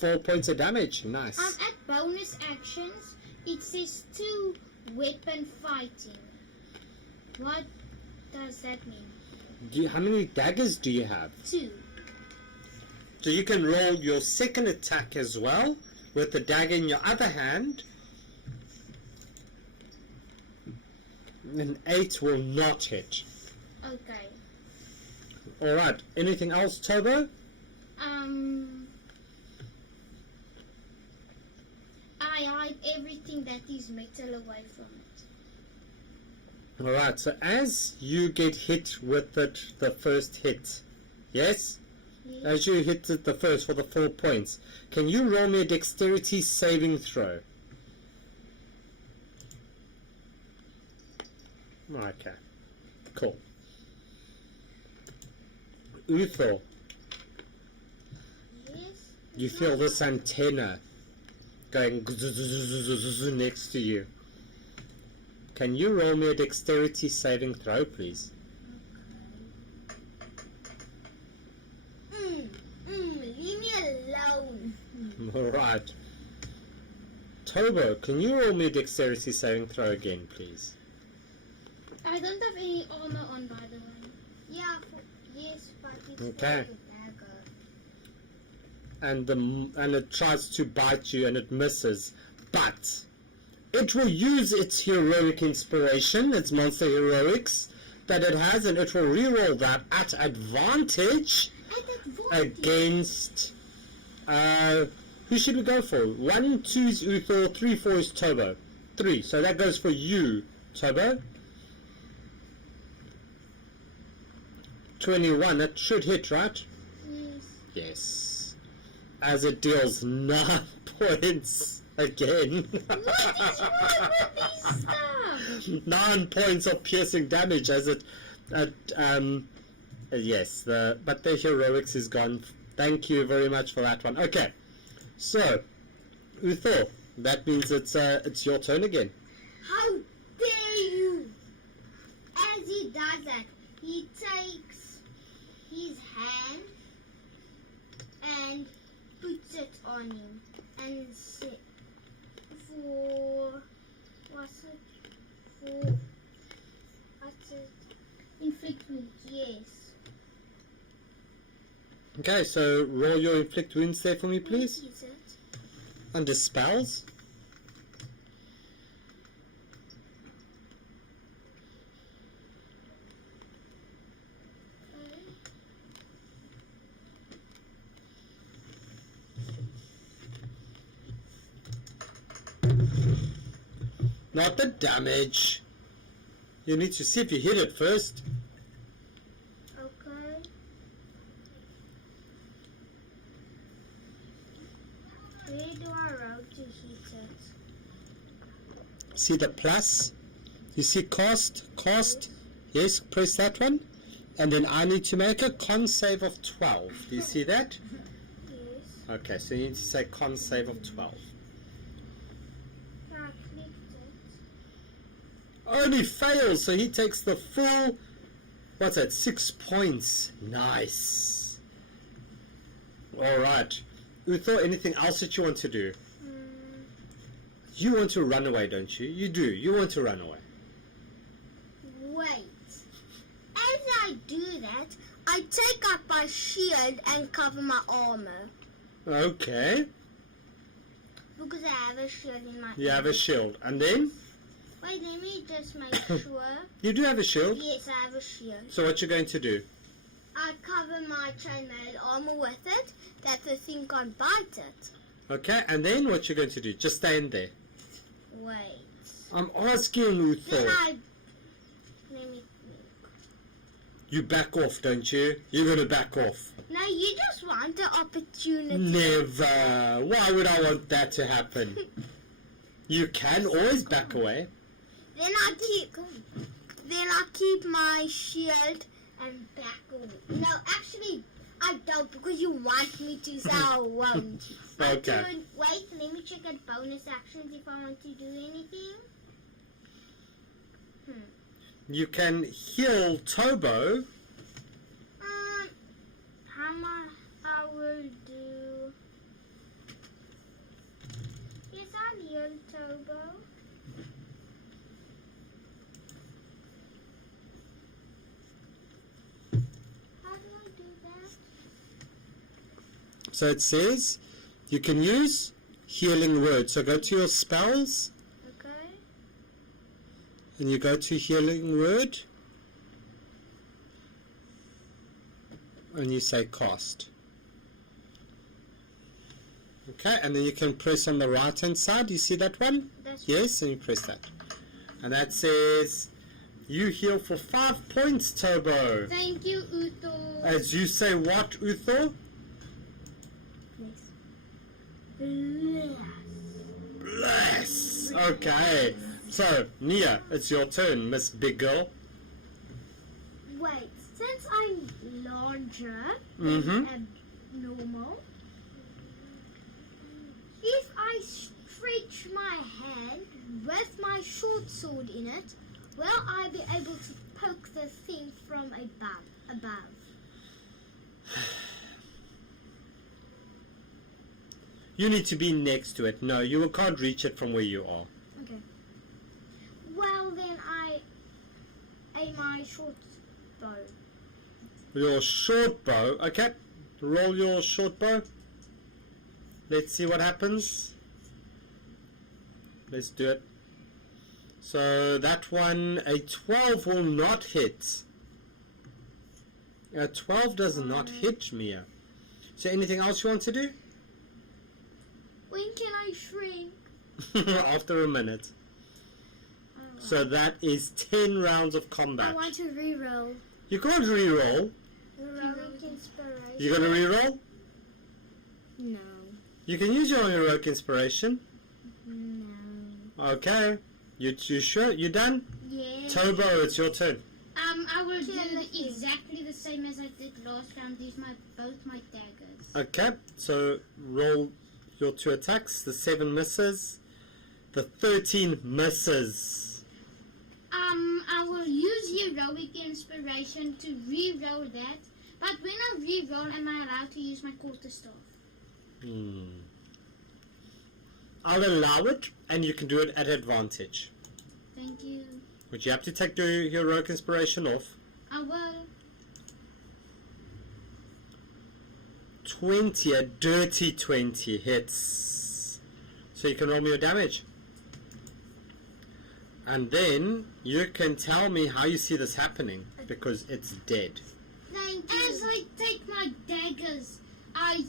4 points of damage. Nice. At bonus actions, it says 2 weapon fighting. What does that mean? How many daggers do you have? 2. So you can roll your second attack as well, with the dagger in your other hand. An 8 will not hit. Okay. Alright, anything else, Tobo? I hide everything that is metal away from it. Alright, so as you get hit with it, the first hit, yes? Yes. As you hit it the first for the 4 points, can you roll me a dexterity saving throw? Okay, cool. Uthor, Yes. you feel this antenna going next to you. Can you roll me a dexterity saving throw, please? Leave me alone. Alright. Tobo, can you roll me a dexterity saving throw again, please? I don't have any armor on, by the way. Yeah, yes, but it's Okay. for the dagger. And it tries to bite you and it misses, but it will use its heroic inspiration, its monster heroics that it has, and it will reroll that at advantage against who should we go for? 1, 2 is Uthor, 3, 4 is Tobo. 3, so that goes for you, Tobo. 21, that should hit, right? Yes. Yes. As it deals 9 points again. What is wrong with these stuff? 9 points of piercing damage as it yes, but the heroics is gone. Thank you very much for that one. Okay. So, Uthor, that means it's your turn again. How dare you! As he does that, he takes his hand and puts it on him and says, what's it? Inflict wounds. Yes. Okay, so roll your inflict wounds there for me, please. What is it? Under spells. Not the damage. You need to see if you hit it first. Okay. Where do I roll to hit it? See the plus? You see cast? Yes, press that one. And then I need to make a con save of 12. Do you see that? Yes. Okay, so you need to say con save of 12. I clicked it. Only fails, so he takes the full, what's that, 6 points. Nice. Alright. Uthor, anything else that you want to do? You want to run away, don't you? You do. You want to run away. Wait. As I do that, I take up my shield and cover my armor. Okay. Because I have a shield in my You have a shield. And then? Wait, let me just make sure. You do have a shield. Yes, I have a shield. So what you're going to do? I cover my chainmail armor with it, that the thing can't bite it. Okay, and then what you're going to do? Just stand there. Wait. I'm asking Then Uthor. let me think. You back off, don't you? You're going to back off. No, you just want the opportunity. Never. Why would I want that to happen? You can always back away. Then I keep my shield and back away. No, actually, I don't, because you want me to, so I won't. Okay. Wait, let me check at bonus actions if I want to do anything. You can heal Tobo. How much I will do? Yes, I'll heal Tobo. How do I do that? So it says you can use healing word. So go to your spells Okay. and you go to healing word and you say cast. Okay, and then you can press on the right hand side. You see that one? That's Yes, and you press that. And that says you heal for 5 points, Tobo. Thank you, Uthor. As you say what, Uthor? Bless. Okay. So, Nia, it's your turn, Miss Big Girl. Wait, since I'm larger Mm-hmm. than normal, if I Will I be able to poke the thing from above? You need to be next to it. No, you can't reach it from where you are. Okay. Well, then I aim my short bow. Your short bow. Okay. Roll your short bow. Let's see what happens. Let's do it. So that one, a 12 will not hit. A 12 does not hit, Mia. So anything else you want to do? When can I shrink? After a minute. So that is 10 rounds of I combat. want to reroll. You can't reroll. Heroic inspiration. You gonna reroll? No. You can use your heroic inspiration. No. Okay. You sure? You done? Yeah. Tobo, it's your turn. I will do Nothing. exactly the same as I did last round. Use both my daggers. Okay. So roll your 2 attacks. The 7 misses. The 13 misses. I will use heroic inspiration to re-roll that. But when I re-roll, am I allowed to use my quarterstaff? I'll allow it, and you can do it at advantage. Thank you. But you have to take the heroic inspiration off. I will. 20, a dirty 20 hits. So you can roll me your damage. And then you can tell me how you see this happening, because it's dead. Thank you. As I take my daggers, I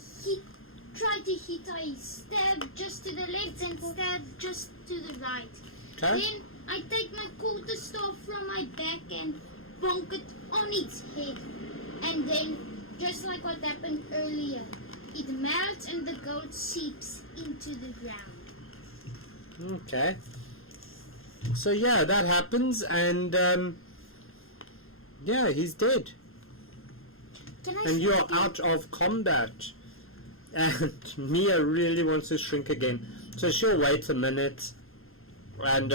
try to hit, I stab just to the left and stab just to the right. Okay? Then I take my quarterstaff from my back and bonk it on its head. And then, just like what happened earlier, it melts and the gold seeps into the ground. Okay. So yeah, that happens, and yeah, he's dead. Can I And you're shrink again? out of combat. And Mia really wants to shrink again. So she'll wait a minute, and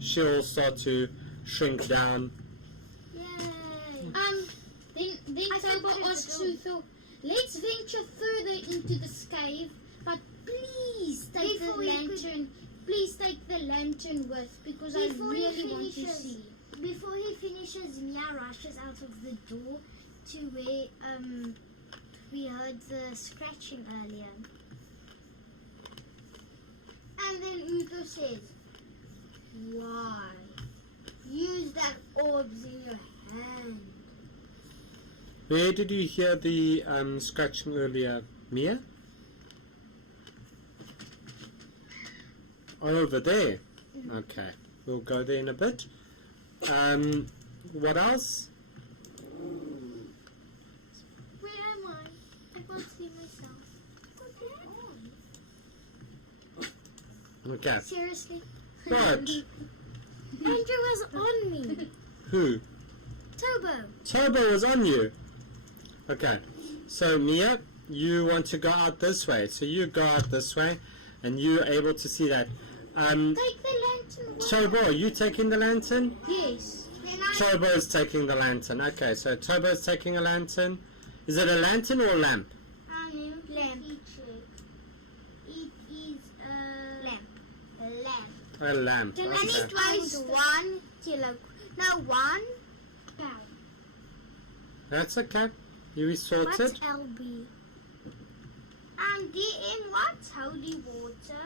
she'll start to shrink down. Yay. Then I think Toba that is asks the goal. Sutho, let's venture further into this cave, but please take Before the we lantern. Please take the lantern with, because I Before he really want to finishes- see. Before he finishes, Mia rushes out of the door to where we heard the scratching earlier. And then Utho says, why? Use that orbs in your hand. Where did you hear the scratching earlier, Mia? Over there. Okay, we'll go there in a bit. What else? Where am I? I can't see myself. Okay. Seriously? What? Andrew was on me. Who? Tobo. Tobo was on you. Okay. So Mia, you want to go out this way. So you go out this way, and you're able to see that. Take the lantern with. Tobo, are you taking the lantern? Yes. Then I Tobo is taking the lantern. Okay, so Tobo is taking a lantern. Is it a lantern or a lamp? lamp. It is a lamp. A lamp. A lamp. Can I Okay. just Weighs 1 kilo. No, 1 pound? That's okay. You What's sorted. LB? DM what's holy water?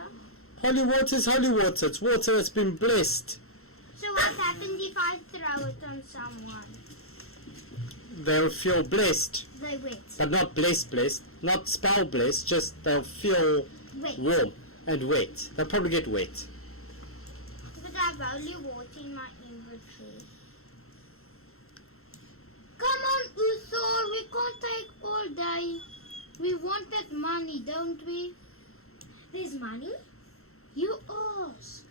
Holy water is holy water. It's water that's been blessed. So what happens if I throw it on someone? They'll feel blessed, They wet. but not blessed, not spell blessed. Just they'll feel Wet. warm and wet. They'll probably get wet. But I have holy water in my inventory. Come on, Utho. We can't take all day. We want that money, don't we? There's money? You asked.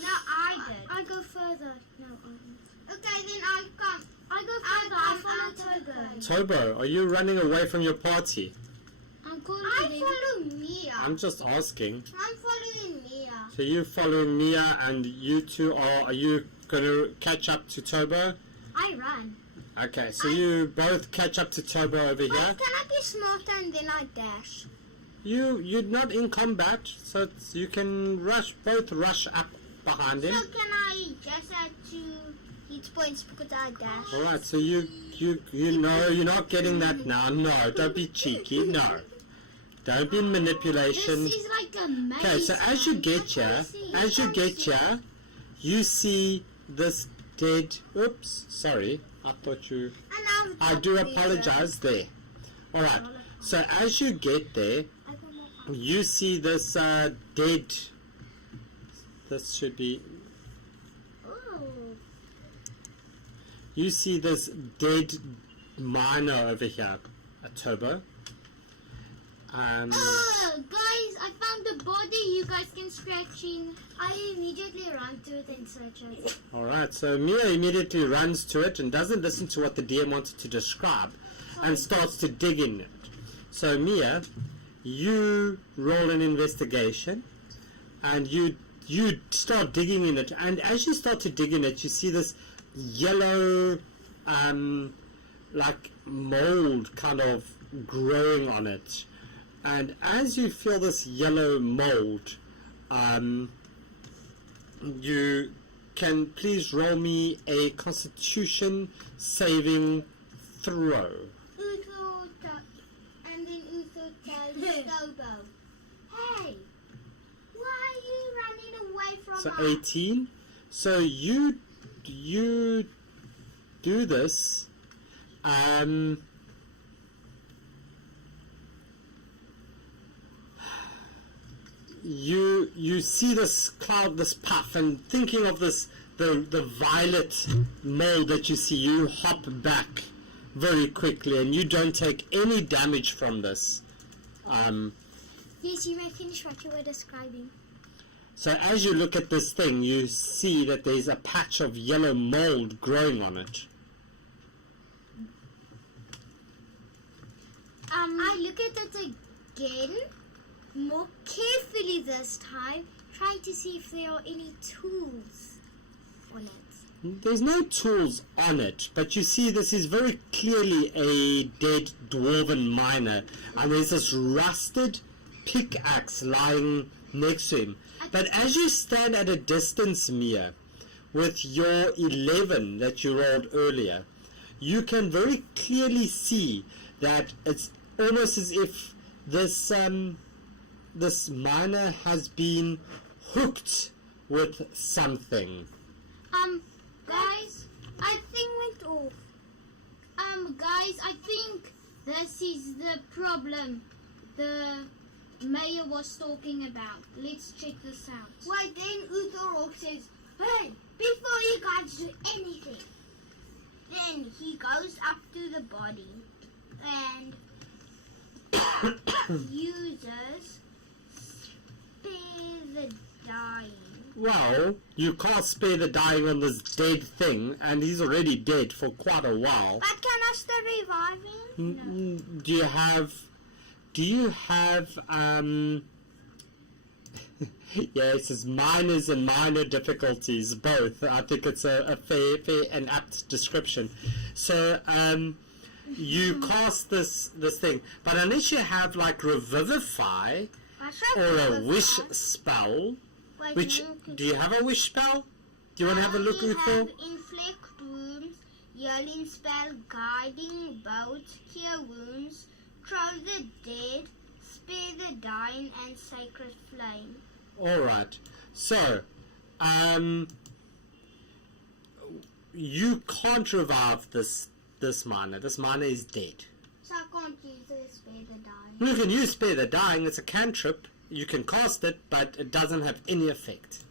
No, I did. I go further. No, Okay, then I'll come. I go further. I follow Tobo. Tobo, are you running away from your party? I'm calling I them. follow Mia. I'm just asking. I'm following Mia. So you following Mia, and you two are you going to catch up to Tobo? I run. Okay, so you both catch up to Tobo over Wait, here. can I be smarter and then I dash? You're not in combat, so you can both rush up behind him. So can I just add 2 hit points because I dash? Alright, so you know you're not getting that now. No, don't be cheeky, no. Don't be manipulation. This is like a maze. Okay, so as you get here, you see this dead... Oops, sorry. I thought you... I do apologize there. Alright, so as you get there, you see this dead... This should be... You see this dead miner over here, a Turbo. Guys, I found the body. You guys can scratch in. I immediately run to it and search it. Alright, so Mia immediately runs to it and doesn't listen to what the DM wanted to describe and starts to dig in it. So Mia, you roll an investigation and you start digging in it, and as you start to dig in it, you see this yellow like mold kind of growing on it. And as you feel this yellow mold, you can please roll me a Constitution saving throw. And then Utho tells Tobo, hey, why are you running away from So us? 18. So you do this. You see this cloud, this puff, and thinking of this the violet mold that you see, you hop back very quickly, and you don't take any damage from this. Yes, you may finish what you were describing. So as you look at this thing, you see that there's a patch of yellow mold growing on it. I look at it again, more carefully this time, trying to see if there are any tools on it. There's no tools on it, but you see this is very clearly a dead dwarven miner, and there's this rusted pickaxe lying next to him. But as you stand at a distance, Mia, with your 11 that you rolled earlier, you can very clearly see that it's almost as if this this miner has been hooked with something. Guys, I think went off. Guys, I think this is the problem the mayor was talking about. Let's check this out. Why then Utho says, hey, before you guys do anything, then he goes up to the body and uses spare the dying. Well, you can't spare the dying on this dead thing, and he's already dead for quite a while. But can I still revive him? No. Do you have yeah, it says minors and minor difficulties, both. I think it's a fair and apt description. So, you cast this thing, but unless you have like Revivify or a wish spell, which, do you have a wish spell? Do you want to have a look, We Utho? have inflict wounds, healing spell, guiding bolt, cure wounds, throw the dead, spare the dying, and sacred flame. Alright, so, you can't revive this miner. This miner is dead. So I can't use the spare the dying. You can use spare the dying, it's a cantrip. You can cast it, but it doesn't have any effect.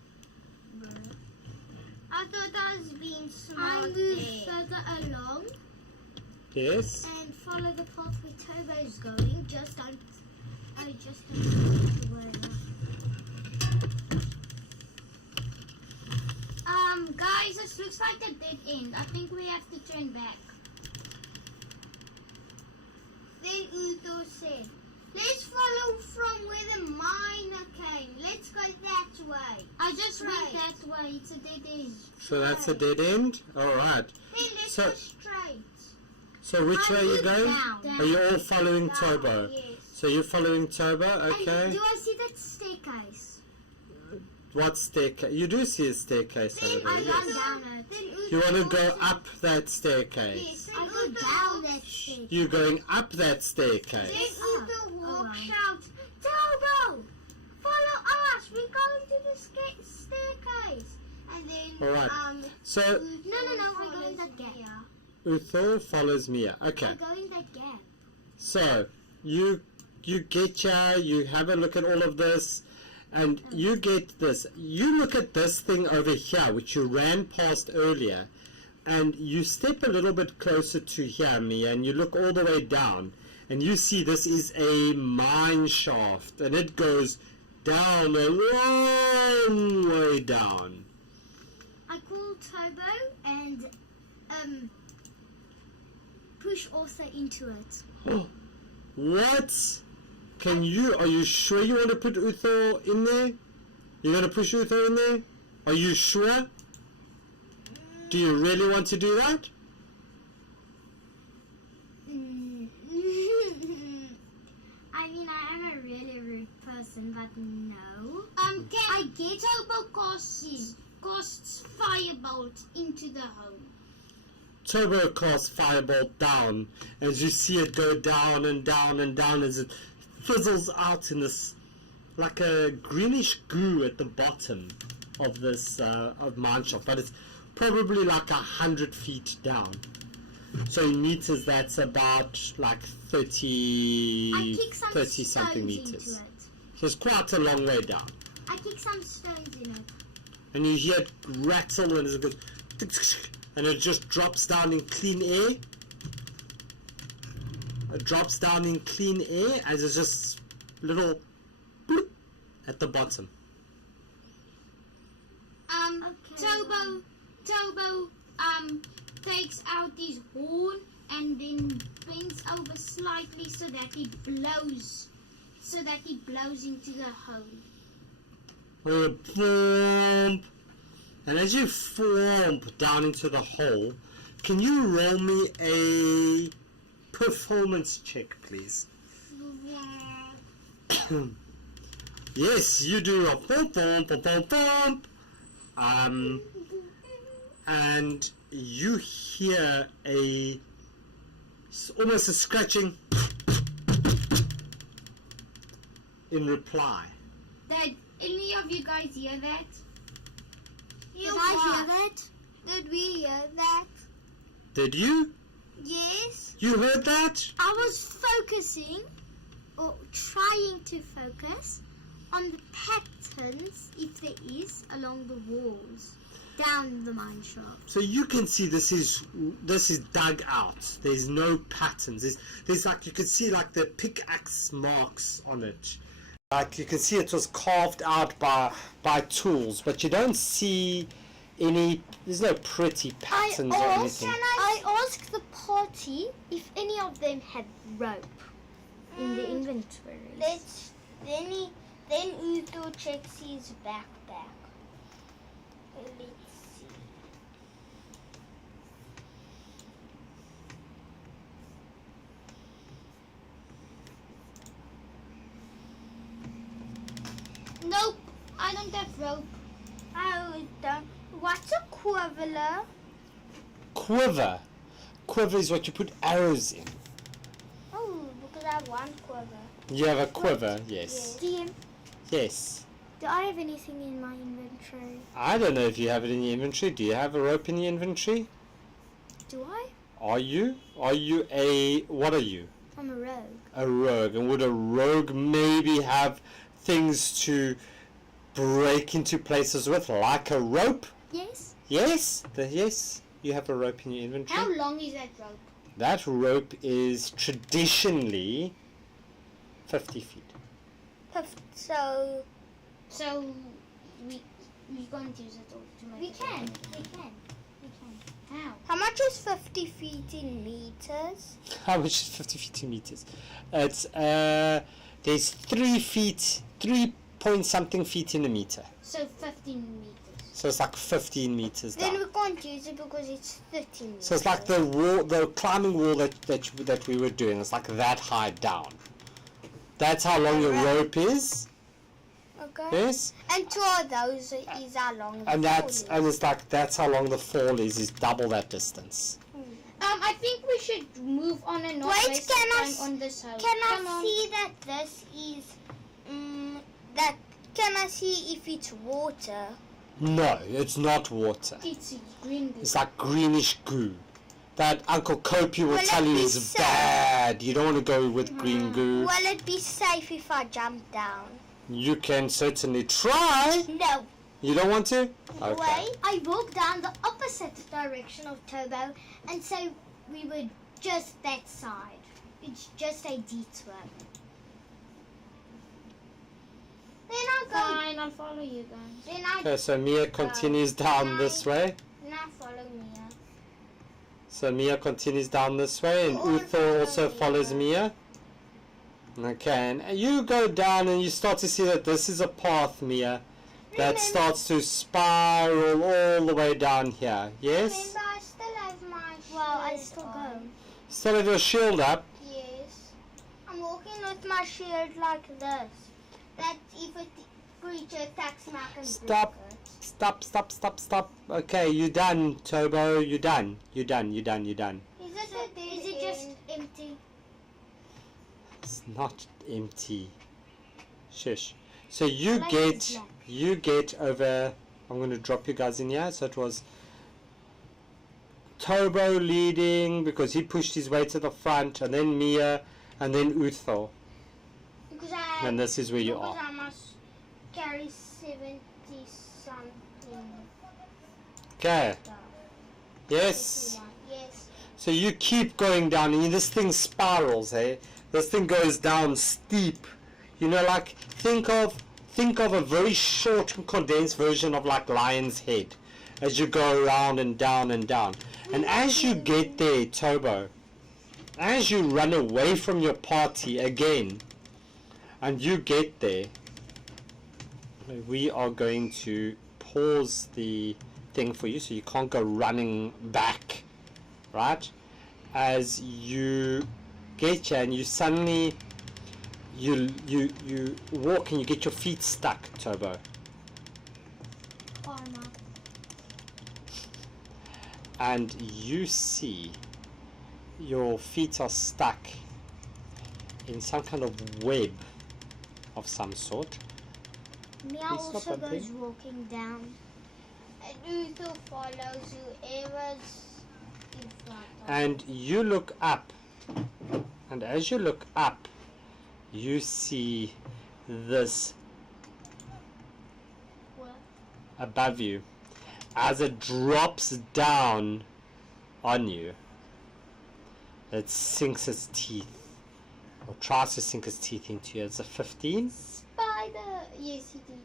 I thought I was being smart. I'll move further along Yes? and follow the path where Turbo's going. Just don't the way. Guys, this looks like a dead end. I think we have to turn back. Then Utho said, Let's follow from where the miner came. Let's go that way. I just went Right. that way. It's a dead end. So that's a dead end? Alright. Then let's So- go straight. So which way are you going? Down. Are you all following Down, Turbo? yes. So you're following Turbo, And okay. do I see that staircase? What staircase? You do see a staircase Then over I there, run yes. down it. You want to go up that staircase? Yes, then I go Udo down walks- that staircase. You're going up that Then staircase. Udo walks alright. out. Turbo! Follow us! We're going to the staircase. And then, Alright. So No, I go in that gap. Uthor follows Mia. I Okay. go in that gap. So you get here, you have a look at all of this, and you get this. You look at this thing over here, which you ran past earlier, and you step a little bit closer to here, Mia, and you look all the way down, and you see this is a mine shaft, and it goes down a long way down. I call Turbo and push Arthur into it. What? Are you sure you want to put Uthor in there? You're going to push Uthor in there? Are you sure? Do you really want to do that? I mean, I am a really rude person, but no. I get Turbo casts firebolt into the hole. Turbo casts Firebolt down as you see it go down and down and down as it fizzles out in this like a greenish goo at the bottom of this of mineshaft, but it's probably like 100 feet down. So in meters, that's about like I kick some 30 something stones meters. into it. So it's quite a long way down. I kick some stones in it. And you hear it rattle and it goes and it just drops down in clean air. It drops down in clean air as it's just little bloop at the bottom. Turbo takes out his horn and then bends over slightly so that he blows into the hole. Thump. And as you thump down into the hole, can you roll me a performance check, please? Yes, you do a thump, thump, thump, thump. And you hear almost a scratching in reply. Did any of you guys hear that? Did I hear that? Did we hear that? Did you? Yes. You heard that? I was focusing, or trying to focus, on the patterns, if there is, along the walls, down the mine shaft. So you can see this is dug out. There's no patterns. There's like you can see like the pickaxe marks on it. Like you can see it was carved out by tools, but you don't see any. There's no pretty patterns or anything. I asked the party if any of them had rope in the inventory. Then Udo checks his backpack. Let's see. Nope, I don't have rope. What's a quiver? Quiver. Quiver is what you put arrows in. Oh, because I have one quiver. You have a quiver, yes. DM, Yes. do I have anything in my inventory? I don't know if you have it in your inventory. Do you have a rope in your inventory? Do I? Are you? Are you a... What are you? I'm a rogue. A rogue. And would a rogue maybe have things to break into places with, like a rope? Yes. Yes? Yes. You have a rope in your inventory. How long is that rope? That rope is traditionally 50 feet. So So we can't use it all to make We it can. work. We can. How? much is 50 feet in meters? How much is 50 feet in meters? It's there's 3 feet, 3 point something feet in a meter. So 15 meters. So it's like 15 meters Then down. we can't use it because it's 30 meters. So it's like the wall, the climbing wall that we were doing. It's like that high down. That's how long your rope is. Okay. Yes. And 2 of those is how long the And that's fall and is. it's like that's how long the fall is double that distance. I think we should move on and not Wait, waste can I time s- on this house. Can Come I on. see that this is can I see if it's water? No, it's not water. It's green. It's like greenish goo. That Uncle Kopi will Will tell it you be is safe? bad. You don't want to go with green goo. Will it be safe if I jump down? You can certainly try. No. You don't want to? Okay. Wait, I walked down the opposite direction of Turbo, and so we were just that side. It's just a detour. Then I'll go. Fine, I'll follow you guys. Then I Okay, so Mia continues down this way. now follow Mia. So Mia continues down this way, and Utho also follows Mia. Okay, and you go down and you start to see that this is a path, Mia, that starts to spiral all the way down here. Yes? Remember, I still have my Well, I shield still on. go. Still have your shield up. Yes. I'm walking with my shield like this. That if a creature attacks me, I can Stop. block it. Stop. Okay, you done, Turbo. You done. Is it a dead Is it just end? empty? It's not empty. Shush. So you like this get black. over. I'm going to drop you guys in here. So it was Turbo leading because he pushed his way to the front, and then Mia, and then Utho. Because I And this is where you because are. I must carry 70 something Okay. stuff. Yes. Yes. So you keep going down, and this thing spirals, eh? This thing goes down steep. You know, like think of a very short and condensed version of like Lion's Head, as you go around and down and down. And as you get there, Turbo, as you run away from your party again, and you get there, we are going to pause the thing for you, so you can't go running back, right? As you get here and you suddenly you walk and you get your feet stuck, Turbo. Armor. And you see your feet are stuck in some kind of web of some sort. Mia Please stop also that goes thing. walking down. And Utho follows whoever's in front of And you look up, and as you look up, you see this What? above you. As it drops down on you, it sinks its teeth, or tries to sink its teeth into you. It's a 15, Spider. Yes, he did.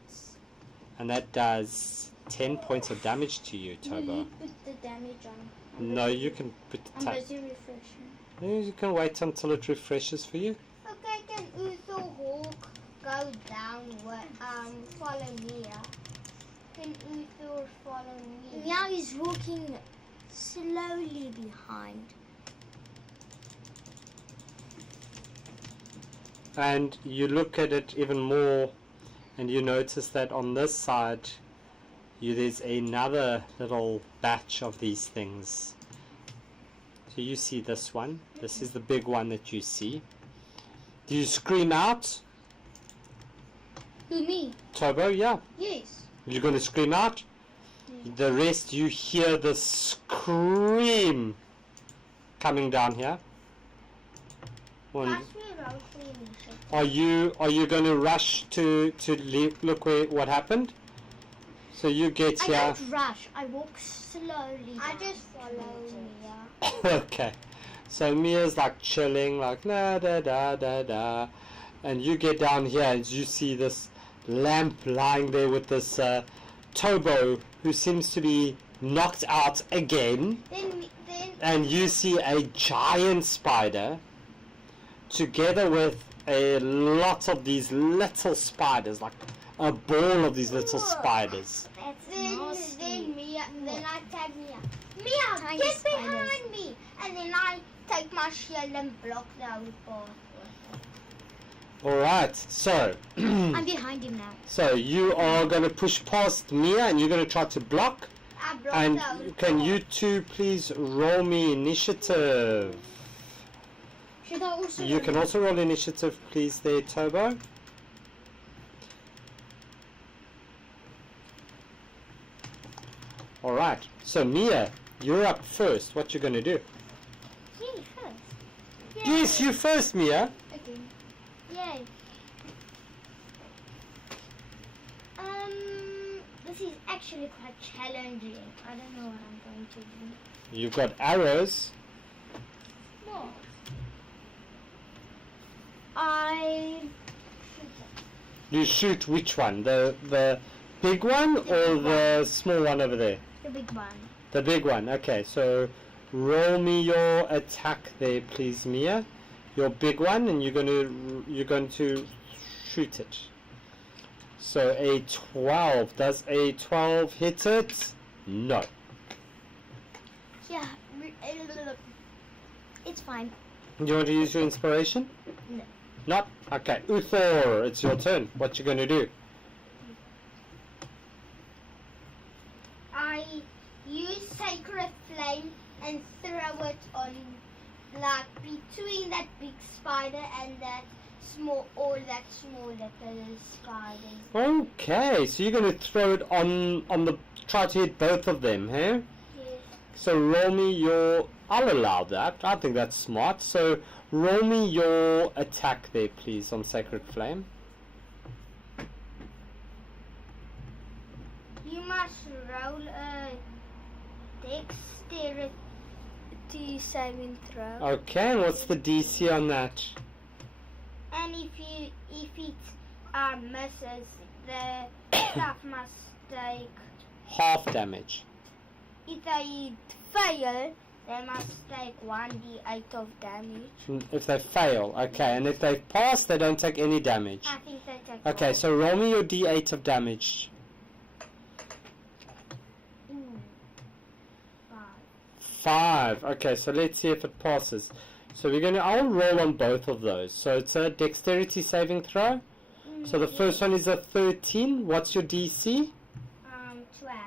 and that does 10 points of damage to you, Will Turbo. you put the damage on? No, you can put I'm the busy refreshing. you can wait until it refreshes for you. Okay, can Utho Hawk go down follow Mia? Can Utho follow me? Mia is walking slowly behind. And you look at it even more, and you notice that on this side there's another little batch of these things. So you see this one. This is the big one that you see. Do you scream out, Who, me? Turbo? Yeah. Yes. You're going to scream out? The rest, you hear the scream coming down here. One. Pass me a roll, please. Are you going to rush to look what happened? So you get I here. don't rush. I walk slowly. I down just follow towards it. Mia. Okay. So Mia's like chilling, like da da da da da, and you get down here and you see this lamp lying there with this Tobo who seems to be knocked out again, Then and you see a giant spider together with a lot of these little spiders, like a ball of these little spiders. then I tag Mia. Mia, Tiny get spiders. behind me, and then I take my shield and block the whole path. Alright, so I'm behind him now. so you are going to push past Mia and you're going to try to block. I block And the whole can path. you two please roll me initiative? Should I also You can also roll initiative, please, there, Turbo. Alright, so Mia, you're up first. What you going to do? Me first. Yes, you first, Mia. Okay. Yay. This is actually quite challenging. I don't know what I'm going to do. You've got arrows. No. I You shoot which one? The big one or the small one over there? the big one. The big one. Okay, so roll me your attack there, please, Mia. Your big one, and you're going to shoot it. So a 12. Does a 12 hit it? No. Yeah. It's fine. Do you want to use your inspiration? No. Not? Okay. Uthor, it's your turn. What you going to do? I use Sacred Flame and throw it on, like, between that big spider and that small little spider. Okay, so you're going to throw it on the... Try to hit both of them, huh? Yes. So roll me your... I'll allow that. I think that's smart. So roll me your attack there, please, on Sacred Flame. You must roll a dexterity saving throw. Okay, and what's the DC on that? And if it misses, the staff must take. Half damage. If they fail, they must take 1d8 of damage. If they fail, okay. And if they pass, they don't take any damage. I think they take. Okay, one. so roll me your D8 of damage. Ooh. 5. 5. Okay, so let's see if it passes. So I'll roll on both of those. So it's a dexterity saving throw. So the first one is a 13. What's your DC? 12.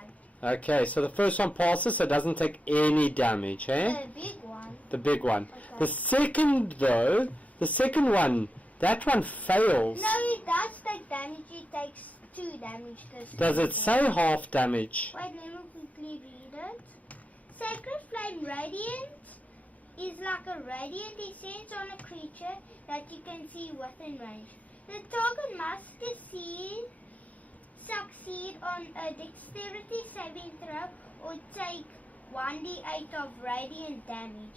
Okay, so the first one passes, so it doesn't take any damage, eh? The big one. The big one. Okay. The second one, that one fails. No, it does take damage. It takes 2 damage. Does it say half damage? Wait, let me quickly read it. Sacred Flame Radiant is like a radiant essence on a creature that you can see within range. The target must succeed on a dexterity saving throw or take 1d8 of radiant damage.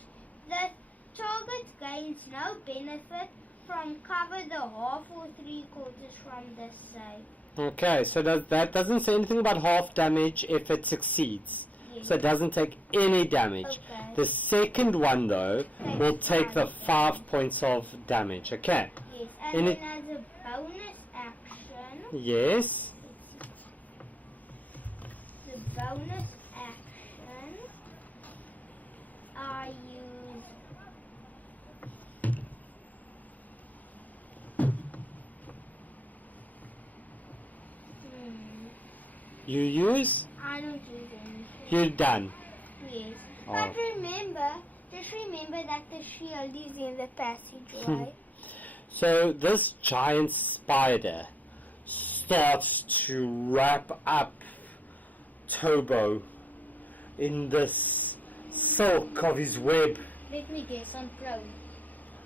The target gains no benefit from cover the half or 3/4 from this save. Okay, so that doesn't say anything about half damage if it succeeds. Yes. So it doesn't take any damage. Okay. The second one, though, will take the 5 points of damage. Okay. Yes, and And then it- as a bonus action, Yes. the bonus action, I use You use? I don't use anything. You're done. Yes. Oh. But just remember that the shield is in the passageway. So this giant spider starts to wrap up Tobo in this silk of his web, Let me guess, I'm prone.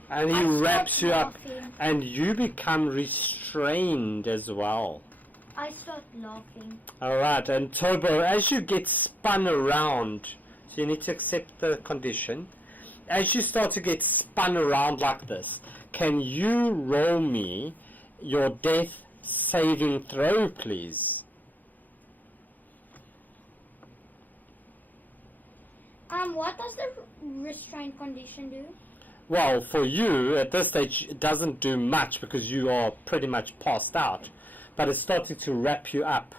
and he I wraps start you up, laughing. and you become restrained as well. I start laughing. Alright, and Tobo, as you get spun around, so you need to accept the condition, as you start to get spun around like this, can you roll me your death saving throw, please? What does the restraint condition do? Well, for you, at this stage, it doesn't do much because you are pretty much passed out. But it's starting to wrap you up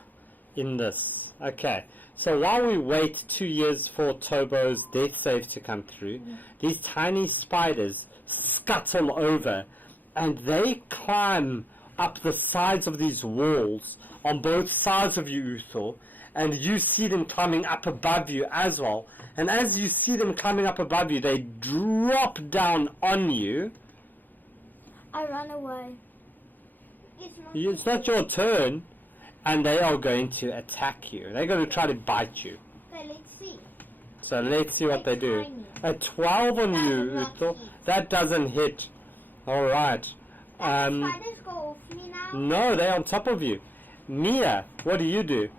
in this. Okay. So while we wait 2 years for Tobo's death save to come through, these tiny spiders scuttle over and they climb up the sides of these walls on both sides of you, Uthor, and you see them climbing up above you as well. And as you see them climbing up above you, they drop down on you. I run away. It's not your turn, and they are going to attack you. They're going to try to bite you. Okay, let's see. So let's see what they do. Tiny. A 12 on That you, will not Uthor. hit. That doesn't hit. Alright. Spiders go off me now. No, they're on top of you. Mia, what do?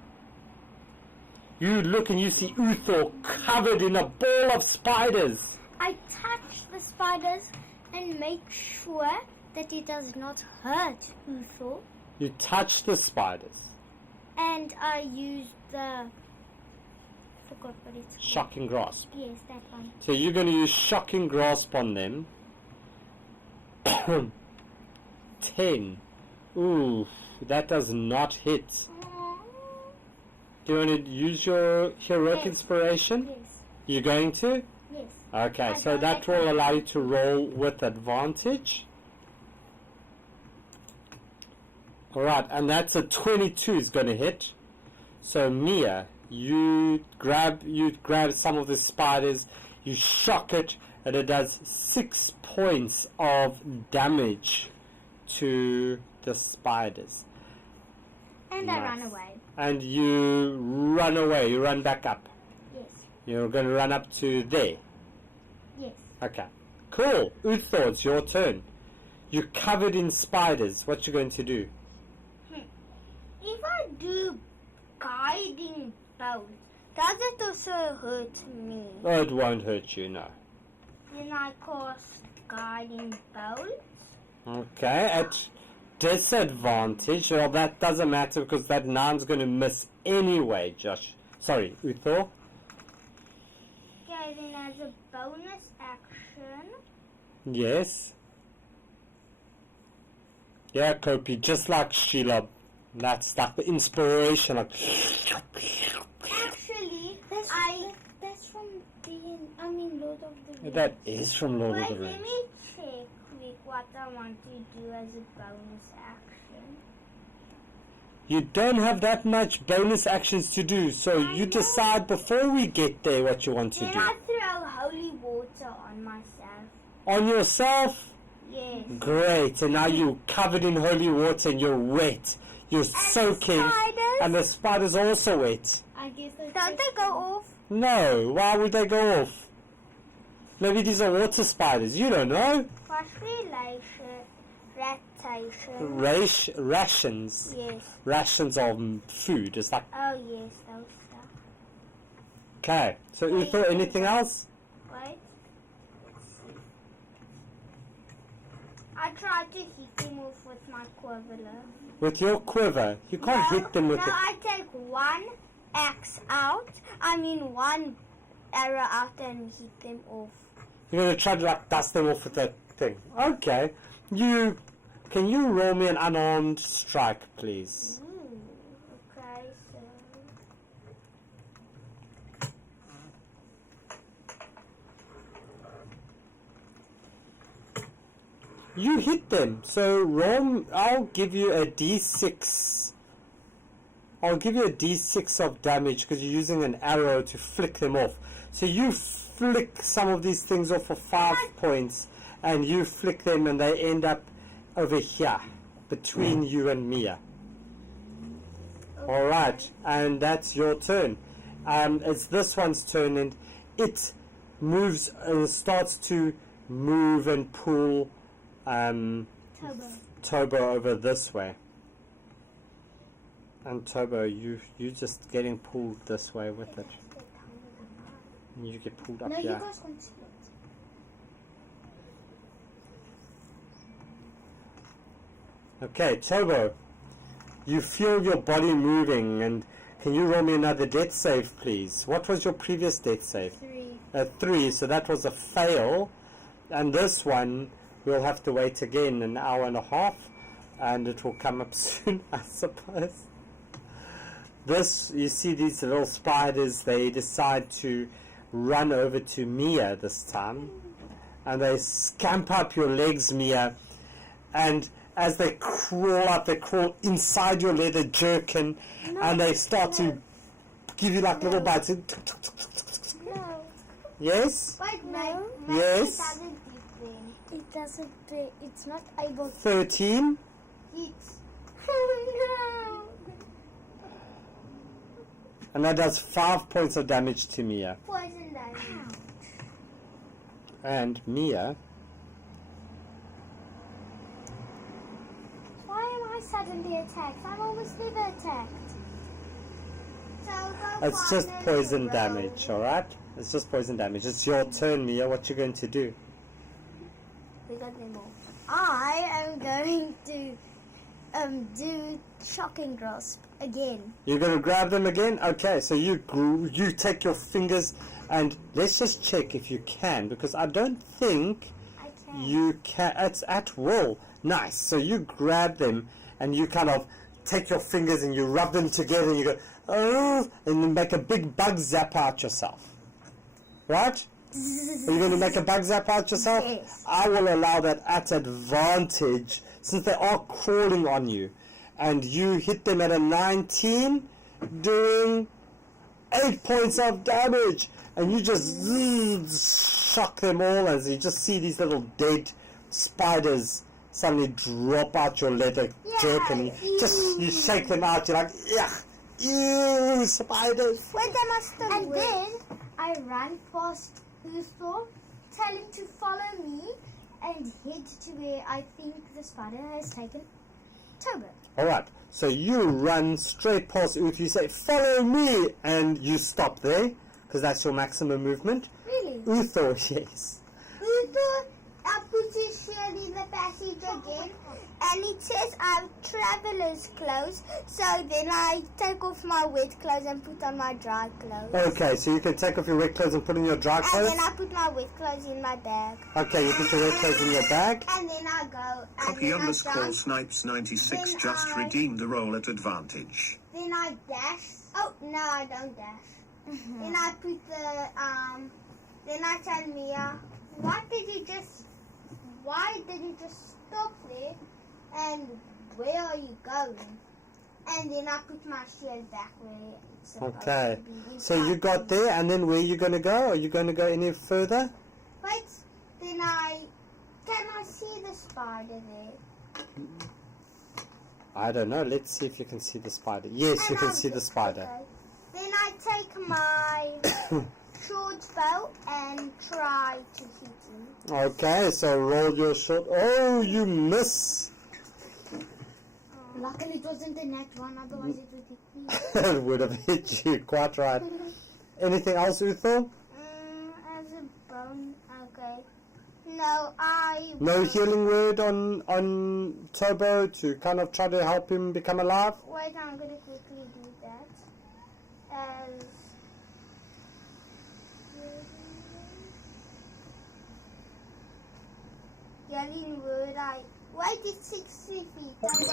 You look and you see Uthor covered in a ball of spiders. I touch the spiders and make sure that it does not hurt Uthor. You touch the spiders. And I use the... forgot what it's called. Shocking grasp. Yes, that one. So you're going to use shocking grasp on them. 10. Ooh, that does not hit. Do you want to use your heroic Yes. inspiration? Yes. You're going to? Yes. Okay, I so got that that will one. allow you to roll with advantage. Alright, and that's a 22 is going to hit. So Mia, you grab some of the spiders, you shock it, and it does 6 points of damage to the spiders. And Nice. I run away. And you run away, you run back up. Yes. You're going to run up to there. Yes. Okay. Cool. Uthor, it's your turn. You're covered in spiders. What you going to do? If I do guiding bolt, does it also hurt me? Oh, it won't hurt you, no. Then I cast guiding bolt. Okay, at disadvantage. Well, that doesn't matter because that 9's going to miss anyway, Josh. Sorry, Uthor. Okay, then as a bonus action, Yes. Yeah, Kopi, just like Sheila. That's like the inspiration. Like, actually, That's from Lord of the Rings. that is from Lord wait, of the let Rings. me check quick what I want to do as a bonus action. You don't have that much bonus actions to do, so I you know. decide before we get there what you want to Then do. I throw holy water on myself. On yourself? Yes. Great, and now you're covered in holy water and you're wet. You're soaking, spiders? and the spiders are also wet. I guess that's Don't they go off? No, why would they go off? Maybe these are water spiders, you don't know. Rotation. Rations. Yes. Rations of food. It's like, Oh yes, those stuff. okay. So Uthor, anything else? Wait. Let's see. I tried to hit them off with my quiver. With your quiver. You can't hit them with no, the... I take one axe out. One arrow out and hit them off. You're going to try to like dust them off with that thing. Okay. Can you roll me an unarmed strike, please? Ooh, okay, so... You hit them. So roll. I'll give you a d6. I'll give you a d6 of damage because you're using an arrow to flick them off. So you flick some of these things off for 5 points, and you flick them, and they end up over here between you and Mia. All right, and that's your turn. It's this one's turn, and it moves, starts to move and pull Tobo over this way. And Tobo, you just getting pulled this way with it. You get pulled up No, here. you guys can't split. Okay, Tobo, you feel your body moving, and can you roll me another death save, please? What was your previous death save? 3. a 3, so that was a fail. And this one, we'll have to wait again an hour and a half, and it will come up soon, I suppose. This, you see these little spiders, they decide to run over to Mia this time, and they scamp up your legs, Mia, and as they crawl up, they crawl inside your leather jerkin, and they start to give you like little bites. No. Yes? Wait, No. Yes? It doesn't. It's not able to. 13. It's Oh And that does 5 points of damage to Mia. poison damage. And Mia, Why am I suddenly attacked? I'm almost never attacked. So go it's just find poison a row. damage, alright? It's just poison damage. It's your turn, Mia. What you going to do? We got them all. I am going to do shocking grasp again. You're going to grab them again? Okay, so you take your fingers and let's just check if you can, because I don't think I can. you can. It's at will. Nice. So you grab them and you kind of take your fingers and you rub them together and you go, oh, and you make a big bug zap out yourself. Right? Are you going to make a bug zap out yourself? Yes. I will allow that at advantage since they are crawling on you. And you hit them at a 19, doing 8 points of damage. And you just shock them all as you just see these little dead spiders suddenly drop out your leather jerkin. You shake them out. You're like, yeah, ew, spiders. Wait, they must still And win. then I run past Uthor, tell him to follow me, and head to where I think the spider has taken Tobo. Alright, so you run straight past Uth. You say, follow me, and you stop there, because that's your maximum movement. Really? Uthor, yes. Udo put his shield in the passage again, and it says I have traveler's clothes, so then I take off my wet clothes and put on my dry clothes. Okay, so you can take off your wet clothes and put in your dry And clothes? then I put my wet clothes in my bag. Okay, you put your wet clothes in your bag. And then I go. And Copy then I underscore jump. snipes 96 Then just I- redeemed the roll at advantage. Then I dash. Oh, no, I don't dash. Then I put the, then I tell Mia, why didn't you just stop there? And where are you going? And then I put my shield back where it's supposed Okay, to be. so you got there, and then where are you going to go? Are you going to go any further? Wait, then can I see the spider there? I don't know. Let's see if you can see the spider. Yes, you And can I'll see the just- spider. okay. Then I take my short bow and try to hit him. Okay, so roll your shot. Oh, you miss. Luckily, it wasn't a nat one, otherwise it would hit me. It would have hit you. Quite right. Anything else, Uthor? As a bone, okay. No, I. No healing word on Tobo to kind of try to help him become alive? Wait, I'm gonna quickly do that. As. Yelling word, wait, it's 60 feet. I'm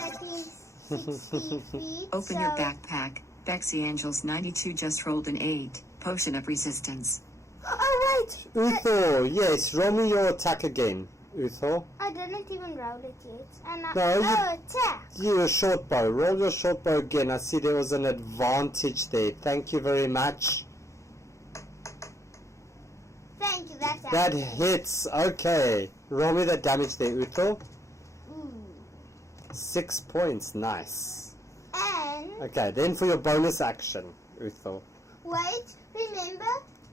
definitely 60 feet. Open so your backpack. Bexy Angels 92 just rolled an 8. Potion of resistance. Oh, wait! Uthor, yes, roll me your attack again, Uthor. I didn't even roll it yet. And No, you- attack! Your short bow. Roll your short bow again. I see there was an advantage there. Thank you very much. Thank you, that's That hits. Okay. Roll me that damage there, Uthor. Ooh. 6 points. Nice. And, Okay, then for your bonus action, Uthor. wait, remember,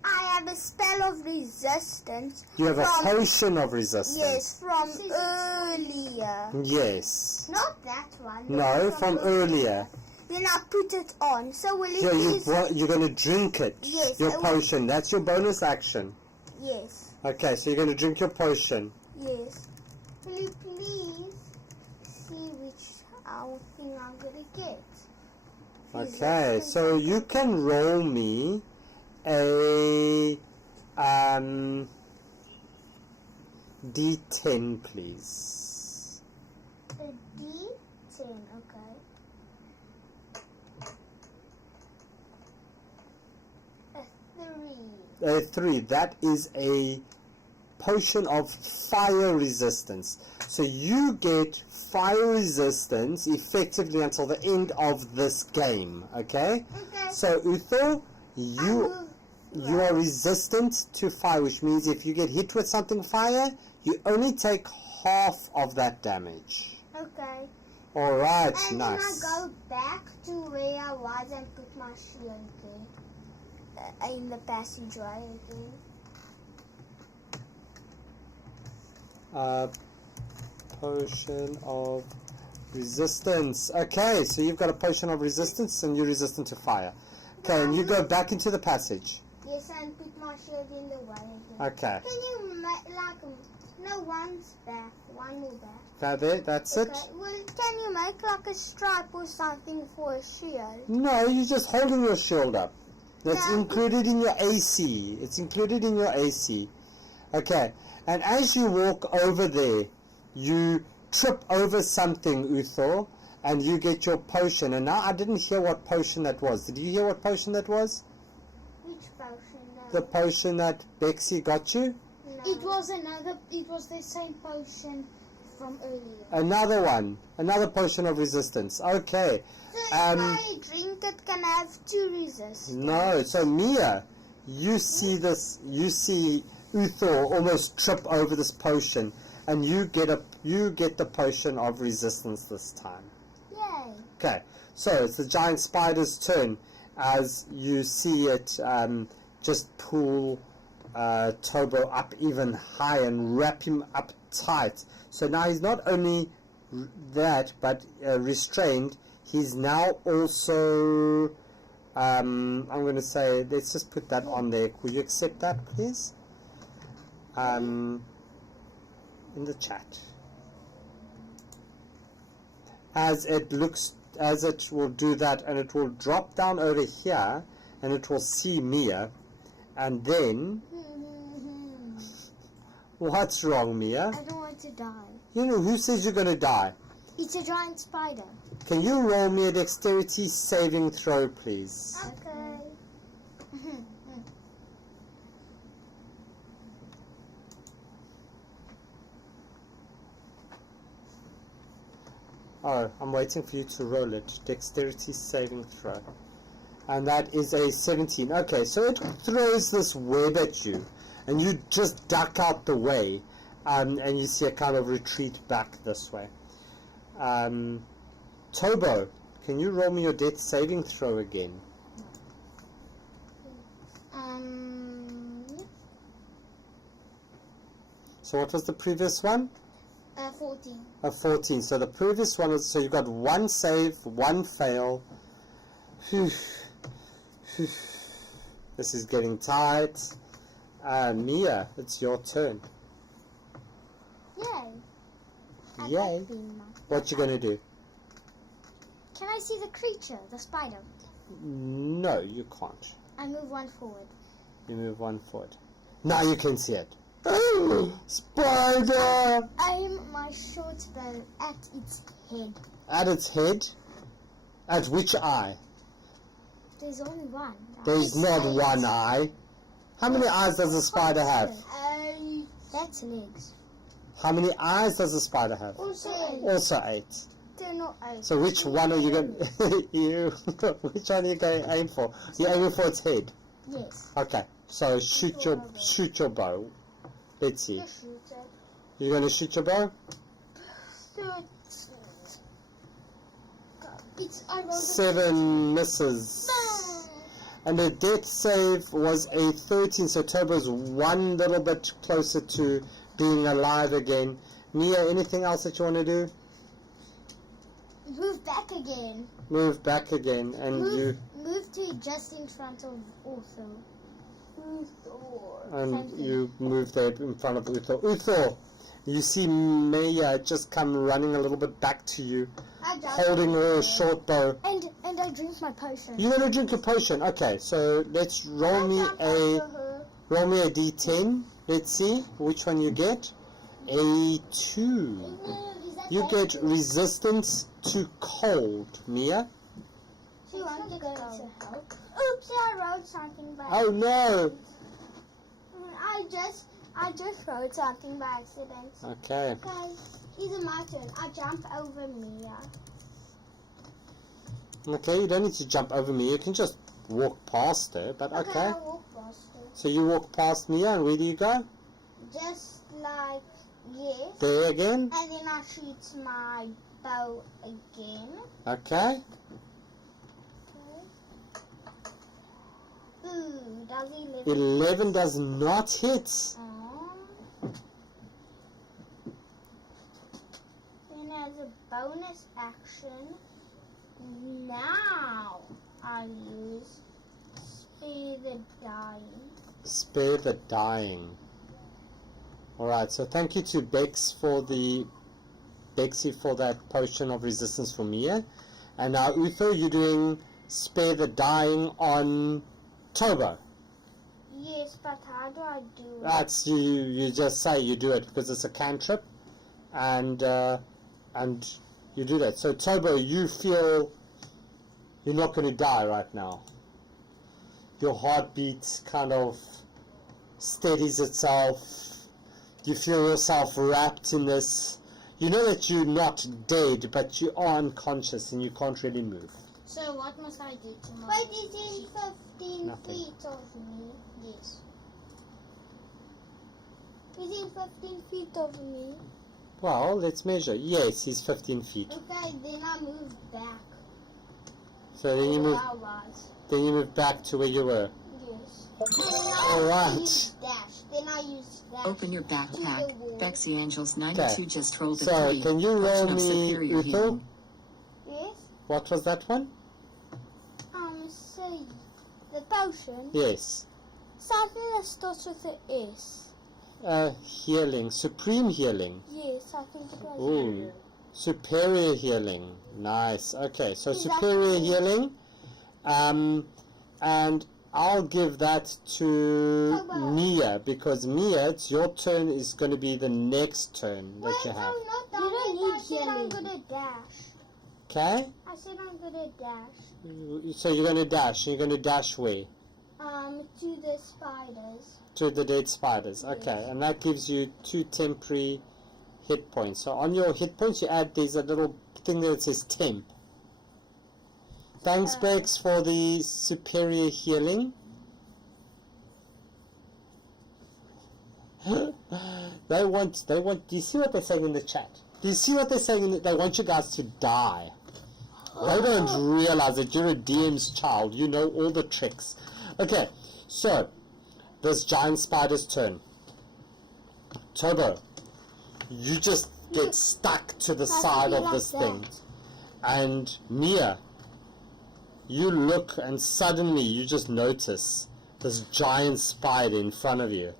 I have a spell of resistance. You have a from- potion of resistance. Yes, from earlier. Yes. Not that one. the No, one from earlier. Then I put it on. So will it Yeah, please? you're going to drink it. Yes, Your I will. potion. That's your bonus action. Yes, Okay, so you're going to drink your potion. yes. Will you please see which thing I'm gonna get? Okay, Resistance. so you can roll me a D10, please. A D10, okay. A 3. A 3. That is a potion of fire resistance. So you get fire resistance effectively until the end of this game. Okay? Okay. So Uthor, you are resistant to fire, which means if you get hit with something fire, you only take half of that damage. Okay. Alright, And nice. then I go back to where I was and put my shield there. In the passageway again. Potion of resistance. Okay, so you've got a potion of resistance and you're resistant to fire. Okay, and you go back into the passage. Yes, and put my shield in the way again. Okay. Can you make no, one's back, one more back. There, that's Okay. it. Well, can you make like a stripe or something for a shield? No, you're just holding your shield up. That's No. included in your AC. It's included in your AC. Okay, and as you walk over there, you trip over something, Uthor, and you get your potion. And now I didn't hear what potion that was. Did you hear what potion that was? Which potion? No. The potion that Bexy got you? No. It was the same potion from earlier. Another one. Another potion of resistance. Okay. So if I drink it, can I have 2 resist? No, so Mia, you see this, you see Uthor almost trip over this potion, and you get the potion of resistance this time. Yay. Okay, so it's the giant spider's turn as you see it just pull Tobo up even higher and wrap him up tight. So now he's not only that, but restrained. He's now also, I'm going to say, let's just put that on there. Could you accept that, please? In the chat. As it will do that, and it will drop down over here, and it will see Mia, and then, what's wrong, Mia? I don't want to die. You know, who says you're going to die? It's a giant spider. Can you roll me a dexterity saving throw, please? Okay. Oh, I'm waiting for you to roll it. Dexterity saving throw. And that is a 17. Okay, so it throws this web at you, and you just duck out the way, and you see a kind of retreat back this way. Tobo, can you roll me your death saving throw again? So what was the previous one? 14. A 14. So the previous one was, so you got 1 save, 1 fail. Phew. Phew. This is getting tight. Mia, it's your turn. Yay. I Yay. like being my- What you gonna do? Can I see the creature, the spider? No, you can't. I move 1 forward. You move 1 forward. Now you can see it. Spider! Aim my short bow at its head. At its head? At which eye? There's only one. There's not one eye. How many eyes does a spider have? That's legs. How many eyes does a spider have? Also, Also 8. they're not eight. So which one are you going which one are you going to aim for? You're aiming for its head. Yes. Okay. So shoot your bow. Let's see. Just shoot it. You're going to shoot your bow? I rolled 7 misses. And the death save was a 13, so Tobo's 1 little bit closer to being alive again. Mia, anything else that you want to do? Move back again. Move back again, and Move to just in front of Ortho. you move there in front of Uthor. Uthor, you see Mia just come running a little bit back to you, holding her short bow. And I drink my potion. You're going to drink a potion. Okay, so let's roll me a Roll me a d10. Let's see which one you get. A 2. You get resistance to cold, Mia. She wants to go to help. Oops, I wrote something by Oh no! I just wrote something by accident. Okay. Guys, it's my turn. I jump over Mia. Okay, you don't need to jump over me. You can just walk past her, but okay. I walk past her. So you walk past Mia, and where do you go? Just like, yes. There again? And then I shoot my bow again. Okay. Ooh, does 11? 11 does not hit. Then as a bonus action, now I use Spare the Dying. Spare the dying. Alright, so thank you to Bexy for that potion of resistance for Mia. And now Uther, you're doing Spare the Dying on Tobo. Yes, but how do I do it? That's you just say you do it because it's a cantrip, and you do that. So Tobo, you feel you're not going to die right now. Your heartbeat kind of steadies itself. You feel yourself wrapped in this. You know that you're not dead, but you are unconscious and you can't really move. So what must I do to my... Wait, is he 15 Nothing. feet of me? Yes. Is he 15 feet of me? Well, let's measure. Yes, he's 15 feet. Okay, then I move back. So then you Where move. I was. Then you move back to where you were. Yes. All right. Use dash. Then I use dash. Open your to the backpack. wall. Bexy Angels 92 just rolled a So 3. can you roll Potion of me, superior Uther? healing. Yes. What was that one? So the potion. Yes. Something that starts with an S. Healing. Supreme healing. Yes, I think it was. Ooh. Superior healing. Nice. Okay, so Is that superior good? healing. And I'll give that to Tobo. Mia, because Mia, it's your turn is going to be the next turn that Wait, you have. I'm not done. You don't yet. I need said I'm healing. gonna dash. Okay? I said I'm gonna dash. So you're going to dash. You're going to dash where? To the spiders. To the dead spiders. Okay, and that gives you 2 temporary hit points. So on your hit points, you add, there's a little thing that says temp. Thanks, Bex, for the superior healing. They want, do you see what they're saying in the chat? Do you see what they're saying? They want you guys to die. They don't realize that you're a DM's child. You know all the tricks. Okay, so, this giant spider's turn. Tobo, you just get stuck to the side of this thing. And Mia, you look and suddenly you just notice this giant spider in front of you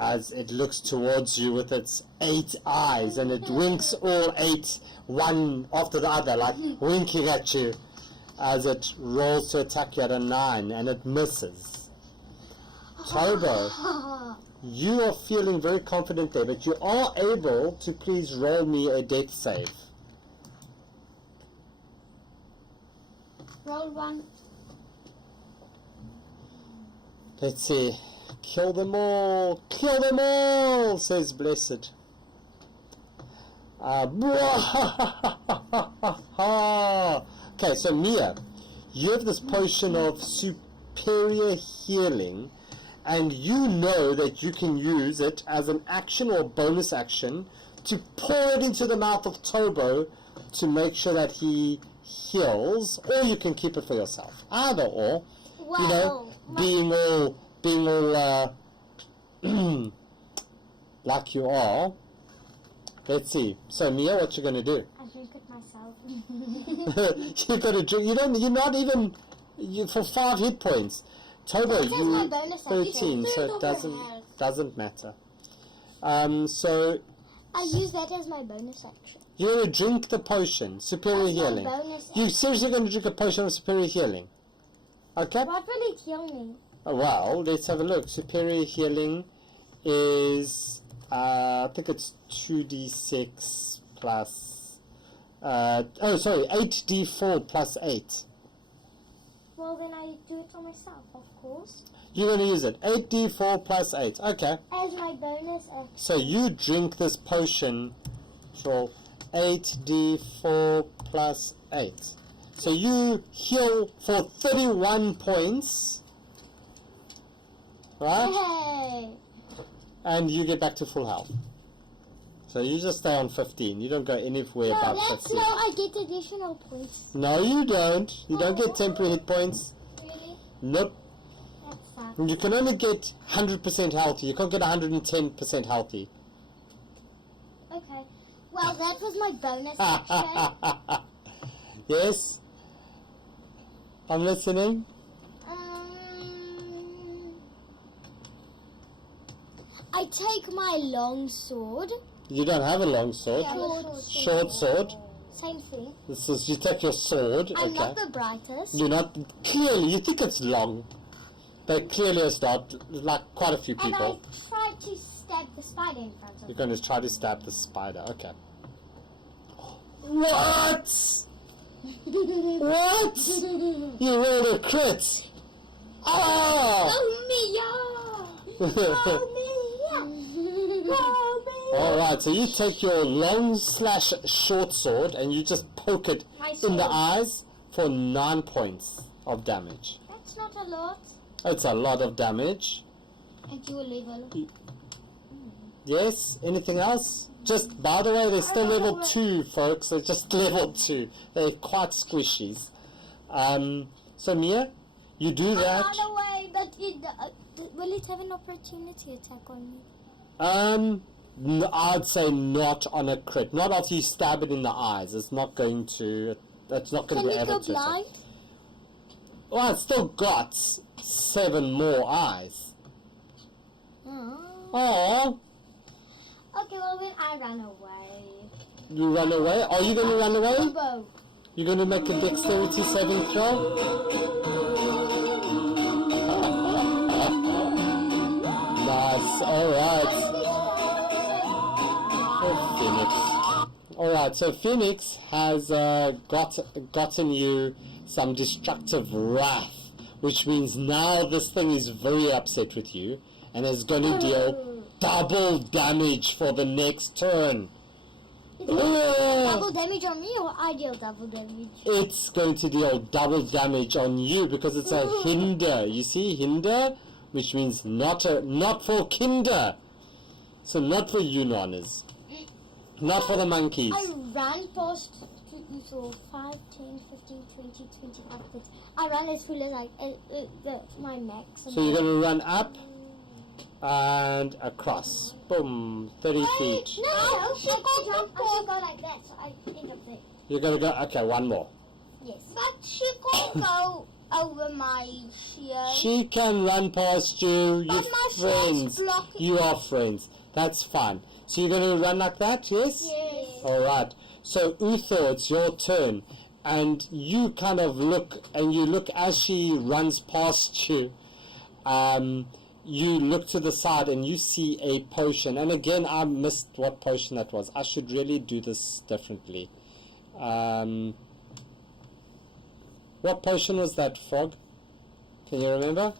as it looks towards you with its 8 eyes, and it winks all 8, one after the other, like winking at you as it rolls to attack you at a 9, and it misses. Tobo, you are feeling very confident there, but you are able to please roll me a death save. Roll 1. Let's see. Kill them all! Kill them all! Says Blessed. Okay, so Mia, you have this potion of superior healing, and you know that you can use it as an action or bonus action to pour it into the mouth of Tobo to make sure that he heals, or you can keep it for yourself. Either or, you know, being all like you are. Let's see. So Mia, what you gonna do? I drink it myself. You gotta drink. You're not even. For 5 hit points. Tobo, It says my bonus action. 13, so it doesn't matter. So I use that as my bonus action. you're gonna drink the potion, superior That's my healing. bonus You seriously gonna drink a potion of superior healing? Okay. What will it heal me? Well, let's have a look. Superior healing is, I think it's 2d6 plus, 8d4 plus 8. Well, then I do it for myself, of course. You're going to use it. 8d4 plus 8. Okay. As my bonus action. So you drink this potion for 8d4 plus 8. So you heal for 31 points. Right? Hey! And you get back to full health. So you just stay on 15. You don't go anywhere No, above that's 15. no, I get additional points. No, you don't. You don't get temporary hit points. Really? Nope. That sucks. You can only get 100% healthy. You can't get 110% healthy. Okay. Well, that was my bonus action. Yes? I'm listening. I take my long sword. You don't have a long sword. Short sword. Same thing. This is, you take your sword. I'm okay. not the brightest. You're not, clearly, you think it's long. But clearly it's not, like quite a few And I people. try to stab the spider in front of You're me. going to try to stab the spider. Okay. What? What? You rolled a crit. Oh! Alright, so you take your long slash short sword and you just poke it in the eyes for 9 points of damage. That's not a lot. It's a lot of damage. At your level. Yes, anything else? Just, by the way, they're still level 2, folks. They're just level 2. They're quite squishies. So Mia, you do that. I run away, but will it have an opportunity attack on me? I'd say not on a crit. Not after you stab it in the eyes. It's not going to. It's not going to be able to. Can it go blind? Well, it's still got 7 more eyes. Oh. Okay, well then I run away. You run away? Are you going to run away? Turbo. You're going to make a dexterity saving throw? Nice. Alright. Phoenix. Alright, so Phoenix has gotten you some destructive wrath, which means now this thing is very upset with you and is going to deal double damage for the next turn. Double damage on me, or I deal double damage? It's going to deal double damage on you because it's a hinder. You see, hinder, which means not for kinder. So not for you, Nonnas. Not for the monkeys. I ran past 5, 10, 15, 20, 25 feet. I ran as full as my max. So you're going to run up and across. Boom. 30 feet. No, I should go like that, so I end up there. You're going to go, okay, one more. Yes. But she can't go over my shield. She can run past you. You're friends. You are friends. That's fine. So you're going to run like that, yes? Yes. Alright. So Uther, it's your turn. And you kind of look, and you look as she runs past you. You look to the side and you see a potion. And again, I missed what potion that was. I should really do this differently. What potion was that, Frog? Can you remember?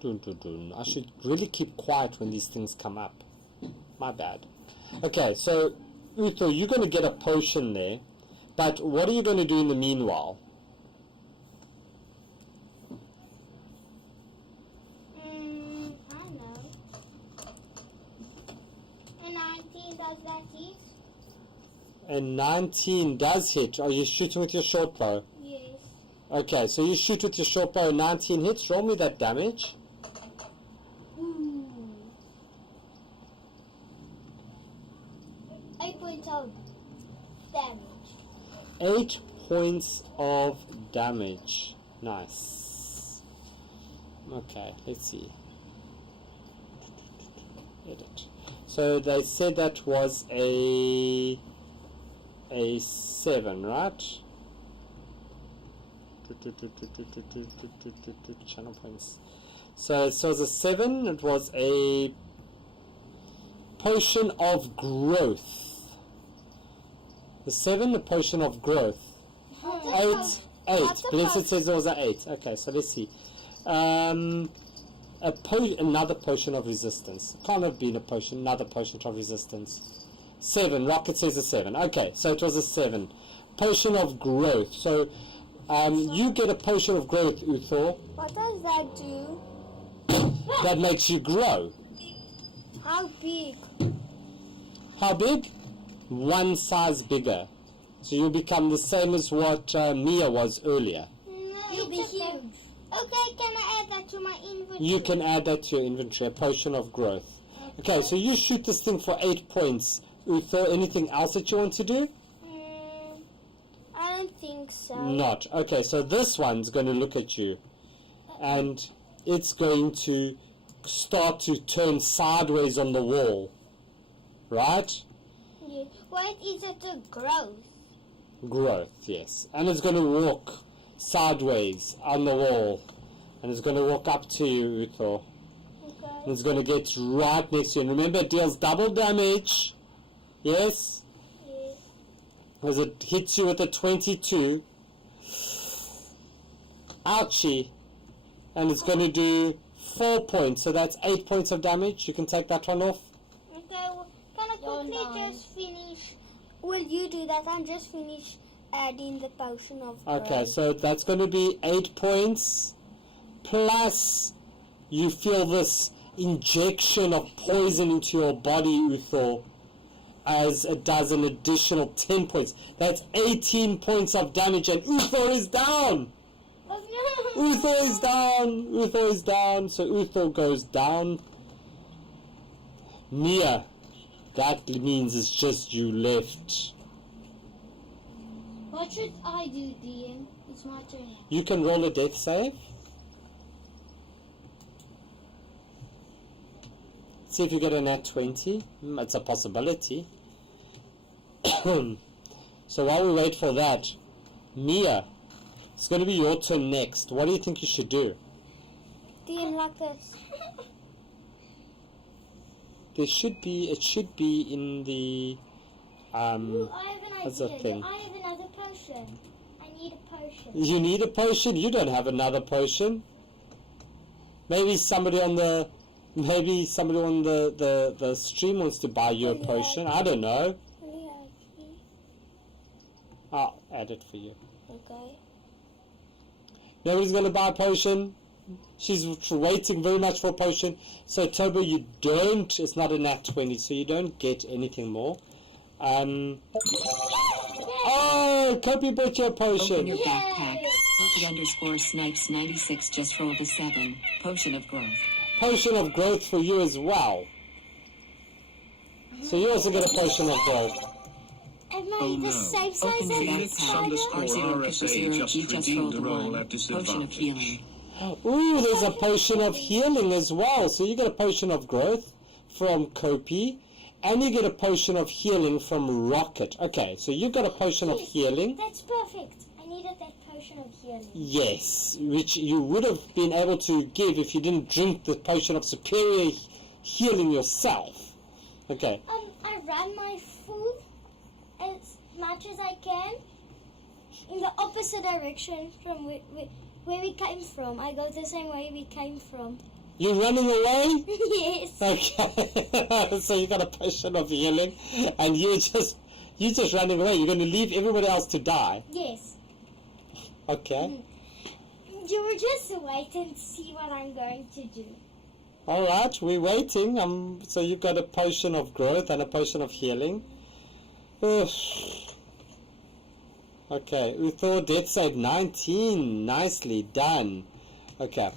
Dun, dun, dun. I should really keep quiet when these things come up. My bad. Okay, so Uther, you're going to get a potion there. But what are you going to do in the meanwhile? I know. And 19, does that hit? And 19 does hit. Are you shooting with your short bow? Yes. Okay, so you shoot with your short bow, 19 hits. Roll me that damage. 8 points of damage. 8 points of damage. Nice. Okay, let's see. Edit. So they said that was a 7, right? Channel points. So it was a 7. It was a potion of growth. The 7, a potion of growth. 8. Blessed says it was an 8. Okay, so let's see. Another potion of resistance. Can't have been a potion. Another potion of resistance. 7. Rocket says a 7. Okay, so it was a 7. Potion of growth. So you get a potion of growth, Uthor. What does that do? That makes you grow. How big? How big? 1 size bigger. So you'll become the same as what Mia was earlier. You'll be huge. Okay, can I add that to my inventory? You can add that to your inventory, a potion of growth. Okay, so you shoot this thing for 8 points. Uthor, anything else that you want to do? I don't think so. Not. Okay, so this one's going to look at you. And it's going to start to turn sideways on the wall. Right? Yeah. Wait, is it a growth? Growth, yes. And it's going to walk sideways on the wall. And it's going to walk up to you, Uthor. Okay. And it's going to get right next to you. And remember, it deals double damage. Yes? Yes. As it hits you with a 22. Ouchie. And it's going to do 4 points. So that's 8 points of damage. You can take that one off. Okay, well, can I quickly just finish? Will you do that? I'm just finished adding the potion of Okay, growth. so that's going to be 8 points. Plus, you feel this injection of poison into your body, Uthor, as it does an additional 10 points. That's 18 points of damage, and Uthor is down! Oh, no. Uthor is down! Uthor is down, so Uthor goes down. Mia, that means it's just you left. What should I do, DM? It's my turn. You can roll a death save. See if you get a nat 20. It's a possibility. So while we wait for that, Mia, it's going to be your turn next. What do you think you should do? DM like this. It should be in the Ooh, I have an That's a idea. thing. I have another potion. I need a potion. You need a potion? You don't have another potion. Maybe somebody on the the stream wants to buy you a potion. I don't know. I'll add it for you. Okay. Nobody's going to buy a potion. She's waiting very much for a potion. So Tobo, you don't. It's not a nat 20, so you don't get anything more. Oh, Kopi bought you a potion. Open your backpack. Kopi_snipes96 just rolled a 7. Potion of growth. Potion of growth for you as well. So you also get a potion of growth. Am I the same size Open your Phoenix backpack. _RSA just You just redeemed rolled a a roll 1. at Potion of disadvantage. healing. Ooh, there's a potion of healing as well. So you get a potion of growth from Kopi, and you get a potion of healing from Rocket. Okay, so you got a potion of healing. That's perfect. I needed that potion of healing. Yes, which you would have been able to give if you didn't drink the potion of superior healing yourself. Okay. I run my food as much as I can in the opposite direction from where we came from. I go the same way we came from. You're running away? Yes. Okay. So you got a potion of healing, and you're just running away. You're going to leave everybody else to die. Yes. Okay. You will just wait and see what I'm going to do. All right, we're waiting. So you've got a potion of growth and a potion of healing. Ugh. Okay, Uthor death save 19. Nicely done. Okay.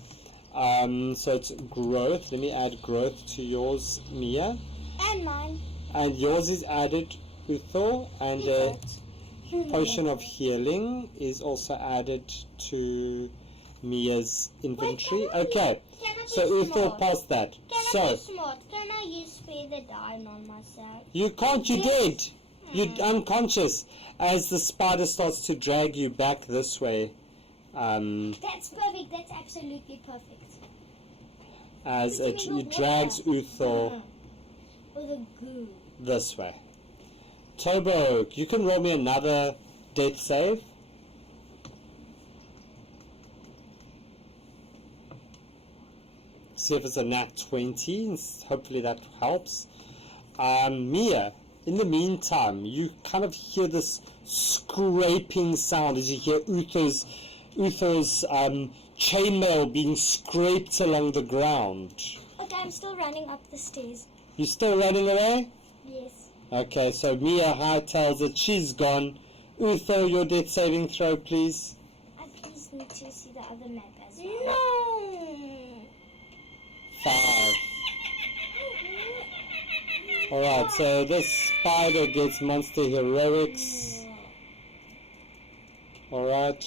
So it's growth. Let me add growth to yours, Mia. And mine. And yours is added, Uthor. And potion of healing is also added to Mia's inventory. Okay. So Uthor passed that. Can I be smart? Can I use spare the dime on myself? You can't, you're dead. You're unconscious. As the spider starts to drag you back this way, That's perfect. That's absolutely perfect. as But it you mean the drags water? Uthor Or the goo. this way. Tobo, you can roll me another death save. See if it's a nat 20, and hopefully that helps. Mia, in the meantime, you kind of hear this scraping sound as you hear Uthor's chainmail being scraped along the ground. Okay, I'm still running up the stairs. You still running away? Yes. Okay, so Mia hightails it. She's gone. Uthor, your death saving throw, please. I please need to see the other map as well. No. 5. Alright, so this spider gets monster heroics. Alright.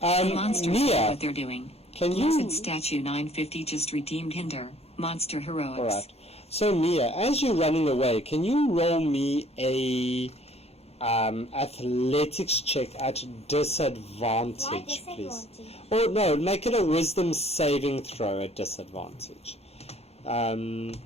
Monsters know Mia, what they're doing. can you... Blessed Statue 950 just redeemed Hinder. Monster heroics. Alright. So Mia, as you're running away, can you roll me a athletics check at disadvantage, Why please? disadvantage? Or no, make it a wisdom saving throw at disadvantage. Why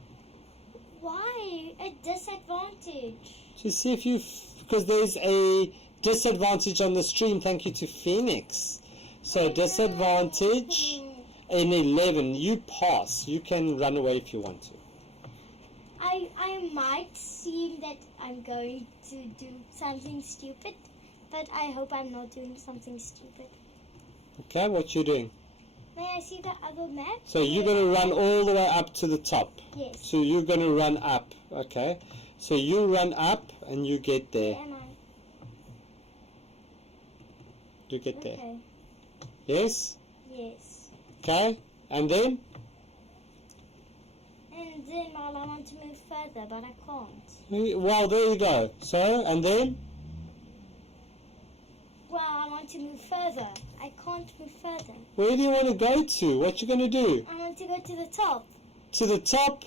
a disadvantage? To see if you... because there's a disadvantage on the stream, thank you to Phoenix. So disadvantage in 11, you pass. You can run away if you want to. I might seem that I'm going to do something stupid, but I hope I'm not doing something stupid. Okay, what you doing? May I see the other map? So you're going to run all the way up to the top. Yes. So you're going to run up, okay? So you run up and you get there. Where am I? You get there. Okay. Yes? Yes. Okay? And then? And then I want to move further, but I can't. Well, there you go. So, and then? Well, I want to move further. I can't move further. Where do you want to go to? What you going to do? I want to go to the top. To the top?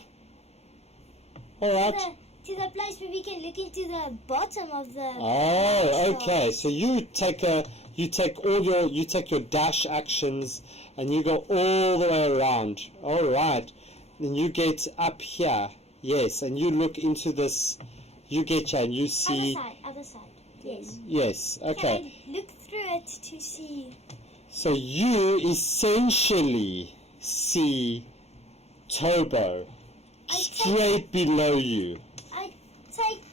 Alright. To the place where we can look into the bottom of the... Oh, okay. So you take your dash actions and you go all the way around. All right. And you get up here. Yes, and you look into this. You get here and you see. Other side. Yes. Yes. Okay. Can I look through it to see? So you essentially see Tobo straight below you. I take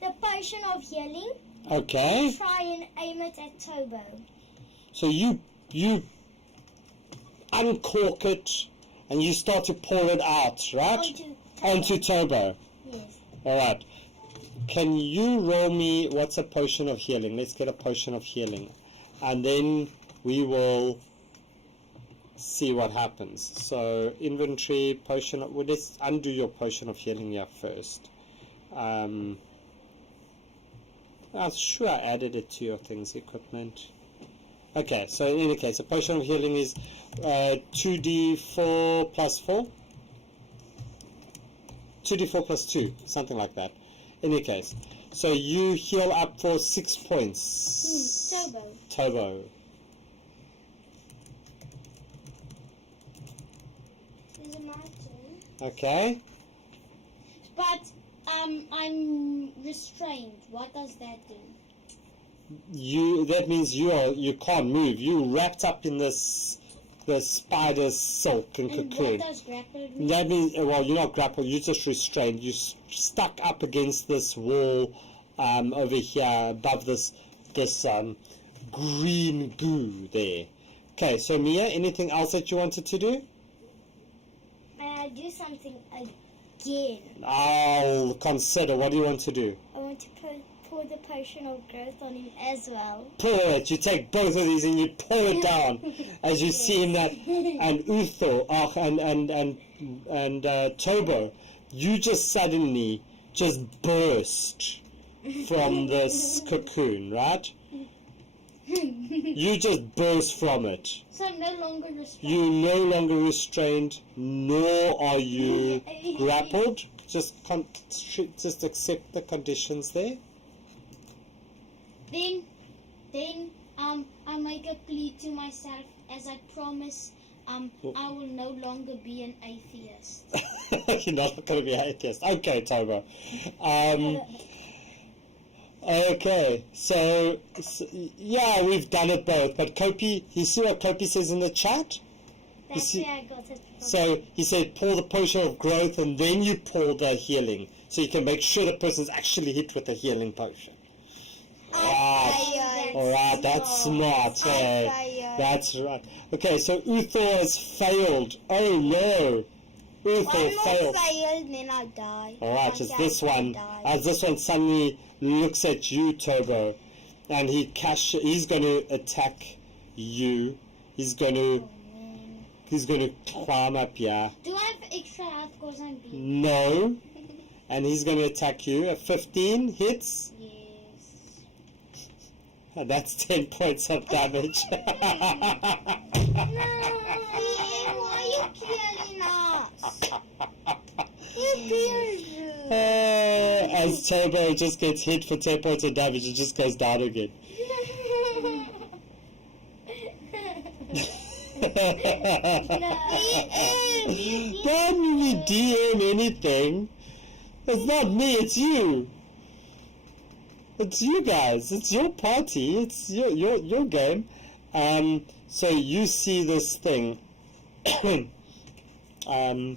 the potion of healing. Okay. Try and aim it at Tobo. So you uncork it and you start to pour it out, right? Onto Tobo. Yes. Alright. Can you roll me, what's a potion of healing? Let's get a potion of healing. And then we will see what happens. So, inventory, potion, well, let's undo your potion of healing here first. I'm sure I added it to your things, equipment. Okay, so in any case, a potion of healing is 2d4 plus 4. 2d4 plus 2, something like that. In any case, so you heal up for 6 points. Tobo. Is it my turn? Okay. But I'm restrained. What does that do? That means you can't move. You wrapped up in the spider's silk and cocoon. What does grappled mean? That means, well, you're not grappled, you're just restrained. You're stuck up against this wall over here above this green goo there. Okay, so Mia, anything else that you wanted to do? May I do something again? I'll consider. What do you want to do? I want to pour the potion of growth on him as well. Pour it. You take both of these and you pour it down as you see him that. And Uthor, and Tobo, you just suddenly just burst from this cocoon, right? You just burst from it. So I'm no longer restrained. You're no longer restrained, nor are you grappled. Just accept the conditions there. Then I make a plea to myself as I promise I will no longer be an atheist. You're not going to be an atheist. Okay, Tobo. Okay, so yeah, we've done it both. But Kopi, you see what Kopi says in the chat? That's where I got it from. So he said pour the potion of growth and then you pour the healing. So you can make sure the person's actually hit with the healing potion. Alright, that's smart. That's right. Okay, so Uthor has failed. Oh no. Uthor failed. And then I die. Alright, it's this one. As this one suddenly looks at you, Turbo, and he's going to attack you. He's going to climb up here. Do I have extra health because I'm being... No. And he's going to attack you. A 15 hits. Yes. And that's 10 points of damage. Why are you killing us? As Turbo just gets hit for 10 points of damage, it just goes down again. Don't really DM anything. It's not me, it's you. It's you guys. It's your party. It's your game. So you see this thing. I'm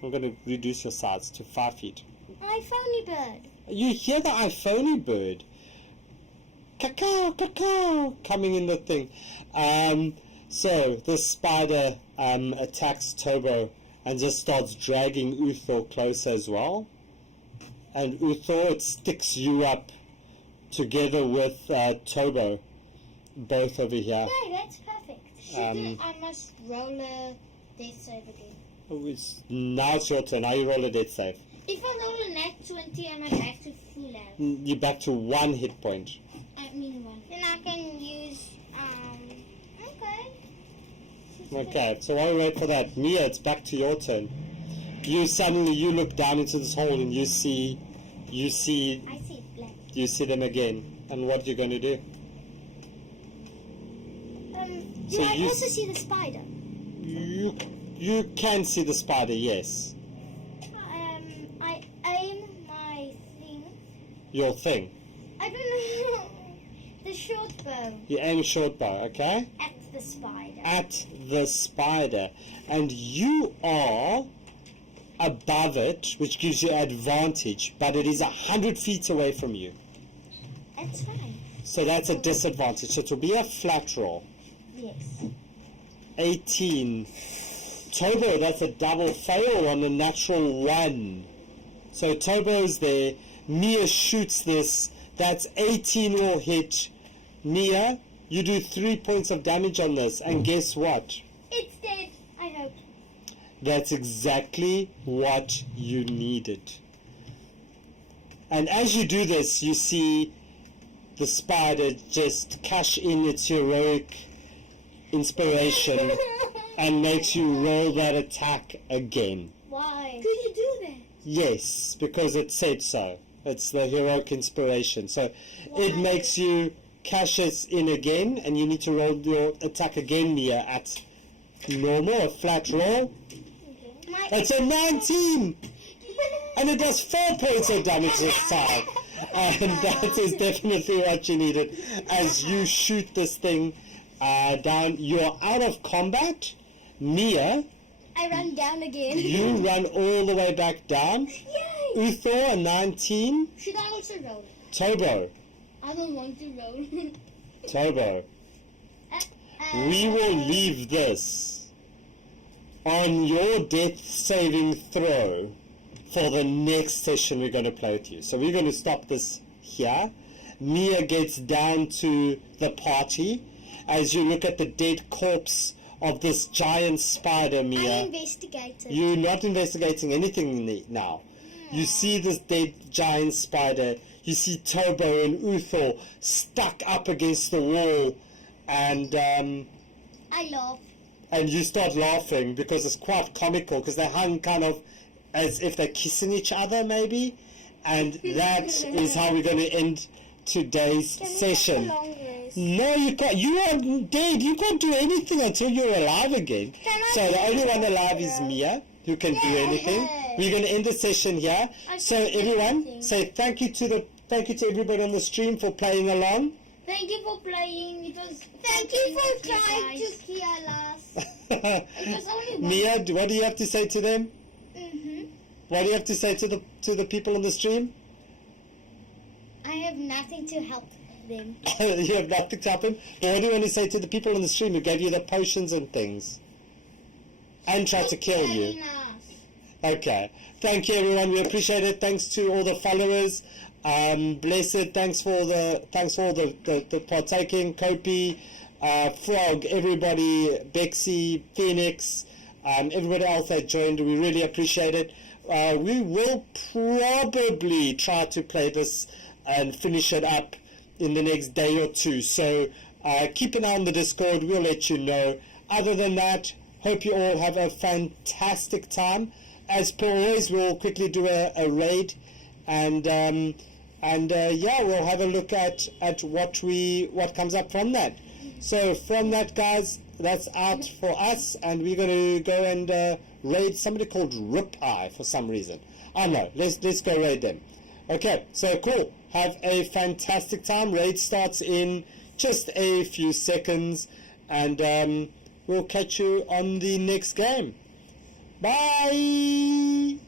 going to reduce your size to 5 feet. iPhoney bird. You hear the iPhoney bird. Cacao, cacao, coming in the thing. So this spider attacks Turbo and just starts dragging Uthor closer as well. And Uthor, it sticks you up together with Turbo, both over here. Yeah, that's perfect. I must roll a death save again. Now it's your turn. Now you roll a death save. If I roll a nat 20, am I back to full health? You're back to 1 hit point. I mean 1. Then I can use, okay. Okay, so while we wait for that, Mia, it's back to your turn. You look down into this hole and you see I see black. you see them again. And what are you going to do? Do I also see the spider? You can see the spider, yes. I aim my thing. Your thing. I don't know. The short bow. You aim short bow, okay? At the spider. At the spider. And you are above it, which gives you advantage, but it is 100 feet away from you. That's fine. So that's a disadvantage. So it will be a flat roll. Yes. 18. Tobo, that's a double fail on a natural 1. So Tobo's there. Mia shoots this. That's 18 will hit. Mia, you do 3 points of damage on this. And guess what? It's dead, I hope. That's exactly what you needed. And as you do this, you see the spider just cash in its heroic inspiration and makes you roll that attack again. Why? Could you do that? Yes, because it said so. It's the heroic inspiration. So it makes you cash it in again, and you need to roll your attack again, Mia, at normal, a flat roll. It's a 19! And it does 4 points of damage this time. And that is definitely what you needed. As you shoot this thing down, you're out of combat. Mia, I run down again. you run all the way back down. Yay! Uthor, a 19. Should I also roll? Tobo. I don't want to roll. Tobo. We will leave this on your death saving throw for the next session we're going to play with you. So we're going to stop this here. Mia gets down to the party as you look at the dead corpse of this giant spider, Mia. I investigated. You're not investigating anything now. You see this dead giant spider. You see Tobo and Uthor stuck up against the wall, and I laugh. and you start laughing because it's quite comical because they hung kind of as if they're kissing each other maybe, and that is how we're going to end today's Can we session. have a long rest? No, you can't. You are dead. You can't do anything until you're alive again. So the only one alive is Mia, who can do anything. We're going to end the session here. So everyone, say thank you to everybody on the stream for playing along. Thank you for playing. It was. Thank you for trying to kill us. It was only one. Mia, what do you have to say to them? Mm-hmm. What do you have to say to the people on the stream? I have nothing to help them. You have nothing to help them. But what do you want to say to the people on the stream who gave you the potions and things, and tried to kill you? Okay. Thank you, everyone. We appreciate it. Thanks to all the followers. Blessed. Thanks for all the partaking. Kopi, Frog, everybody, Bexy, Phoenix, everybody else that joined. We really appreciate it. We will probably try to play this and finish it up in the next day or two. So keep an eye on the Discord. We'll let you know. Other than that, hope you all have a fantastic time. As per always, we'll quickly do a raid, and yeah, we'll have a look at what comes up from that. So from that, guys, that's out for us, and we're going to go and raid somebody called Rip Eye for some reason. I don't know. Let's go raid them. Okay, so cool. Have a fantastic time. Raid starts in just a few seconds, and we'll catch you on the next game. Bye!